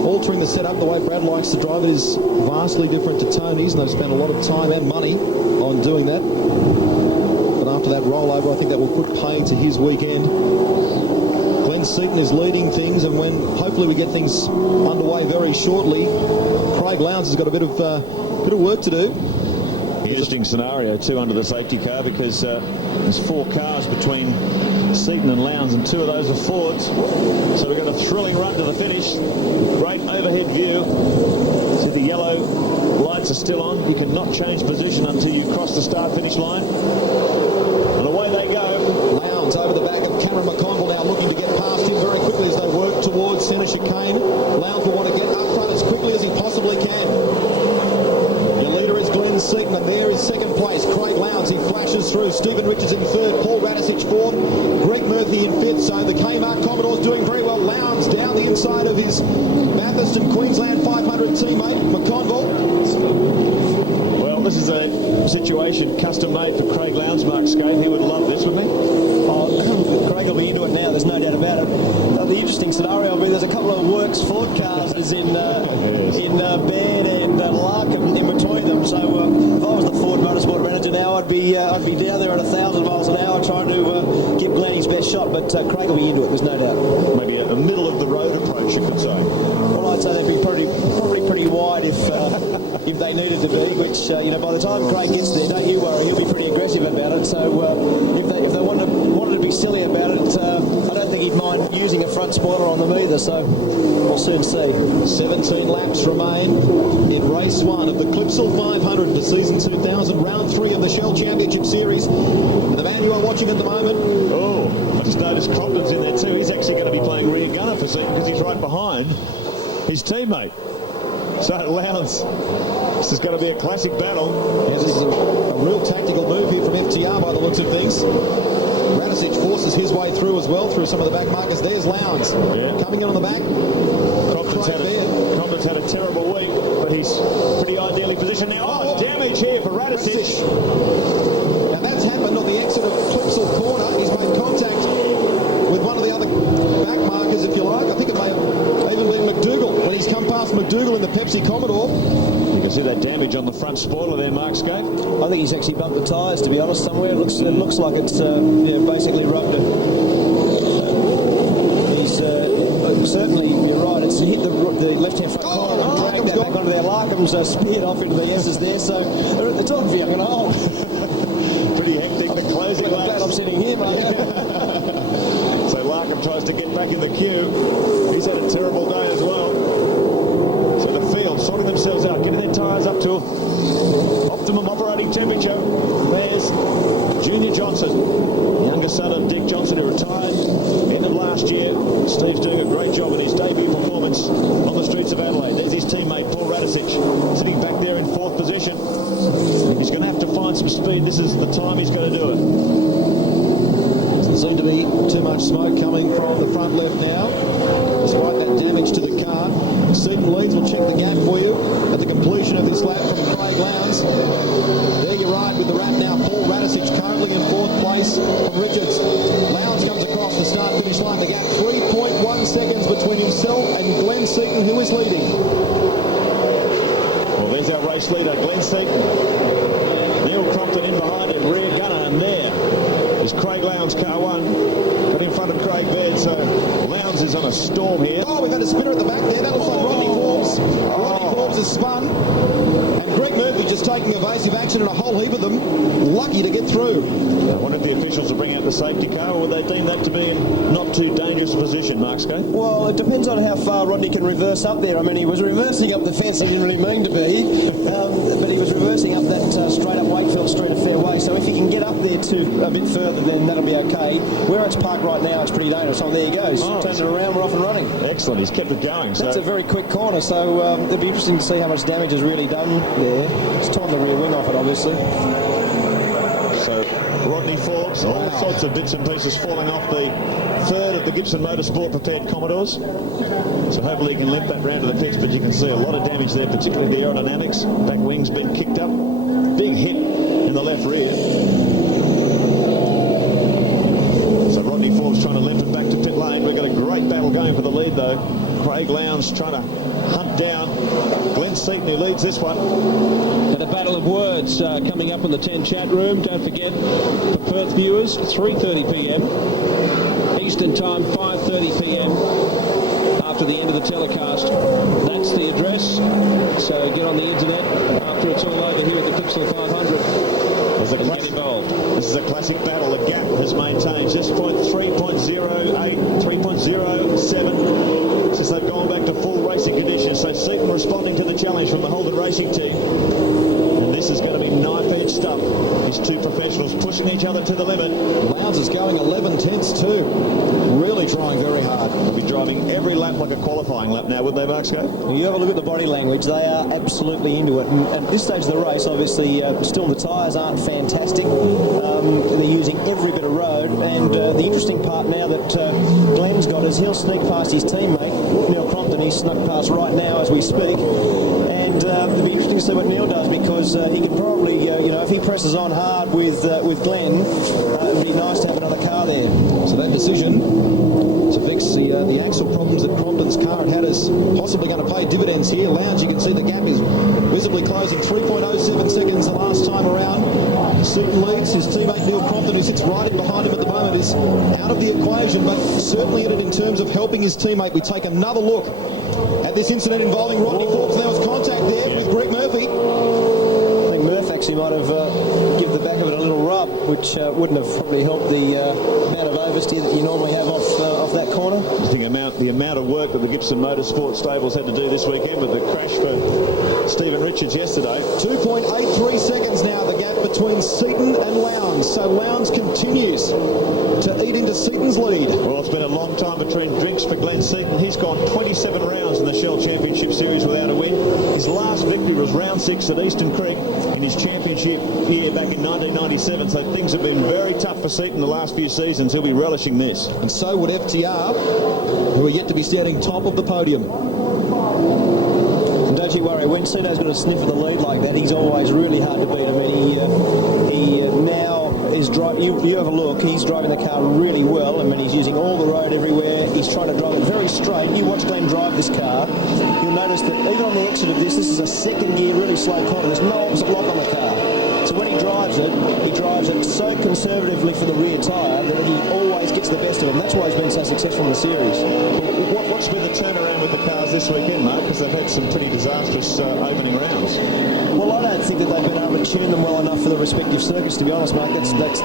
altering the setup. The way Brad likes to drive it is vastly different to Tony's, and they've spent a lot of time and money on doing that. But after that rollover, I think that will put pay to his weekend. Glenn Seaton is leading things, and when hopefully we get things underway very shortly, Craig Lowndes has got a bit of work to do. Interesting scenario too under the safety car, because there's 4 cars between Seaton and Lowndes, and 2 of those are Fords. So we've got a thrilling run to the finish. Great overhead view. See the yellow lights are still on. You cannot change position until you cross the start-finish line. And away they go. Lowndes over the back of Cameron McConville now, looking to get past him very quickly as they work towards centre chicane. Lowndes will want to get up front as quickly as he possibly can. Glenn Seaton, and there is second place. Craig Lowndes, he flashes through. Stephen Richards in third. Paul Radisich fourth. Greg Murphy in fifth. So the Kmart Commodore's doing very well. Lowndes down the inside of his Bathurst and Queensland 500 teammate, McConville. Well, this is a situation custom-made for Craig Lowndes, Mark Skate. He would love this, wouldn't he? Oh, Craig will be into it now, there's no doubt about it. The interesting scenario will be there's a couple of Works Ford cars in Baird and Larkham in between them. So if I was the Ford Motorsport manager now, I'd be down there at 1,000 miles an hour trying to give Glenn his best shot. But Craig will be into it, there's no doubt. Maybe a middle-of-the-road approach, you could say. Well, I'd say they'd be probably pretty wide if they needed to be, which, by the time Craig gets there, don't you worry, he'll be pretty aggressive about it. So if they wanted to be silly about it, I don't think he'd mind using a front spoiler on them either, so we'll soon see. 17 laps remain in race 1 of the Clipsal 500 for season 2000, round 3 of the Shell Championship Series. And the man you are watching at the moment... Oh, I just noticed Compton's in there too. He's actually going to be playing rear gunner for Seaton because he's right behind his teammate. So Lowndes, this is going to be a classic battle. Yes, this is a real tactical move here from FTR by the looks of things. Radisich forces his way through as well, through some of the back markers. There's Lowndes coming in on the back. Compton's had a terrible week, but he's pretty ideally positioned now. Oh, damage here for Radisich. Now that's happened on the exit of Clipsal corner. He's made contact with one of the other back markers, if you like. I think it may have even been McDougall when he's come past McDougall in the Pepsi Commodore. You can see that damage on the front spoiler there, Mark Skate. I think he's actually bumped the tyres, to be honest, somewhere. It looks like it's basically rubbed it. He's certainly, you're right, it's hit the left-hand front corner and dragged that back onto there. Larkham's speared off into the S's there, so they're at the top of you. I'm going, pretty hectic, the closing laps. I'm glad I'm sitting here, mate. So Larkham tries to get back in the queue. He's had a terrible day as well. So the field sorting themselves out, getting their tyres up to optimum operating temperature. There's Junior Johnson, younger son of Dick Johnson, who retired end of last year. Steve's doing a great job in his debut performance on the streets of Adelaide. There's his teammate Paul Radisich sitting back there in 4th position. He's going to have to find some speed. This is the time he's going to do it. Doesn't seem to be too much smoke coming from the front left now, despite that damage to the car. Seaton leads. Will check the gap for you at the completion of this lap from Craig Lowndes. There you're right with the wrap now. Paul Radicic currently in fourth place from Richards. Lowndes comes across the start-finish line. The gap 3.1 seconds between himself and Glenn Seaton, who is leading. Well, there's our race leader, Glenn Seaton. Neil Crompton in behind him, rear gunner, and there is Craig Lowndes, car one. Got in front of Craig Baird, so Lowndes is on a storm here. Oh, we've had a spinner at the back there. That looks like Rodney Forbes. Rodney Forbes has spun. And Greg Murphy just taking evasive action, and a whole heap of them lucky to get through. I wonder if the officials will bring out the safety car, or would they deem that to be in not too dangerous a position, Mark Skate? Well, it depends on how far Rodney can reverse up there. I mean, he was reversing up the fence. He didn't really mean to be, but he was reversing up that straight up Wakefield Street a fair way. So if he can get up there to a bit further, then that'll be okay. Where it's parked right now, it's pretty dangerous. Oh, there he goes. Turns it around, we're off and running. Excellent. He's kept it going. That's a very quick corner, so it'll be interesting to see how much damage is really done there. It's torn the rear wing off it, obviously. So Rodney Forbes, all sorts of bits and pieces falling off the third of the Gibson Motorsport prepared Commodores. So hopefully he can limp that round to the pits, but you can see a lot of damage there, particularly the aerodynamics. Back wing's been kicked up. Big hit in the left rear. So Rodney Forbes trying to limp it back to pit lane. We've got a great battle going for the lead though. Craig Lowndes trying to hunt down Glenn Seaton, who leads this one. And a battle of words coming up in the 10 chat room. Don't forget, for Perth viewers, 3:30 p.m. Eastern time, 5:30 p.m. after the end of the telecast. That's the address. So get on the internet after it's all over here at the Pixel 500 and get involved. This is a classic battle. The gap has maintained just 3.08, 3.07 since they've gone back to full racing conditions. So Seaton responding to the challenge from the Holden Racing team. And this is going to be knife-edge stuff. These two professionals pushing each other to the limit. Lowndes is going 11 tenths too. Really trying very hard. They'll be driving every lap like a qualifying lap now, would they, Mark Scott? You have a look at the body language. They are absolutely into it. And at this stage of the race, obviously, still the tyres aren't fantastic. They're using every bit of road. And the interesting part now that Glenn's got is he'll sneak past his teammate, Neil Crompton. He's snuck past right now as we speak. And it'll be interesting to see what Neil does, because he can probably, if he presses on hard with Glenn, it'd be nice to have another car there. So that decision to fix the axle problems that Crompton's car had is possibly going to pay dividends here. Lowndes, you can see the gap is visibly closing. 3.07 seconds the last time around. Seaton leads. His teammate Neil Crompton, who sits right in behind him at the moment, is out of the equation, but certainly in it in terms of helping his teammate. We take another look at this incident involving Rodney Forbes. There was contact there with Greg Murphy. I think Murph actually might have given the back of it a little rub, which wouldn't have probably helped the amount of oversteer that you normally have off that corner. I think the amount of work that the Gibson Motorsport stables had to do this weekend with the crash for Stephen Richards yesterday. 2.83 seconds now, the gap between Seaton and Lowndes. So Lowndes continues to eat into Seaton's lead. Well, it's been a long time between drinks for Glenn Seaton. He's gone 27 rounds in the Shell Championship Series without a win. His last victory was round 6 at Eastern Creek in his championship year back in 1997. So things have been very tough for Seaton the last few seasons. He'll be relishing this. And so would FTR, who are yet to be standing top of the podium. And don't you worry, when Sino's got a sniff of the lead like that, he's always really hard to beat. I mean, he now is driving. You have a look. He's driving the car really well. I mean, he's using all the road everywhere. He's trying to drive it very straight. You watch Glenn drive this car, you'll notice that even on the exit of this is a second gear, really slow corner. There's no opposite lock on the car. So when he drives it so conservatively for the rear tyre that he always gets the best of it. And that's why he's been so successful in the series. What's been the turnaround with the cars this weekend, Mark? Because they've had some pretty disastrous opening rounds. Well, I don't think that they've been able to tune them well enough for the respective circuits, to be honest, Mark. That's the fact.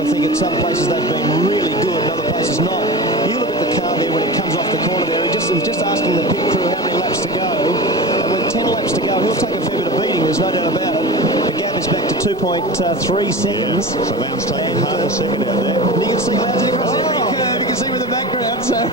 I think at some places they've been really good, and other places not. You look at the car there when it comes off the corner there. He was just asking the pit crew how many laps to go. And with 10 laps to go, he'll take a fair bit of beating, there's no doubt about it. The gap is back to 2.3 seconds. Yeah, so Lowndes taking half a second out there. And you can see Lowndes across every curve. You can see with the background. So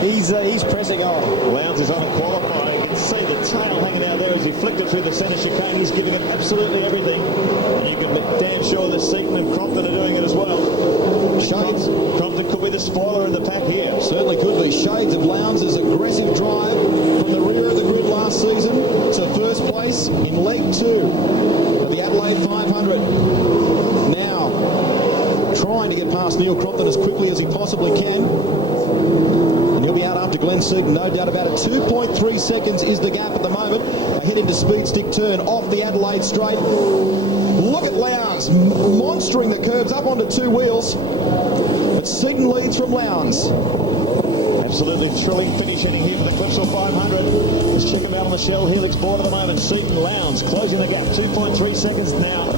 he's pressing on. Lowndes is on a qualifier. You can see the tail hanging out there as he flicked it through the centre chicane. He's giving it absolutely everything. And you can be damn sure that Seaton and Crompton are doing it as well. Crompton could be the spoiler in the pack here. Certainly could be. Shades of Lowndes' aggressive drive from the rear of the grid last season to first place in Leg 2 of the Adelaide 500. Now, trying to get past Neil Crompton as quickly as he possibly can. And he'll be out after Glenn Seaton, no doubt about it. 2.3 seconds is the gap at the moment. Ahead into speed stick turn off the Adelaide straight. Look at Lowndes monstering the curbs up onto two wheels. But Seaton leads from Lowndes. Absolutely thrilling finish heading here for the Clipsal 500. Let's check them out on the Shell Helix board at the moment. Seaton, Lowndes closing the gap, 2.3 seconds now.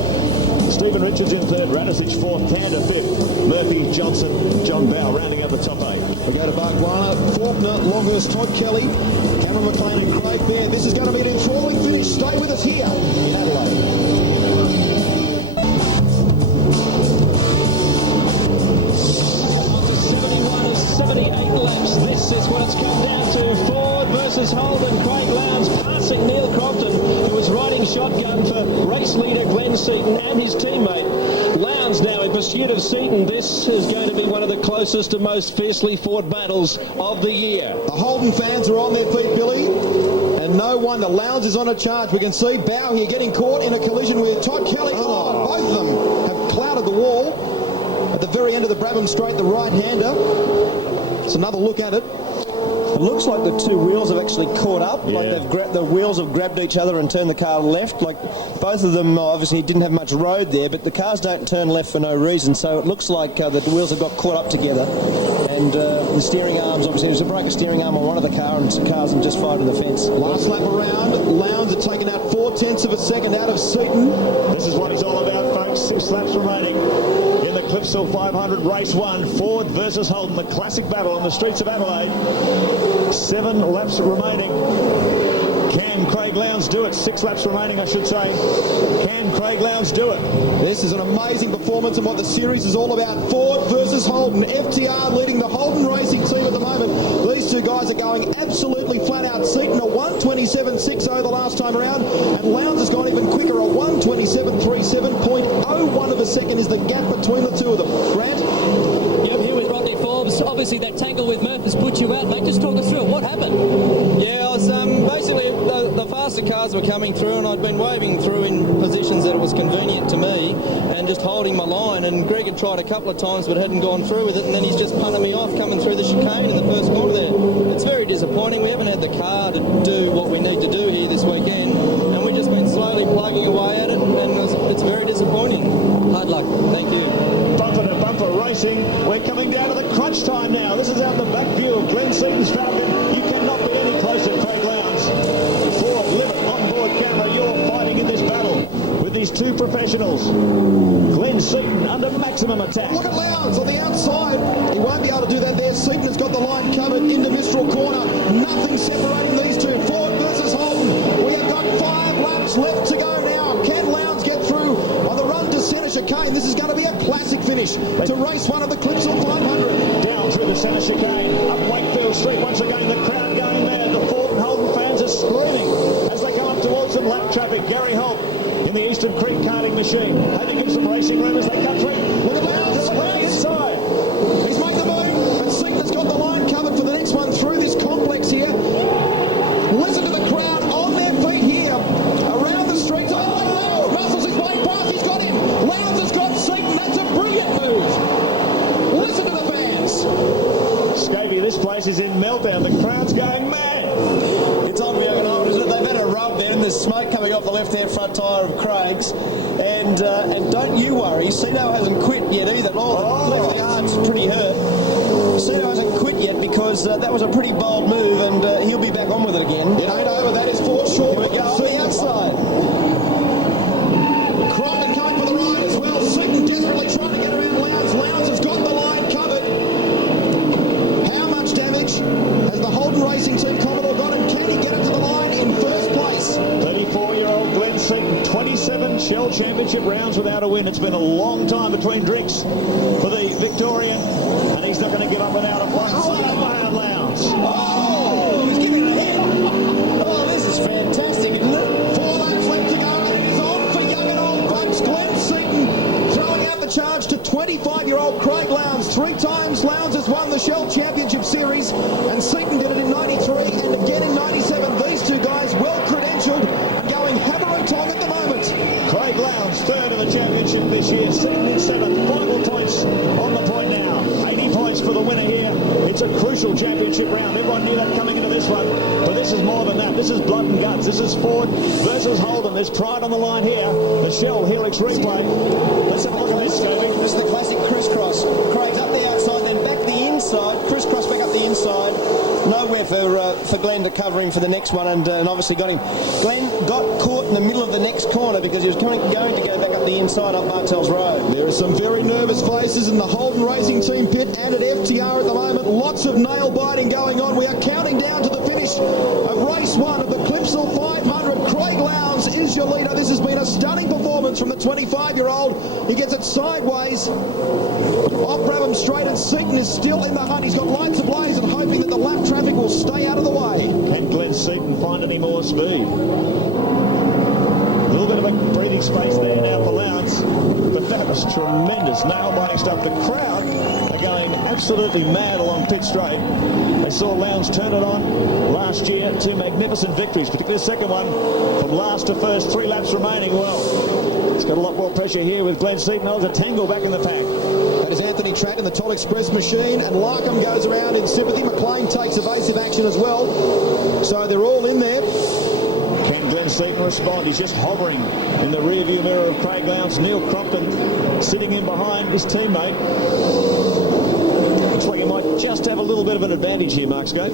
Stephen Richards in third, Radisich fourth, Tander fifth, Murphy, Johnson, John Bow rounding out the top 8. We go to Bargwana, Faulkner, Longhurst, Todd Kelly, Cameron McLean and Craig Baird. This is going to be an enthralling finish. Stay with us here in Adelaide. 78 laps. This is what it's come down to. Ford versus Holden. Craig Lowndes passing Neil Crompton, who was riding shotgun for race leader Glenn Seaton and his teammate. Lowndes now in pursuit of Seaton. This is going to be one of the closest and most fiercely fought battles of the year. The Holden fans are on their feet, Billy. And no wonder. Lowndes is on a charge. We can see Bow here getting caught in a collision with Todd Kelly. Oh, both of them have clouded the wall. At the very end of the Brabham Straight, the right-hander. It's another look at it. It looks like the two wheels have actually caught up. Yeah. Like the wheels have grabbed each other and turned the car left. Like both of them obviously didn't have much road there, but the cars don't turn left for no reason. So it looks like the wheels have got caught up together. And the steering arms, obviously, there's a broken steering arm on one of the cars and just fired to the fence. Last lap around, Lowndes had taken out 0.4 of a second out of Seaton. This is what he's all about, folks. 6 laps remaining in the Clipsal 500 race 1. Ford versus Holden, the classic battle on the streets of Adelaide. 7 laps remaining. Can Craig Lowndes do it? 6 laps remaining, I should say. Can Craig Lowndes do it? This is an amazing performance and what the series is all about. Ford versus Holden. FTR leading the Holden racing team at the moment. These two guys are going absolutely flat out. Seaton a 1:27.60 the last time around, and Lowndes has gone even quicker. A 1:27.37. 0.01 of a second is the gap between the two of them. Grant? Yep, here with Rodney Forbes. Obviously that tangle with Murph has put you out, mate. Just talk us through it. What happened? Yeah, I was basically the faster cars were coming through, and I'd been waving through in positions that it was convenient to me, and just holding my line. And Greg had tried a couple of times, but hadn't gone through with it. And then he's just punted me off coming through the chicane in the first corner there. It's very disappointing. We haven't had the car to do what we need to do here this weekend, and we've just been slowly plugging away at it, and it's very disappointing. Hard luck. Thank you. Bumper to bumper racing. We're coming down to the crunch time now. This is out the back view of Glenn Seaton's Falcon. You cannot be any closer, Craig Lowndes. Ford, Limit, onboard camera, you're fighting in this battle with these two professionals. Glenn Seaton under maximum attack. Look at Lowndes on the outside. He won't be able to do that there. Seaton has got the line covered into Mistral corner. Nothing separating these two. Ford versus Holden. We have got 5 laps left to go now. Can Lowndes get through on the run to centre chicane? This is going to be a classic finish to race 1 of the Clipsal 500. Down through the centre chicane, up Wakefield Street once again, the crowd going mad. The Ford and Holden fans are screaming as they come up towards them. Lap traffic, Gary Holt in the Eastern Creek karting machine. Had to give some racing room as they cut through. Look at Lowndes way inside. He's made the move, and Seaton has got the line covered for the next one through this complex here. Listen to the crowd on their feet here around the streets. Oh, Russell's his way past. He's got him. Lowndes has got Seaton. That's a brilliant move. Listen to the fans. Scabie, this place is in meltdown. The crowd's going mad. It's on young and old, isn't it? They've had a rub there, and there's smoke coming off the left-hand front tyre of Craig's. And don't you worry, Cito hasn't quit yet either. The left yard's pretty hurt. Cito hasn't quit yet because that was a pretty bold move, and he'll be back on with it again. It ain't over. That is for sure. Here we go on the outside. Crompton coming for the ride as well. Seaton desperately trying to get around Lowndes. Lowndes has got the line covered. How much damage has the Holden Racing Team Commodore got, and can he get it to the line in first place? 34-year-old Glenn Seaton, 27 Shell Championship rounds without a win. It's been a long time between drinks for the Victorian, and he's not going to give up without a fight. Lowndes. Oh, he's giving it a hit. Oh, this is fantastic, isn't it? 4 laps left to go, and it is on for young and old folks. Glenn Seaton throwing out the charge to 25-year-old Craig Lowndes. 3 times Lowndes has won the Shell Championship Series, and Seaton did it in 93 and again in 97. These two guys well credentialed and going hammer and tong at the moment. Craig Lowndes, third in the championship this year, Seaton in 7th. 5 more points on the point now. 80 points for the winner here. It's a crucial championship round. Everyone knew that coming into this one, but this is more than that. This is blood and guts. This is Ford versus Holden. There's pride on the line here. The Shell Helix replay. Let's have a look at this, Scobie. This is the classic crisscross. Craig's up the outside, then back the inside. Crisscross back up the inside. Nowhere for Glenn to cover him for the next one, and obviously got him. Glenn got caught in the middle of the next corner because he was going to go back up the inside up Bartels Road. There are some very nervous faces in the Holden Racing Team pit and at FTR at the moment. Lots of nail biting going on. We are counting down to the finish of race 1 of the Clipsal 500. Craig Lowndes is your leader. This has been a stunning performance from the 25-year-old. He gets it sideways off Brabham Straight, and Seaton is still in the hunt. He's got lights ablaze and hoping that the lap traffic will stay out of the way. Can Glenn Seaton find any more speed? A little bit of a breathing space there now for Lowndes, but that was tremendous nail-biting stuff. The crowd are going absolutely mad along pit straight. They saw Lowndes turn it on last year. 2 magnificent victories, particularly the second one from last to first, 3 laps remaining. Well, it's got a lot more pressure here with Glenn Seaton. There's a tangle back in the pack. That is Anthony Tratt in the Toll Express machine, and Larkham goes around in sympathy. McLean takes evasive action as well. So they're all in there. Can Glenn Seaton respond? He's just hovering in the rearview mirror of Craig Lowndes. Neil Crompton sitting in behind his teammate. Looks like he might just have a little bit of an advantage here, Mark Scope.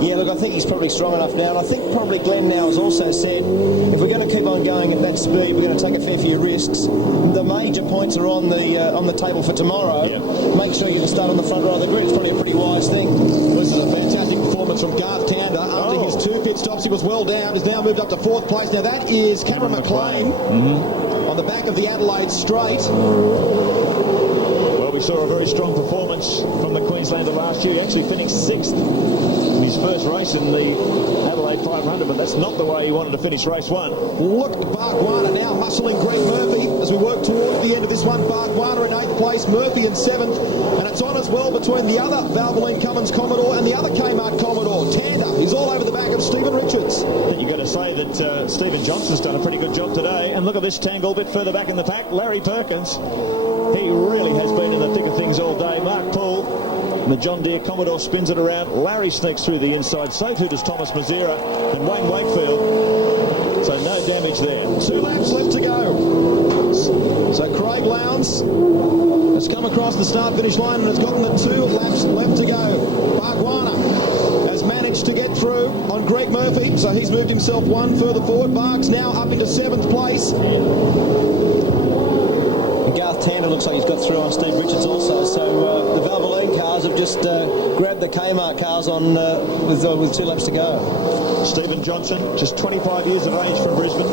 Yeah, look, I think he's probably strong enough now, and I think probably Glenn now has also said, if we're going to keep on going at that speed, we're going to take a fair few risks. The major points are on the table for tomorrow. Yep. Make sure you can start on the front row of the grid. It's probably a pretty wise thing. This is a fantastic performance from Garth Tander. After his 2 pit stops, he was well down. He's now moved up to 4th place. Now that is Cameron McLean on the back of the Adelaide Straight. Well, we saw a very strong performance from the Queenslander last year. He actually finished 6th in his first race in the Adelaide 500, but that's not the way he wanted to finish race 1. Look, Bargwana now muscling Greg Murphy as we work towards the end of this one. Bargwana in 8th place, Murphy in 7th, and it's on as well between the other Valvoline Cummins Commodore and the other Kmart Commodore. Tander is all over the back of Stephen Richards. You've got to say that Stephen Johnson's done a pretty good job today, and look at this tangle a bit further back in the pack. Larry Perkins, he really has been in the thick of things all day. Mark Poole, the John Deere Commodore spins it around. Larry sneaks through the inside, so too does Thomas Mazera and Wayne Wakefield. So no damage there. 2 laps left to go. So Craig Lowndes has come across the start-finish line and has gotten the 2 laps left to go. Bargwana has managed to get through on Greg Murphy, so he's moved himself 1 further forward. Barg's now up into 7th place. Garth Tander looks like he's got through on Steve Richards also. So the Valvoline cars have just grabbed the Kmart cars on with 2 laps to go. Stephen Johnson, just 25 years of age from Brisbane,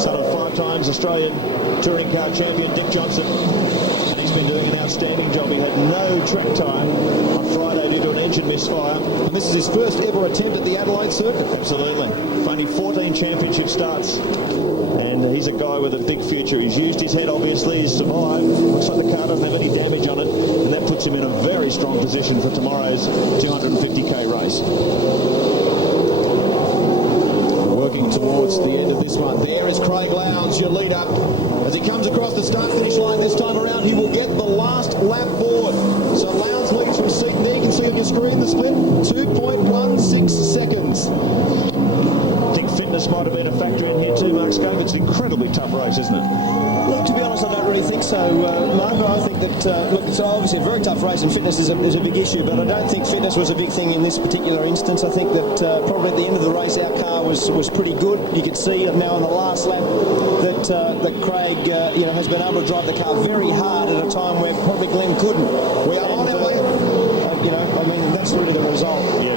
son of 5 times Australian touring car champion Dick Johnson, and he's been doing an outstanding job. He had no track time on Friday due to an engine misfire, and this is his first ever attempt at the Adelaide circuit. Absolutely. Only 14 championship starts, and he's a guy with a big future. He's used his head, obviously. He's survived. Looks like the car doesn't have any damage on it, and that puts him in a very strong position for tomorrow's 250k race. Working towards the end of this one. There is Craig Lowndes, your leader. As he comes across the start-finish line this time around, he will get the last lap board. So Lowndes leads from Seaton there. You can see on your screen the split, 2.16 seconds. I think fitness might have been a factor in here too, Mark Scope. It's an incredibly tough race, isn't it? Look, to be honest, I don't really think so, Mark. I think that, look, it's obviously a very tough race and fitness is a big issue, but I don't think fitness was a big thing in this particular instance. I think that probably at the end of the race our car was pretty good. You could see now on the last lap that Craig has been able to drive the car very hard at a time where probably Glenn couldn't. We are on our way. That's really the result. Yeah.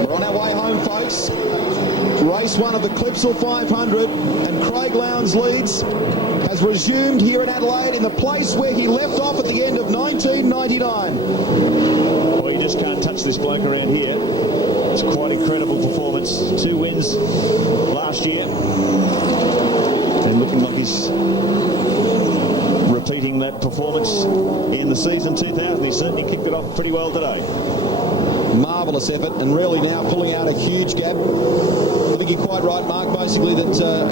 We're on our way home, folks. Race 1 of the Clipsal 500, and Craig Lowndes leads, has resumed here in Adelaide in the place where he left off at the end of 1999. Well, you just can't touch this bloke around here. It's quite incredible performance. 2 wins last year, and looking like he's repeating that performance in the season 2000. He certainly kicked it off pretty well today. Marvellous effort, and really now pulling out a huge gap. I think you're quite right, Mark, basically that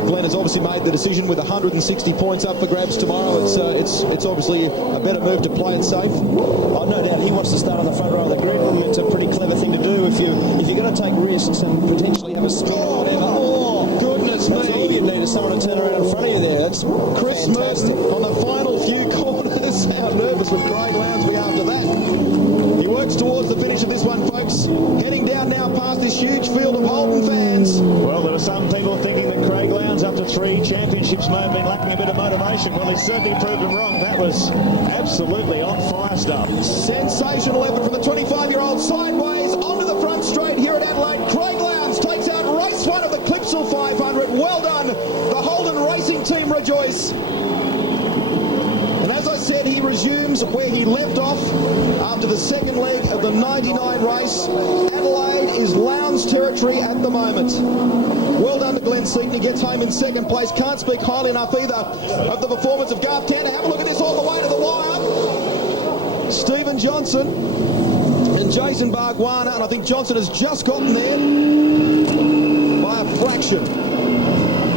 Glenn has obviously made the decision with 160 points up for grabs tomorrow. It's obviously a better move to play it safe. I've no doubt he wants to start on the front row of the grid, and it's a pretty clever thing to do if you're going to take risks and potentially have a spin or whatever. Oh, goodness me. That's all you need is someone to turn around in front of you there. That's Chris fantastic. On the final few corners. How nervous would Craig Lowndes be after that? He works towards the finish of this one, folks. Heading down now past this huge field of Holden fans. Well, there are some people thinking that Craig Lowndes, after 3 championships, may have been lacking a bit of motivation. Well, he certainly proved them wrong. That was absolutely on fire stuff. Sensational effort from the 25-year-old sideways onto the front straight here at Adelaide. Craig Lowndes takes out race 1 of the Clipsal 500. Well done. The Holden Racing team rejoice. And as I said, he resumes where he left off after the second leg of the 99 race. Adelaide is Lowndes territory at the moment. Well done to Glenn Seaton. He gets home in second place. Can't speak highly enough either of the performance of Garth Tander. Have a look at this all the way to the wire. Stephen Johnson and Jason Bargwana, and I think Johnson has just gotten there by a fraction.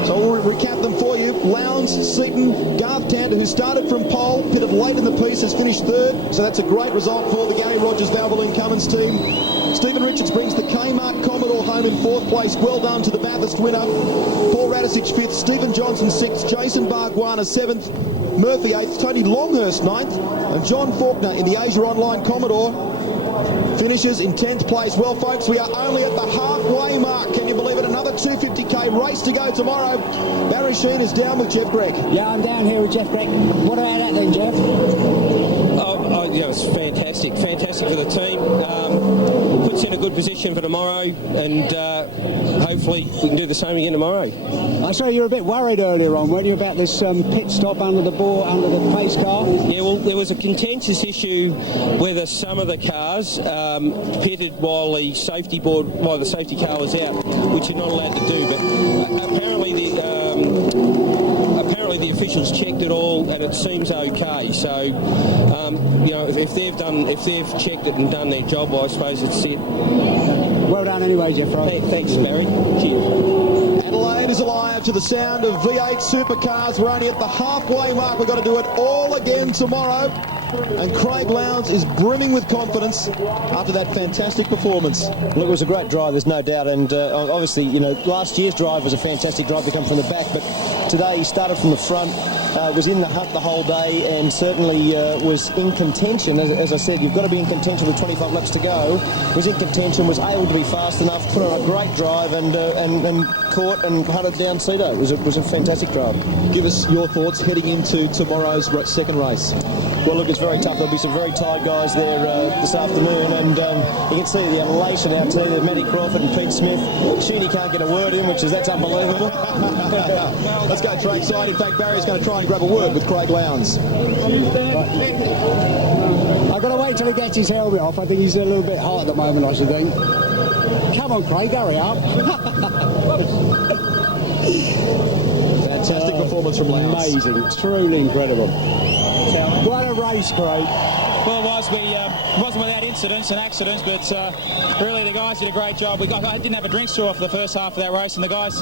So we'll recap them for you. Lowndes, Seaton, Garth Tander, who started from pole, pitted late in the piece, has finished third. So that's a great result for the Gary Rogers Valvoline Cummins team. Stephen Richards brings the Kmart Commodore home in 4th place. Well done to the Bathurst winner. Paul Radisich 5th, Stephen Johnson 6th, Jason Bargwana 7th, Murphy 8th, Tony Longhurst 9th, and John Faulkner in the Asia Online Commodore finishes in 10th place. Well, folks, we are only at the halfway mark. Can you believe it? Another 250k race to go tomorrow. Barry Sheen is down with Jeff Gregg. Yeah, I'm down here with Jeff Gregg. What about that then, Jeff? It's fantastic for the team. Puts in a good position for tomorrow, and hopefully we can do the same again tomorrow. I saw you were a bit worried earlier on, weren't you, about this pit stop under the pace car? Yeah, well, there was a contentious issue whether some of the cars pitted while the safety car was out, which you're not allowed to do. But apparently the officials checked it all, and it seems okay. So, if they've checked it and done their job, I suppose it's it. Well done anyway, Jeff. Thanks, Barry. Cheers. Adelaide is alive to the sound of V8 Supercars. We're only at the halfway mark. We've got to do it all again tomorrow. And Craig Lowndes is brimming with confidence after that fantastic performance. Look, it was a great drive, there's no doubt, and obviously, last year's drive was a fantastic drive to come from the back, but today he started from the front, was in the hunt the whole day, and certainly was in contention. As I said, you've got to be in contention with 25 laps to go. Was in contention, was able to be fast enough, put on a great drive, and caught and hunted down Cito. It was a fantastic drive. Give us your thoughts heading into tomorrow's second race. Well, look, it's very tough. There'll be some very tired guys there this afternoon, and you can see the elation out there. Matty Crawford and Pete Smith. Sheeny can't get a word in, that's unbelievable. Let's go trackside. In fact, Barry's going to try and grab a word with Craig Lowndes. I've got to wait till he gets his helmet off. I think he's a little bit hot at the moment, I should think. Come on, Craig, hurry up. Fantastic performance from Lowndes. Amazing, truly incredible. What a race, Craig. Well, it was. We wasn't without incidents and accidents, but really the guys did a great job. I didn't have a drink straw for the first half of that race, and the guys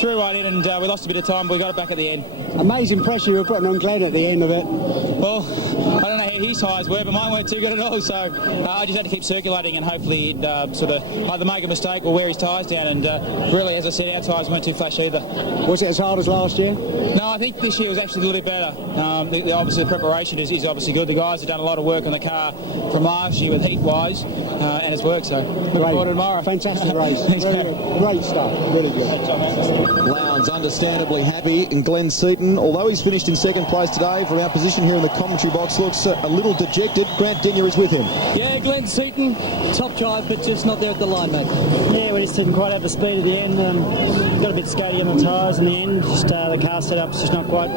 threw right in, and we lost a bit of time, but we got it back at the end. Amazing pressure you were putting on Glenn at the end of it. Well, I don't know how his highs were, but mine weren't too good at all, so I just had to keep circulating, and hopefully he'd sort of either make a mistake or wear his tyres down, and really, as I said, our tyres weren't too flash either. Was it as hard as last year? No, I think this year was actually a little bit better. Obviously, the preparation is obviously good. The guys have done a lot of work on the car from last year with heat-wise, and it's worked, so looking forward to tomorrow. Fantastic race. Thanks, great stuff. Really good. Lowndes understandably happy, and Glenn Seaton, although he's finished in second place today, from our position here in the commentary box, looks a little dejected. Grant Denyer is with him. Yeah, Glenn Seaton, top drive, but just not there at the line, mate. Yeah, we just didn't quite have the speed at the end. Got a bit scatty on the tyres in the end. Just the car setup's just not quite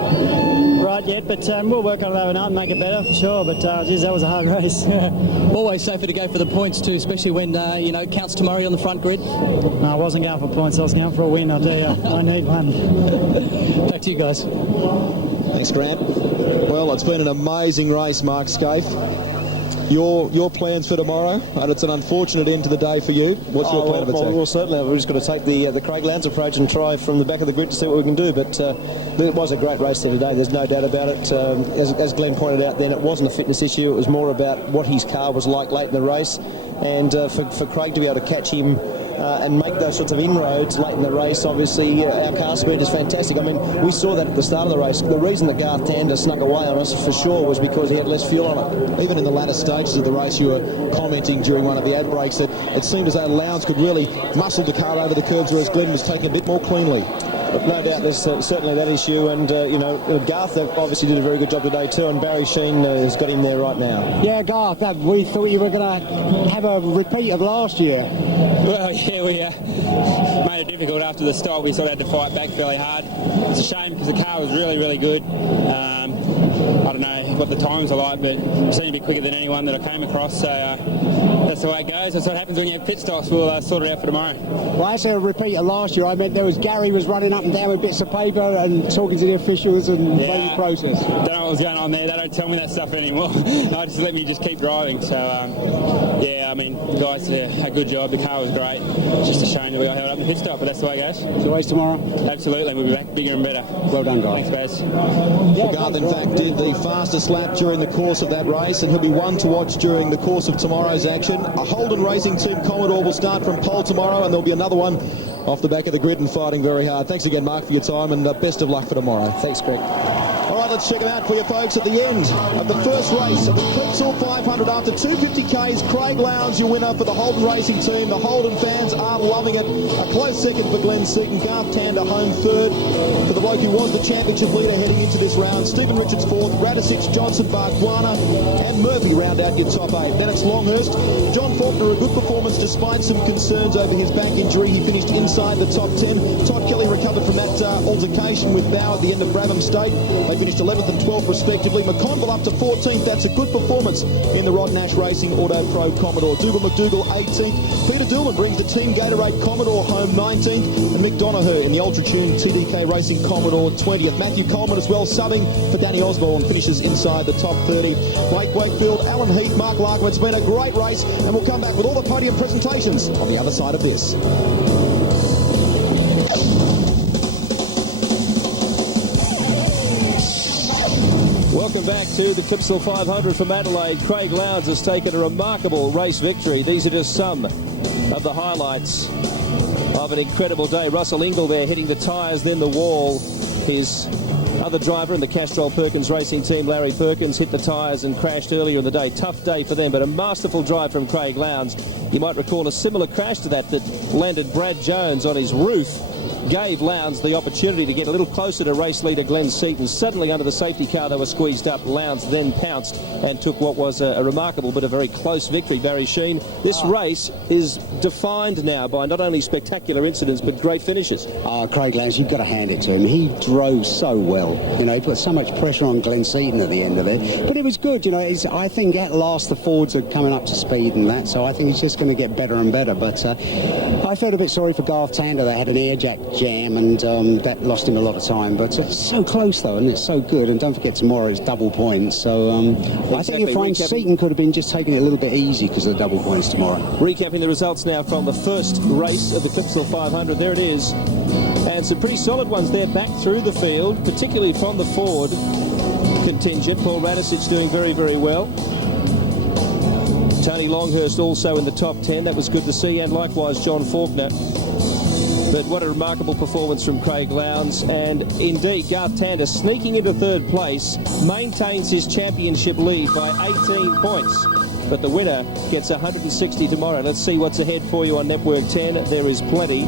right yet, but we'll work on it overnight and make it better for sure. But geez, that was a hard race. Always safer to go for the points too, especially when it counts tomorrow on the front grid. No, I wasn't going for points. I was going for a win. I'll tell you, I need one. Back to you guys. Thanks, Grant. Well, it's been an amazing race, Mark Scaife. Your plans for tomorrow? And it's an unfortunate end to the day for you. What's your plan of attack? Well, certainly we've just got to take the Craig Lowndes approach and try from the back of the grid to see what we can do. But it was a great race there today. There's no doubt about it. As Glenn pointed out then, it wasn't a fitness issue. It was more about what his car was like late in the race. And for Craig to be able to catch him and make those sorts of inroads late in the race, obviously our car speed is fantastic. I mean, we saw that at the start of the race. The reason that Garth Tander snuck away on us for sure was because he had less fuel on it. Even in the latter stages of the race, you were commenting during one of the ad breaks that it seemed as though Lowndes could really muscle the car over the curbs, whereas Glenn was taking a bit more cleanly. But no doubt there's certainly that issue, and Garth obviously did a very good job today too, and Barry Sheen has got him there right now. Yeah, Garth, we thought you were going to have a repeat of last year. Well, yeah, we made it difficult after the stop. We sort of had to fight back fairly hard. It's a shame because the car was really, really good. I don't know what the times are like, but it seemed to be quicker than anyone that I came across, so that's the way it goes. That's what happens when you have pit stops. We'll sort it out for tomorrow. Well, I said a repeat of last year. I meant there was Gary was running up and down with bits of paper and talking to the officials and waiting the process. Don't know what was going on there. They don't tell me that stuff anymore. They just let me just keep driving. So, yeah, I mean, guys did a good job. The car was great. It's just a shame that we got held up in the pit stop, but that's the way it goes. It's a race tomorrow? Absolutely. We'll be back bigger and better. Well done, guys. Thanks, Baz. Garth, in fact, did the fastest lap during the course of that race, and he'll be one to watch during the course of tomorrow's action. A Holden Racing Team Commodore will start from pole tomorrow, and there'll be another one off the back of the grid and fighting very hard. Thanks again, Mark, for your time, and best of luck for tomorrow. Thanks, Greg. All right, let's check them out for you folks at the end of the first race of the Clipsal 500. After 250Ks, Craig Lowndes, your winner for the Holden Racing Team. The Holden fans are loving it. A close second for Glenn Seaton. Garth Tander home third for the bloke who was the championship leader heading into this round. Stephen Richards fourth, Radisich, Johnson, Bargwana and Murphy round out your top eight. Then it's Longhurst. John Faulkner, a good performance despite some concerns over his back injury. He finished inside the top 10. Todd Kelly recovered from that altercation with Bow at the end of Brabham State. They finished 11th and 12th respectively. McConville up to 14th. That's a good performance in the Rod Nash Racing Auto Pro Commodore. Dougal McDougall 18th. Peter Doolan brings the Team Gatorade Commodore home 19th. And Mick Donoghue in the Ultra Tune TDK Racing Commodore 20th. Matthew Coleman as well subbing for Danny Osborne, finishes inside the top 30. Blake Wakefield, Alan Heath, Mark Larkham. It's been a great race, and we'll come back with all the podium presentations on the other side of this. Welcome back to the Clipsal 500 from Adelaide. Craig Lowndes has taken a remarkable race victory. These are just some of the highlights of an incredible day. Russell Ingall there hitting the tyres, then the wall. His other driver in the Castrol Perkins Racing Team, Larry Perkins, hit the tyres and crashed earlier in the day. Tough day for them, but a masterful drive from Craig Lowndes. You might recall a similar crash to that landed Brad Jones on his roof. Gave Lowndes the opportunity to get a little closer to race leader Glenn Seaton. Suddenly under the safety car they were squeezed up. Lowndes then pounced and took what was a remarkable but a very close victory. Barry Sheen, this race is defined now by not only spectacular incidents but great finishes. Craig Lowndes, you've got to hand it to him. He drove so well. You know, he put so much pressure on Glenn Seaton at the end of it. But it was good. You know, I think at last the Fords are coming up to speed and that, so I think it's just going to get better and better. But I felt a bit sorry for Garth Tander. They had an air jack jam and that lost him a lot of time, but it's so close though, and it's so good. And don't forget tomorrow it's double points, so I think if Frank Seaton could have been just taking it a little bit easy because of the double points tomorrow. Recapping the results now from the first race of the Clipsal 500, there it is, and some pretty solid ones there back through the field, particularly from the Ford contingent. Paul Radisich doing very, very well. Tony Longhurst also in the top 10, that was good to see, and likewise John Faulkner. But what a remarkable performance from Craig Lowndes. And indeed, Garth Tander sneaking into third place, maintains his championship lead by 18 points. But the winner gets 160 tomorrow. Let's see what's ahead for you on Network 10. There is plenty.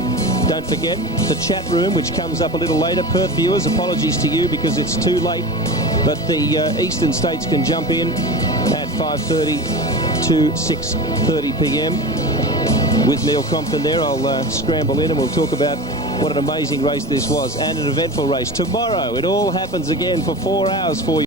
Don't forget the chat room, which comes up a little later. Perth viewers, apologies to you because it's too late. But the Eastern States can jump in at 5:30 to 6:30 p.m. With Neil Compton there. I'll scramble in and we'll talk about what an amazing race this was and an eventful race. Tomorrow it all happens again for 4 hours for you.